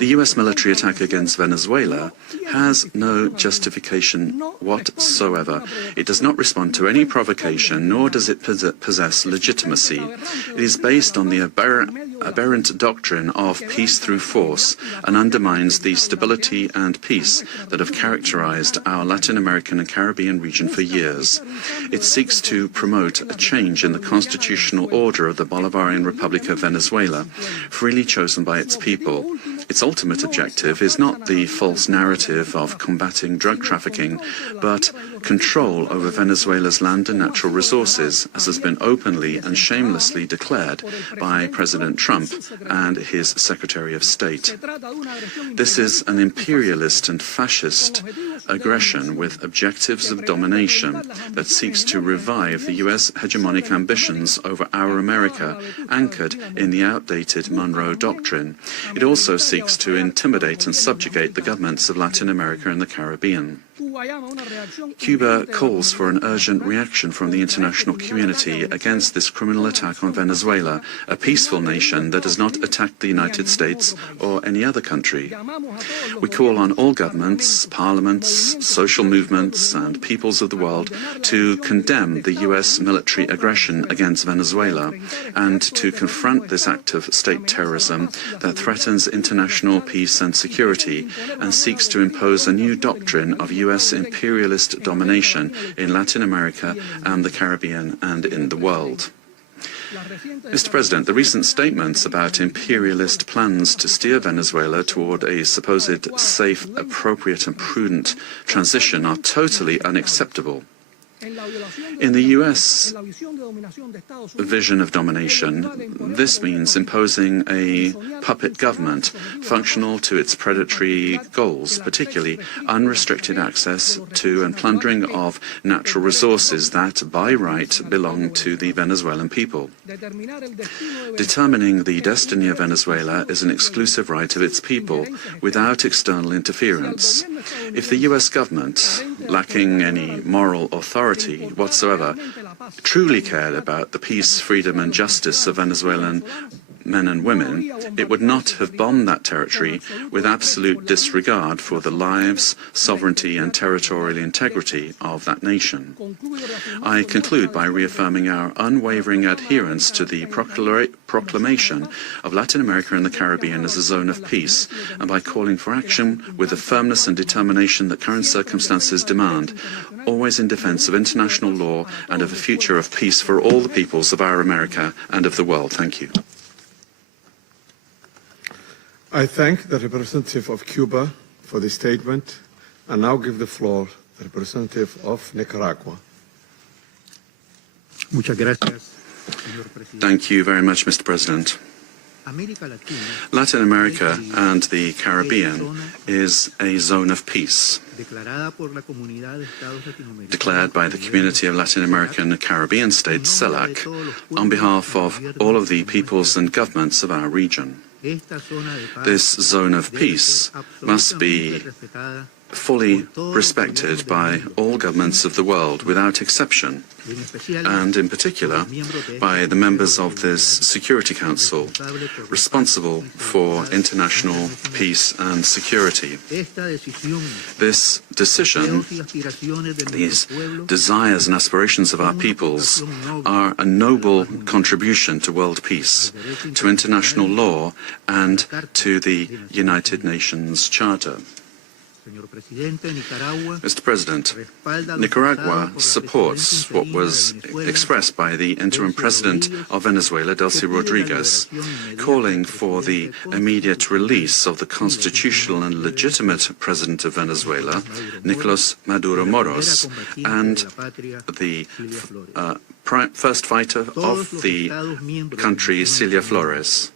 The U.S. military attack against Venezuela has no justification whatsoever. It does not respond to any provocation, nor does it possess legitimacy. It is based on the aberrant doctrine of peace through force and undermines the stability and peace that have characterized our Latin American and Caribbean region for years. It seeks to promote a change in the constitutional order of the Bolivarian Republic of Venezuela, freely chosen by its people. Its ultimate objective is not the false narrative of combating drug trafficking, but control over Venezuela's land and natural resources, as has been openly and shamelessly declared by President Trump and his Secretary of State. This is an imperialist and fascist aggression with objectives of domination that seeks to revive the U.S. hegemonic ambitions over our America, anchored in the outdated Monroe Doctrine. It also seeks to intimidate and subjugate the governments of Latin America and the Caribbean. Cuba calls for an urgent reaction from the international community against this criminal attack on Venezuela, a peaceful nation that has not attacked the United States or any other country. We call on all governments, parliaments, social movements and peoples of the world to condemn the U.S. military aggression against Venezuela and to confront this act of state terrorism that threatens international peace and security and seeks to impose a new doctrine of U.S. imperialist domination in Latin America and the Caribbean and in the world. Mr. President, the recent statements about imperialist plans to steer Venezuela toward a supposed safe, appropriate and prudent transition are totally unacceptable. In the U.S. vision of domination, this means imposing a puppet government functional to its predatory goals, particularly unrestricted access to and plundering of natural resources that, by right, belong to the Venezuelan people. Determining the destiny of Venezuela is an exclusive right of its people, without external interference. If the U.S. government, lacking any moral authority whatsoever, truly cared about the peace, freedom and justice of Venezuelan men and women, it would not have bombed that territory with absolute disregard for the lives, sovereignty and territorial integrity of that nation. I conclude by reaffirming our unwavering adherence to the proclamation of Latin America and the Caribbean as a zone of peace, and by calling for action with the firmness and determination that current circumstances demand, always in defense of international law and of a future of peace for all the peoples of our America and of the world. Thank you. I thank the representative of Cuba for the statement and now give the floor to the representative of Nicaragua. Muchas gracias. Thank you very much, Mr. President. Latin America and the Caribbean is a zone of peace, declared by the Community of Latin American and Caribbean States, CELAC, on behalf of all of the peoples and governments of our region. This zone of peace must be fully respected by all governments of the world without exception, and in particular by the members of this Security Council responsible for international peace and security. This decision, these desires and aspirations of our peoples, are a noble contribution to world peace, to international law and to the United Nations Charter. Mr. President, Nicaragua supports what was expressed by the interim president of Venezuela, Delcy Rodriguez, calling for the immediate release of the constitutional and legitimate president of Venezuela, Nicolás Maduro Moros, and the first fighter of the country, Cilia Flores.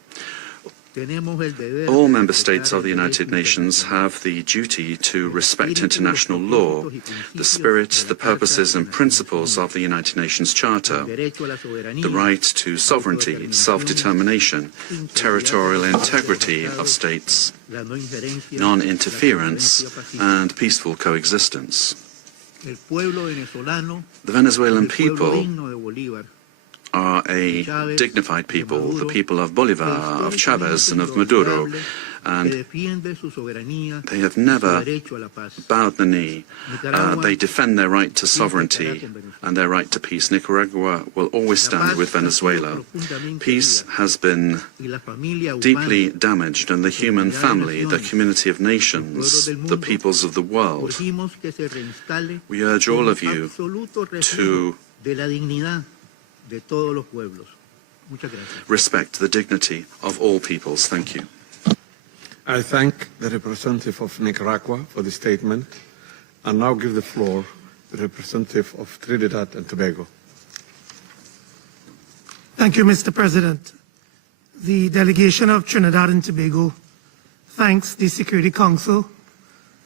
All member states of the United Nations have the duty to respect international law, the spirit, the purposes and principles of the United Nations Charter, the right to sovereignty, self-determination, territorial integrity of states, non-interference and peaceful coexistence. The Venezuelan people are a dignified people, the people of Bolivar, of Chavez and of Maduro, and they have never bowed the knee. They defend their right to sovereignty and their right to peace. Nicaragua will always stand with Venezuela. Peace has been deeply damaged, and the human family, the community of nations, the peoples of the world, we urge all of you to respect the dignity of all peoples. Thank you. I thank the representative of Nicaragua for the statement and now give the floor to the representative of Trinidad and Tobago. Thank you, Mr. President. The delegation of Trinidad and Tobago thanks the Security Council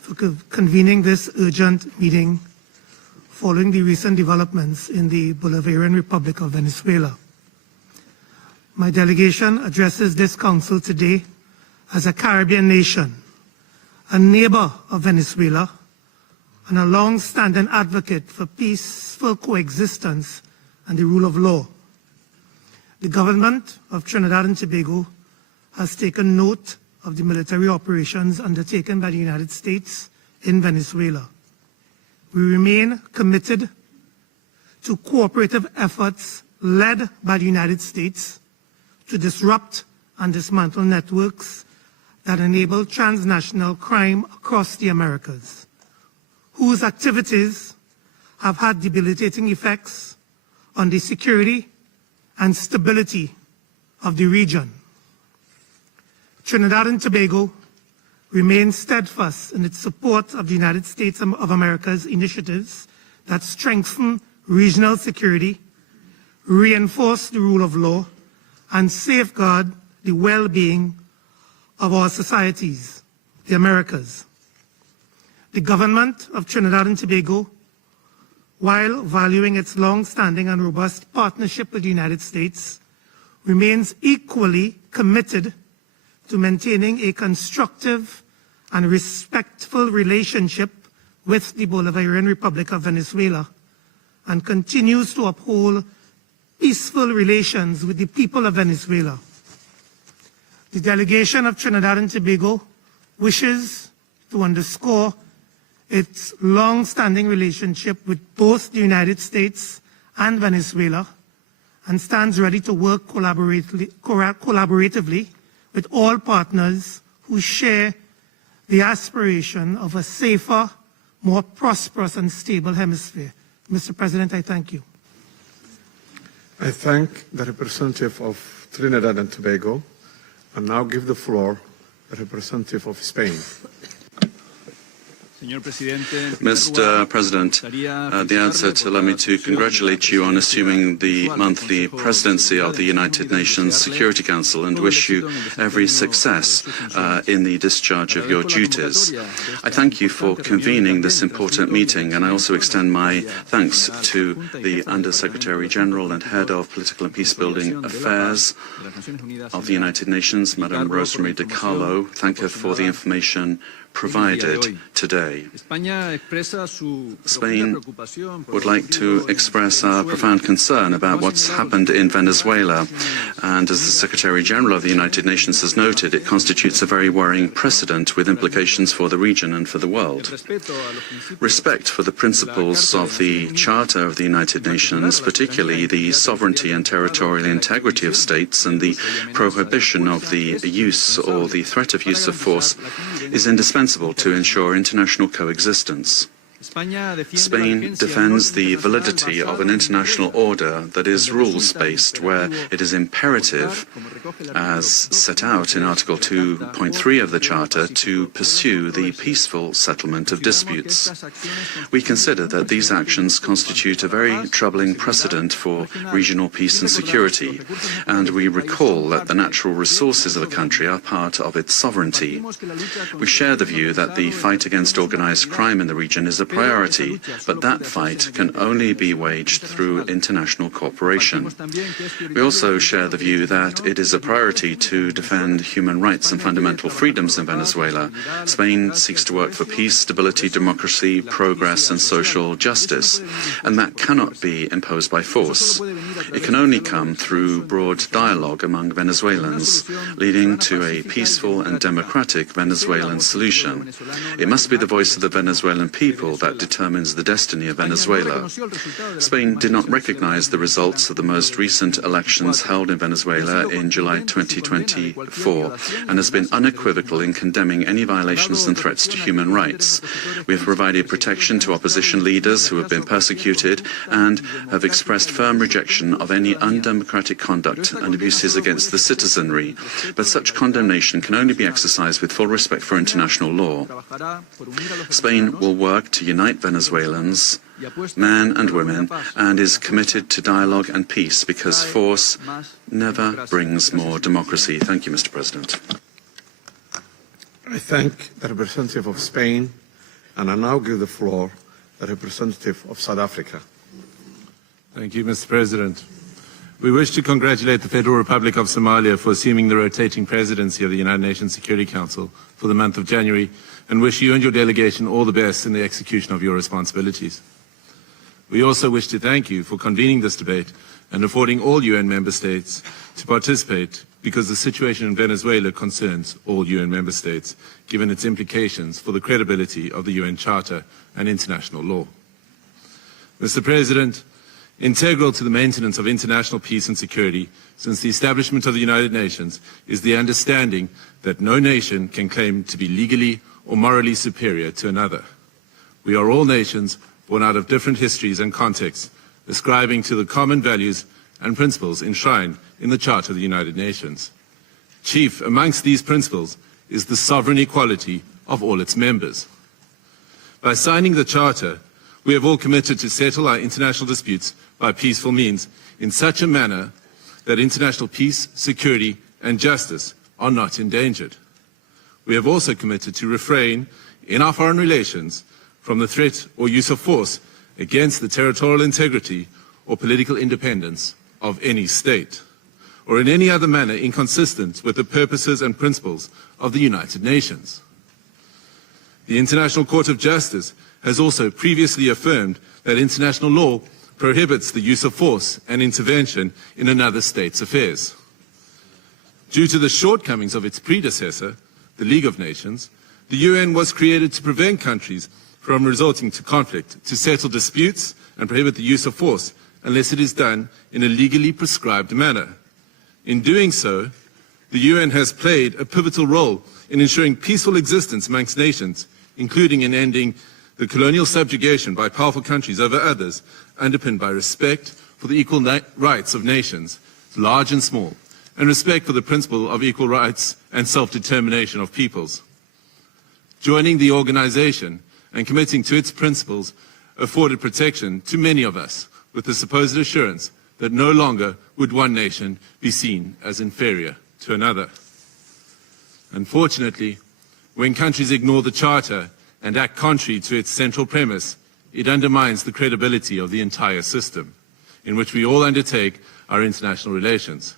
for convening this urgent meeting following the recent developments in the Bolivarian Republic of Venezuela. My delegation addresses this council today as a Caribbean nation, a neighbor of Venezuela, and a long-standing advocate for peaceful coexistence and the rule of law. The government of Trinidad and Tobago has taken note of the military operations undertaken by the United States in Venezuela. We remain committed to cooperative efforts led by the United States to disrupt and dismantle networks that enable transnational crime across the Americas, whose activities have had debilitating effects on the security and stability of the region. Trinidad and Tobago remains steadfast in its support of the United States of America's initiatives that strengthen regional security, reinforce the rule of law, and safeguard the well-being of our societies, the Americas. The government of Trinidad and Tobago, while valuing its long-standing and robust partnership with the United States, remains equally committed to maintaining a constructive and respectful relationship with the Bolivarian Republic of Venezuela, and continues to uphold peaceful relations with the people of Venezuela. The delegation of Trinidad and Tobago wishes to underscore its long-standing relationship with both the United States and Venezuela and stands ready to work collaboratively with all partners who share the aspiration of a safer, more prosperous and stable hemisphere. Mr. President, I thank you. I thank the representative of Trinidad and Tobago and now give the floor to the representative of Spain. Mr. President, at the outset, allow me to congratulate you on assuming the monthly presidency of the United Nations Security Council and wish you every success in the discharge of your duties. I thank you for convening this important meeting, and I also extend my thanks to the Under-Secretary-General and Head of Political and Peacebuilding Affairs of the United Nations, Madame Rosemary DiCarlo. Thank her for the information provided today. Spain would like to express our profound concern about what's happened in Venezuela, and as the Secretary-General of the United Nations has noted, it constitutes a very worrying precedent with implications for the region and for the world. Respect for the principles of the Charter of the United Nations, particularly the sovereignty and territorial integrity of states and the prohibition of the use or the threat of use of force, is indispensable to ensure international coexistence. Spain defends the validity of an international order that is rules-based, where it is imperative, as set out in Article 2.3 of the Charter, to pursue the peaceful settlement of disputes. We consider that these actions constitute a very troubling precedent for regional peace and security, and we recall that the natural resources of a country are part of its sovereignty. We share the view that the fight against organized crime in the region is a priority, but that fight can only be waged through international cooperation. We also share the view that it is a priority to defend human rights and fundamental freedoms in Venezuela. Spain seeks to work for peace, stability, democracy, progress and social justice, and that cannot be imposed by force. It can only come through broad dialogue among Venezuelans, leading to a peaceful and democratic Venezuelan solution. It must be the voice of the Venezuelan people that determines the destiny of Venezuela. Spain did not recognize the results of the most recent elections held in Venezuela in July 2024 and has been unequivocal in condemning any violations and threats to human rights. We have provided protection to opposition leaders who have been persecuted and have expressed firm rejection of any undemocratic conduct and abuses against the citizenry, but such condemnation can only be exercised with full respect for international law. Spain will work to unite Venezuelans, men and women, and is committed to dialogue and peace because force never brings more democracy. Thank you, Mr. President. I thank the representative of Spain, and I now give the floor to the representative of South Africa. Thank you, Mr. President. We wish to congratulate the Federal Republic of Somalia for assuming the rotating presidency of the United Nations Security Council for the month of January, and wish you and your delegation all the best in the execution of your responsibilities. We also wish to thank you for convening this debate and affording all UN member states to participate, because the situation in Venezuela concerns all UN member states, given its implications for the credibility of the UN Charter and international law. Mr. President, integral to the maintenance of international peace and security since the establishment of the United Nations is the understanding that no nation can claim to be legally or morally superior to another. We are all nations born out of different histories and contexts, ascribing to the common values and principles enshrined in the Charter of the United Nations. Chief amongst these principles is the sovereign equality of all its members. By signing the Charter, we have all committed to settle our international disputes by peaceful means in such a manner that international peace, security, and justice are not endangered. We have also committed to refrain in our foreign relations from the threat or use of force against the territorial integrity or political independence of any state, or in any other manner inconsistent with the purposes and principles of the United Nations. The International Court of Justice has also previously affirmed that international law prohibits the use of force and intervention in another state's affairs. Due to the shortcomings of its predecessor, the League of Nations, the UN was created to prevent countries from resorting to conflict, to settle disputes and prohibit the use of force unless it is done in a legally prescribed manner. In doing so, the UN has played a pivotal role in ensuring peaceful existence amongst nations, including in ending the colonial subjugation by powerful countries over others, underpinned by respect for the equal rights of nations, large and small, and respect for the principle of equal rights and self-determination of peoples. Joining the organization and committing to its principles afforded protection to many of us, with the supposed assurance that no longer would one nation be seen as inferior to another. Unfortunately, when countries ignore the Charter and act contrary to its central premise, it undermines the credibility of the entire system in which we all undertake our international relations.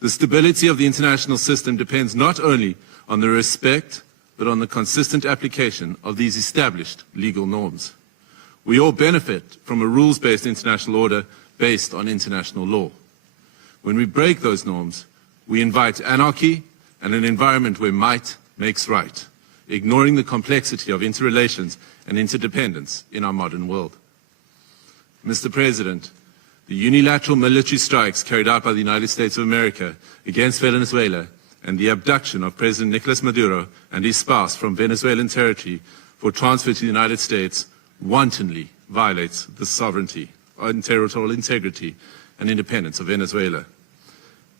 The stability of the international system depends not only on the respect, but on the consistent application of these established legal norms. We all benefit from a rules-based international order based on international law. When we break those norms, we invite anarchy and an environment where might makes right, ignoring the complexity of interrelations and interdependence in our modern world. Mr. President, the unilateral military strikes carried out by the United States of America against Venezuela and the abduction of President Nicolás Maduro and his spouse from Venezuelan territory for transfer to the United States wantonly violates the sovereignty and territorial integrity and independence of Venezuela.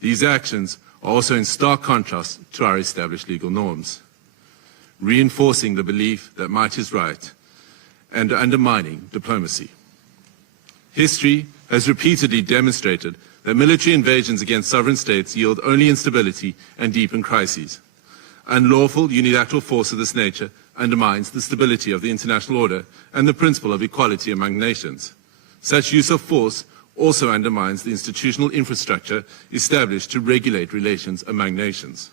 These actions are also in stark contrast to our established legal norms, reinforcing the belief that might is right and undermining diplomacy. History has repeatedly demonstrated that military invasions against sovereign states yield only instability and deepen crises. Unlawful unilateral force of this nature undermines the stability of the international order and the principle of equality among nations. Such use of force also undermines the institutional infrastructure established to regulate relations among nations.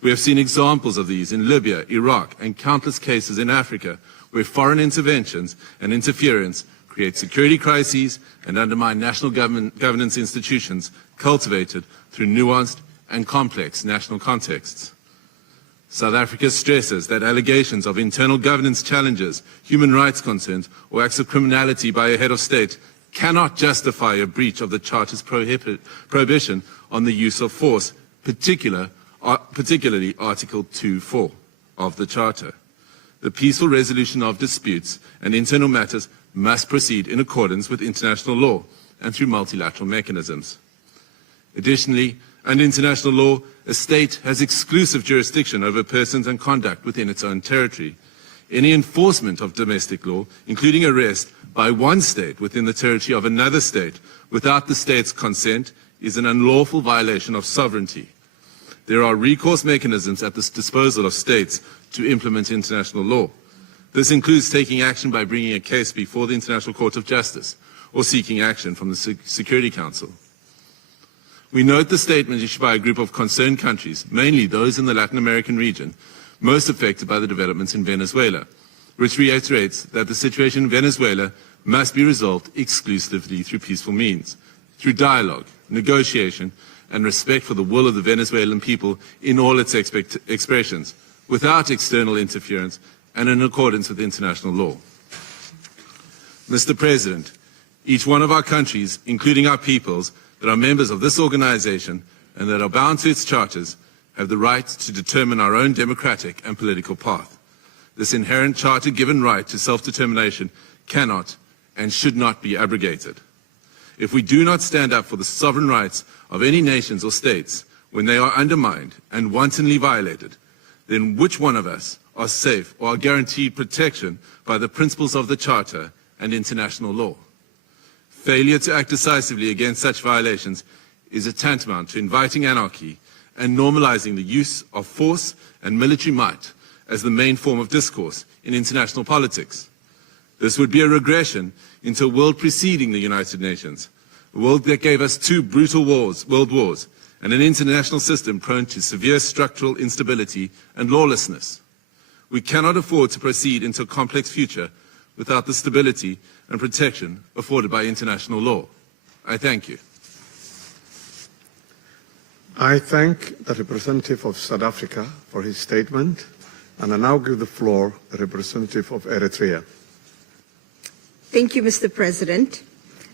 We have seen examples of these in Libya, Iraq, and countless cases in Africa, where foreign interventions and interference create security crises and undermine national governance institutions cultivated through nuanced and complex national contexts. South Africa stresses that allegations of internal governance challenges, human rights concerns, or acts of criminality by a head of state cannot justify a breach of the Charter's prohibition on the use of force, particularly Article 2.4 of the Charter. The peaceful resolution of disputes and internal matters must proceed in accordance with international law and through multilateral mechanisms. Additionally, under international law, a state has exclusive jurisdiction over persons and conduct within its own territory. Any enforcement of domestic law, including arrest by one state within the territory of another state without the state's consent, is an unlawful violation of sovereignty. There are recourse mechanisms at the disposal of states to implement international law. This includes taking action by bringing a case before the International Court of Justice or seeking action from the Security Council. We note the statement issued by a group of concerned countries, mainly those in the Latin American region, most affected by the developments in Venezuela, which reiterates that the situation in Venezuela must be resolved exclusively through peaceful means, through dialogue, negotiation, and respect for the will of the Venezuelan people in all its expressions, without external interference and in accordance with international law. Mr. President, each one of our countries, including our peoples, that are members of this organization and that are bound to its charters, have the right to determine our own democratic and political path. This inherent charter-given right to self-determination cannot and should not be abrogated. If we do not stand up for the sovereign rights of any nations or states when they are undermined and wantonly violated, then which one of us are safe or are guaranteed protection by the principles of the Charter and international law? Failure to act decisively against such violations is a tantamount to inviting anarchy and normalizing the use of force and military might as the main form of discourse in international politics. This would be a regression into a world preceding the United Nations, a world that gave us two brutal world wars, and an international system prone to severe structural instability and lawlessness. We cannot afford to proceed into a complex future without the stability and protection afforded by international law. I thank you. I thank the representative of South Africa for his statement, and I now give the floor to the representative of Eritrea. Thank you, Mr. President.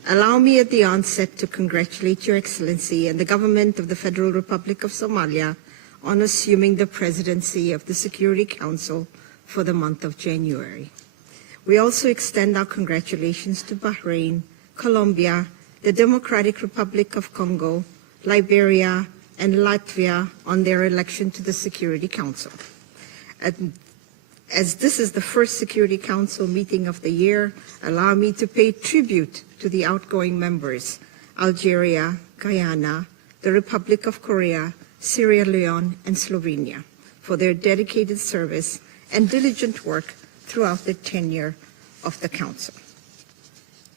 Allow me at the onset to congratulate Your Excellency and the government of the Federal Republic of Somalia on assuming the presidency of the Security Council for the month of January. We also extend our congratulations to Bahrain, Colombia, the Democratic Republic of Congo, Liberia, and Latvia on their election to the Security Council. And as this is the first Security Council meeting of the year, allow me to pay tribute to the outgoing members, Algeria, Guyana, the Republic of Korea, Sierra Leone, and Slovenia, for their dedicated service and diligent work throughout the tenure of the Council.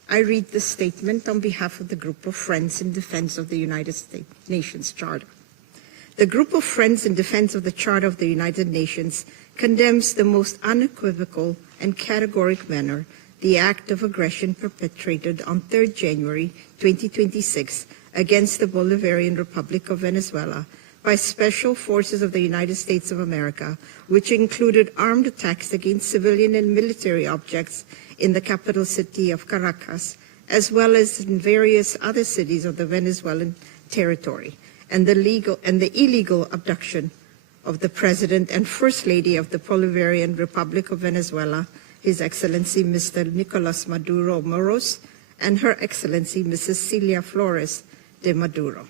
I read this statement on behalf of the Group of Friends in Defense of the United Nations Charter. The Group of Friends in Defense of the Charter of the United Nations condemns the most unequivocal and categoric manner the act of aggression perpetrated on 3rd January 2026 against the Bolivarian Republic of Venezuela by special forces of the United States of America, which included armed attacks against civilian and military objects in the capital city of Caracas, as well as in various other cities of the Venezuelan territory, and the illegal abduction of the President and First Lady of the Bolivarian Republic of Venezuela, His Excellency Mr. Nicolás Maduro Moros, and Her Excellency Mrs. Cilia Flores de Maduro.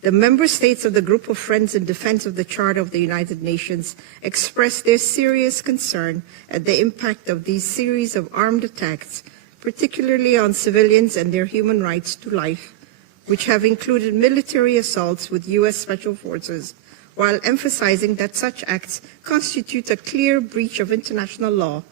The member states of the Group of Friends in Defense of the Charter of the United Nations expressed their serious concern at the impact of these series of armed attacks, particularly on civilians and their human rights to life, which have included military assaults with U.S. Special Forces, while emphasizing that such acts constitute a clear breach of international law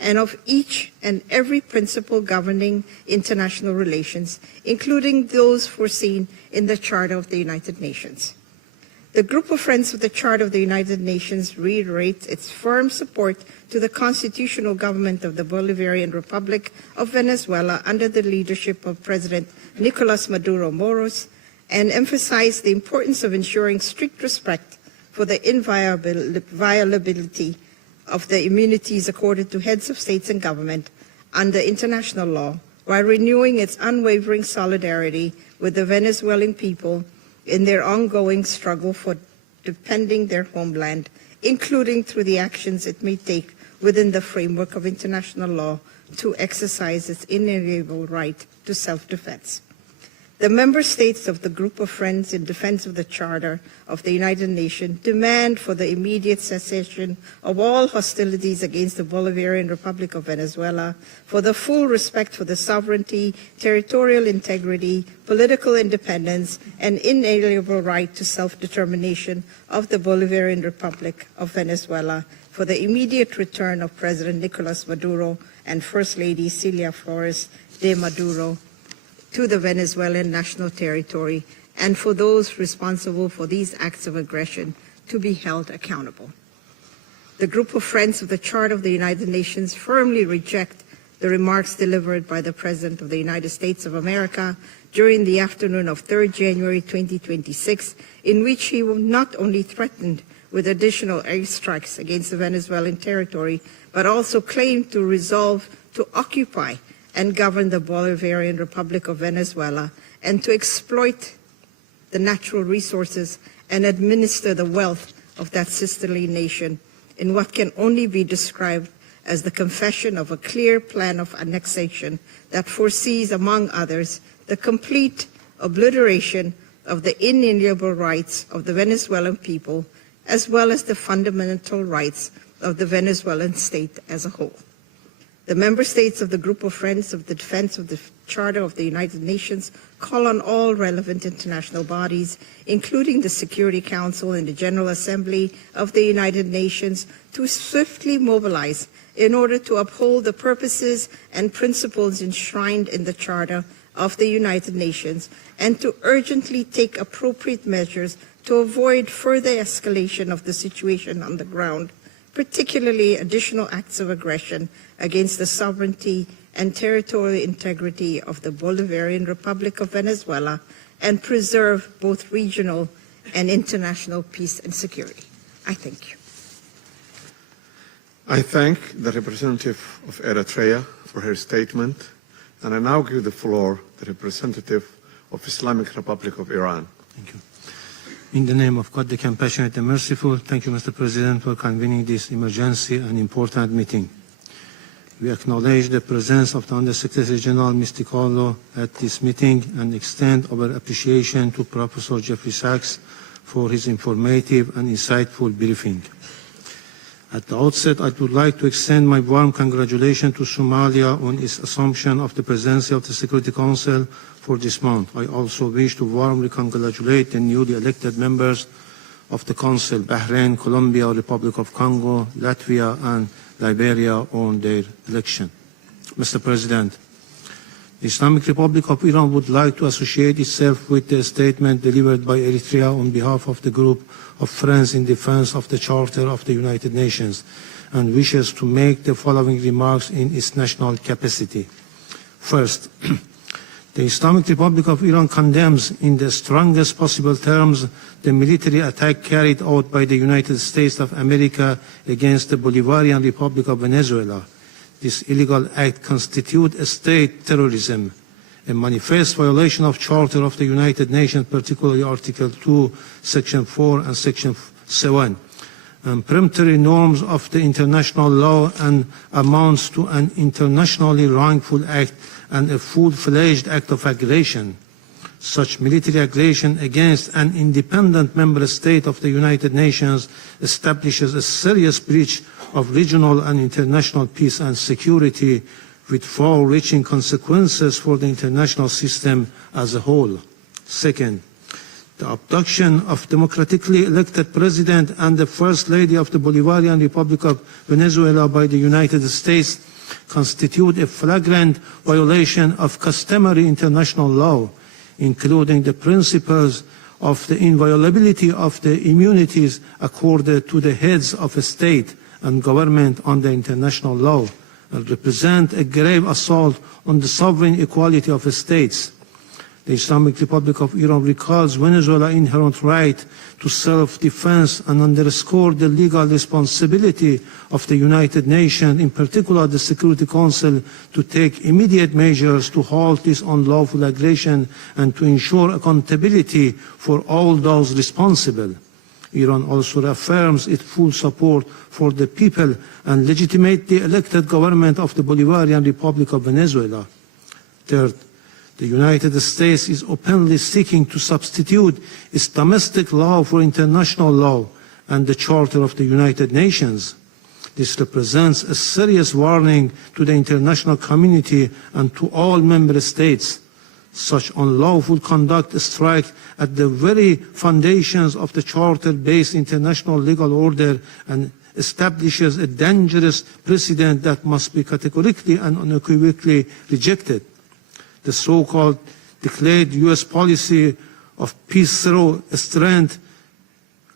and of each and every principle governing international relations, including those foreseen in the Charter of the United Nations. The Group of Friends of the Charter of the United Nations reiterates its firm support to the constitutional government of the Bolivarian Republic of Venezuela under the leadership of President Nicolás Maduro Moros, and emphasize the importance of ensuring strict respect for the inviolability of the immunities accorded to heads of states and government under international law, while renewing its unwavering solidarity with the Venezuelan people in their ongoing struggle for defending their homeland, including through the actions it may take within the framework of international law to exercise its inalienable right to self-defense. The member states of the Group of Friends in Defense of the Charter of the United Nations demand for the immediate cessation of all hostilities against the Bolivarian Republic of Venezuela, for the full respect for the sovereignty, territorial integrity, political independence, and inalienable right to self-determination of the Bolivarian Republic of Venezuela, for the immediate return of President Nicolás Maduro and First Lady Cilia Flores de Maduro to the Venezuelan national territory, and for those responsible for these acts of aggression to be held accountable. The Group of Friends of the Charter of the United Nations firmly reject the remarks delivered by the President of the United States of America during the afternoon of 3rd January 2026, in which he not only threatened with additional airstrikes against the Venezuelan territory, but also claimed to resolve to occupy and govern the Bolivarian Republic of Venezuela, and to exploit the natural resources and administer the wealth of that sisterly nation in what can only be described as the confession of a clear plan of annexation that foresees, among others, the complete obliteration of the inalienable rights of the Venezuelan people, as well as the fundamental rights of the Venezuelan state as a whole. The member states of the Group of Friends of the Defense of the Charter of the United Nations call on all relevant international bodies, including the Security Council and the General Assembly of the United Nations, to swiftly mobilize in order to uphold the purposes and principles enshrined in the Charter of the United Nations, and to urgently take appropriate measures to avoid further escalation of the situation on the ground, particularly additional acts of aggression against the sovereignty and territorial integrity of the Bolivarian Republic of Venezuela, and preserve both regional and international peace and security. I thank you. I thank the representative of Eritrea for her statement, and I now give the floor to the representative of Islamic Republic of Iran. Thank you. In the name of God, the compassionate and merciful, thank you, Mr. President, for convening this emergency and important meeting. We acknowledge the presence of the Under-Secretary-General Nicolás at this meeting and extend our appreciation to Professor Jeffrey Sachs for his informative and insightful briefing. At the outset, I would like to extend my warm congratulations to Somalia on its assumption of the presidency of the Security Council for this month. I also wish to warmly congratulate the newly elected members of the Council, Bahrain, Colombia, Republic of Congo, Latvia, and Liberia on their election. Mr. President, the Islamic Republic of Iran would like to associate itself with the statement delivered by Eritrea on behalf of the group of Friends in Defense of the Charter of the United Nations and wishes to make the following remarks in its national capacity. First, the Islamic Republic of Iran condemns in the strongest possible terms the military attack carried out by the United States of America against the Bolivarian Republic of Venezuela. This illegal act constitutes a state terrorism, a manifest violation of Charter of the United Nations, particularly Article 2, Section 4 and Section 7, and peremptory norms of the international law and amounts to an internationally wrongful act and a full-fledged act of aggression. Such military aggression against an independent member state of the United Nations establishes a serious breach of regional and international peace and security with far-reaching consequences for the international system as a whole. Second, the abduction of democratically elected President and the First Lady of the Bolivarian Republic of Venezuela by the United States constitute a flagrant violation of customary international law, including the principles of the inviolability of the immunities accorded to the heads of a state and government under international law, and represent a grave assault on the sovereign equality of states. The Islamic Republic of Iran recalls Venezuela's inherent right to self-defense and underscores the legal responsibility of the United Nations, in particular the Security Council, to take immediate measures to halt this unlawful aggression and to ensure accountability for all those responsible. Iran also reaffirms its full support for the people and legitimately elected government of the Bolivarian Republic of Venezuela. Third, the United States is openly seeking to substitute its domestic law for international law and the Charter of the United Nations. This represents a serious warning to the international community and to all member states. Such unlawful conduct strikes at the very foundations of the Charter-based international legal order and establishes a dangerous precedent that must be categorically and unequivocally rejected. The so-called declared U.S. policy of peace through strength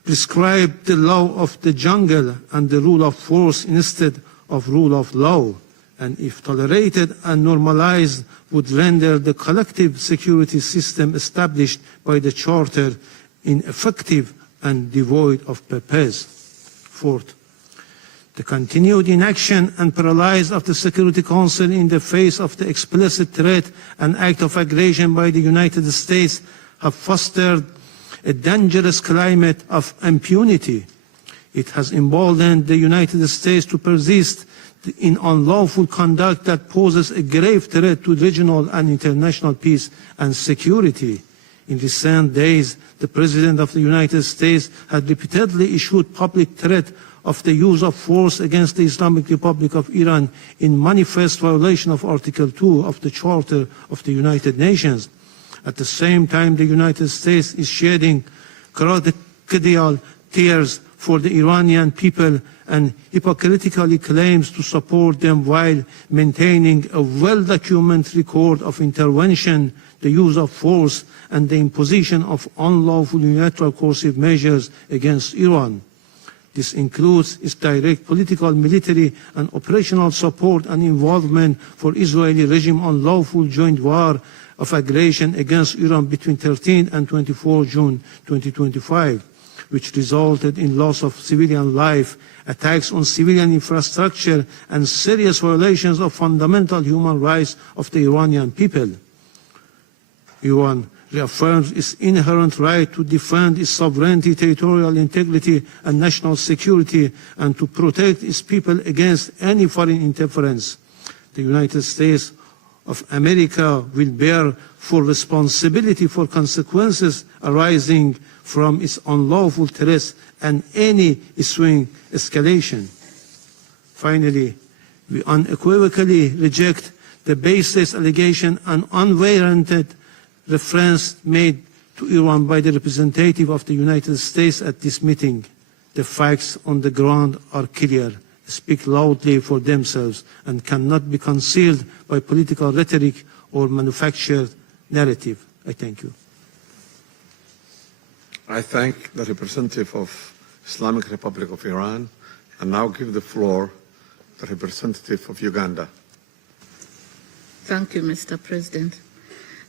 prescribed the law of the jungle and the rule of force instead of rule of law, and if tolerated and normalized, would render the collective security system established by the Charter ineffective and devoid of purpose. Fourth, the continued inaction and paralysis of the Security Council in the face of the explicit threat and act of aggression by the United States have fostered a dangerous climate of impunity. It has emboldened the United States to persist in unlawful conduct that poses a grave threat to regional and international peace and security. In recent days, the President of the United States had repeatedly issued public threat of the use of force against the Islamic Republic of Iran in manifest violation of Article 2 of the Charter of the United Nations. At the same time, the United States is shedding crocodile tears for the Iranian people and hypocritically claims to support them while maintaining a well-documented record of intervention, the use of force, and the imposition of unlawful unilateral coercive measures against Iran. This includes its direct political, military, and operational support and involvement for Israeli regime unlawful joint war of aggression against Iran between 13 and 24 June 2025, which resulted in loss of civilian life, attacks on civilian infrastructure, and serious violations of fundamental human rights of the Iranian people. Iran reaffirms its inherent right to defend its sovereignty, territorial integrity, and national security, and to protect its people against any foreign interference. The United States of America will bear full responsibility for consequences arising from its unlawful threats and any ensuing escalation. Finally, we unequivocally reject the baseless allegation and unwarranted reference made to Iran by the representative of the United States at this meeting. The facts on the ground are clear, speak loudly for themselves, and cannot be concealed by political rhetoric or manufactured narrative. I thank you. I thank the representative of Islamic Republic of Iran and now give the floor to the representative of Uganda. Thank you, Mr. President.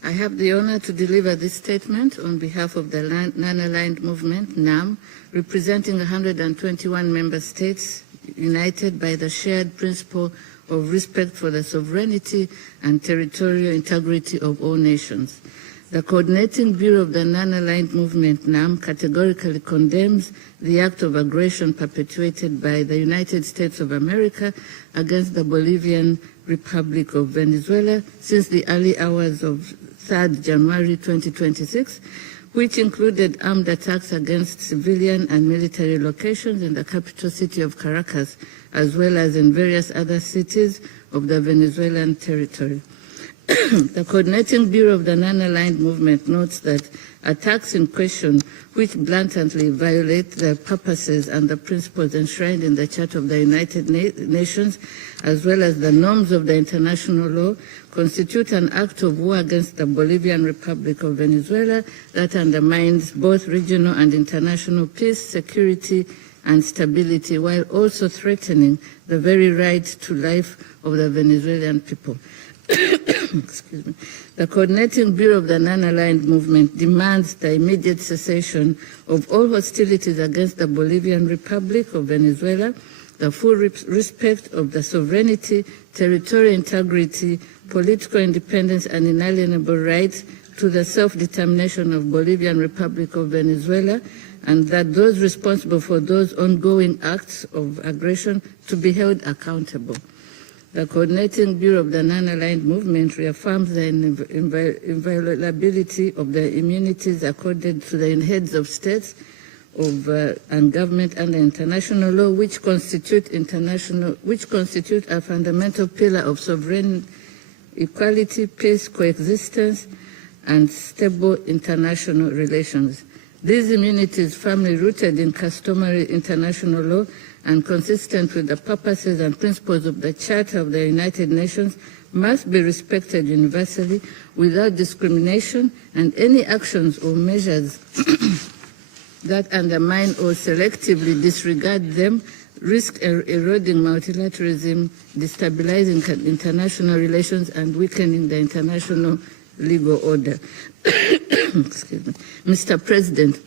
I have the honor to deliver this statement on behalf of the Non-Aligned Movement, NAM, representing 121 member states united by the shared principle of respect for the sovereignty and territorial integrity of all nations. The Coordinating Bureau of the Non-Aligned Movement, NAM, categorically condemns the act of aggression perpetuated by the United States of America against the Bolivian Republic of Venezuela since the early hours of 3rd January 2026, which included armed attacks against civilian and military locations in the capital city of Caracas, as well as in various other cities of the Venezuelan territory. The Coordinating Bureau of the Non-Aligned Movement notes that attacks in question, which blatantly violate the purposes and the principles enshrined in the Charter of the United Nations, as well as the norms of the international law, constitute an act of war against the Bolivian Republic of Venezuela that undermines both regional and international peace, security, and stability, while also threatening the very right to life of the Venezuelan people. Excuse me. The Coordinating Bureau of the Non-Aligned Movement demands the immediate cessation of all hostilities against the Bolivian Republic of Venezuela, the full respect of the sovereignty, territorial integrity, political independence, and inalienable rights to the self-determination of Bolivian Republic of Venezuela, and that those responsible for those ongoing acts of aggression to be held accountable. The Coordinating Bureau of the Non-Aligned Movement reaffirms the inviolability of the immunities accorded to the heads of states and government under international law, which constitute a fundamental pillar of sovereign equality, peace, coexistence, and stable international relations. These immunities, firmly rooted in customary international law and consistent with the purposes and principles of the Charter of the United Nations, must be respected universally without discrimination, and any actions or measures that undermine or selectively disregard them risk eroding multilateralism, destabilizing international relations, and weakening the international legal order. Excuse me. Mr. President,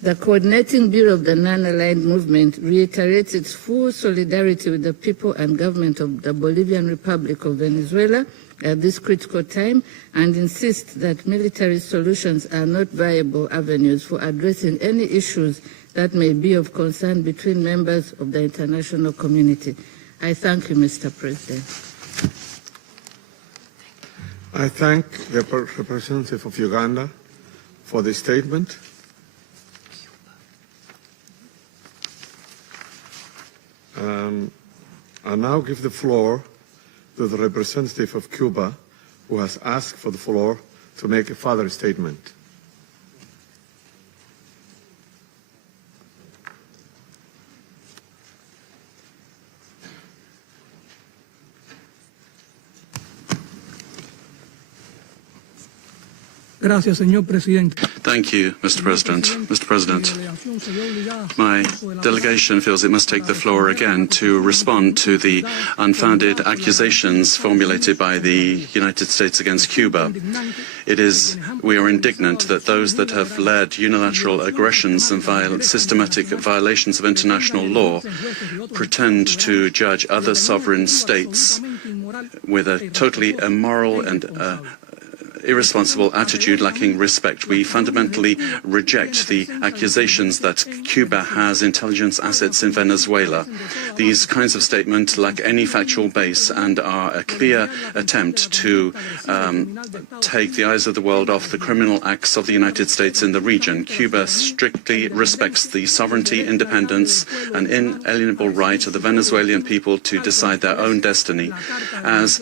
the Coordinating Bureau of the Non-Aligned Movement reiterates its full solidarity with the people and government of the Bolivian Republic of Venezuela at this critical time, and insists that military solutions are not viable avenues for addressing any issues that may be of concern between members of the international community. I thank you, Mr. President. I thank the representative of Uganda for the statement. I now give the floor to the representative of Cuba, who has asked for the floor to make a further statement. Gracias, señor presidente. Thank you, Mr. President. Mr. President, my delegation feels it must take the floor again to respond to the unfounded accusations formulated by the United States against Cuba. We are indignant that those that have led unilateral aggressions and systematic violations of international law pretend to judge other sovereign states with a totally immoral and irresponsible attitude lacking respect. We fundamentally reject the accusations that Cuba has intelligence assets in Venezuela. These kinds of statements lack any factual base and are a clear attempt to take the eyes of the world off the criminal acts of the United States in the region. Cuba strictly respects the sovereignty, independence, and inalienable right of the Venezuelan people to decide their own destiny. As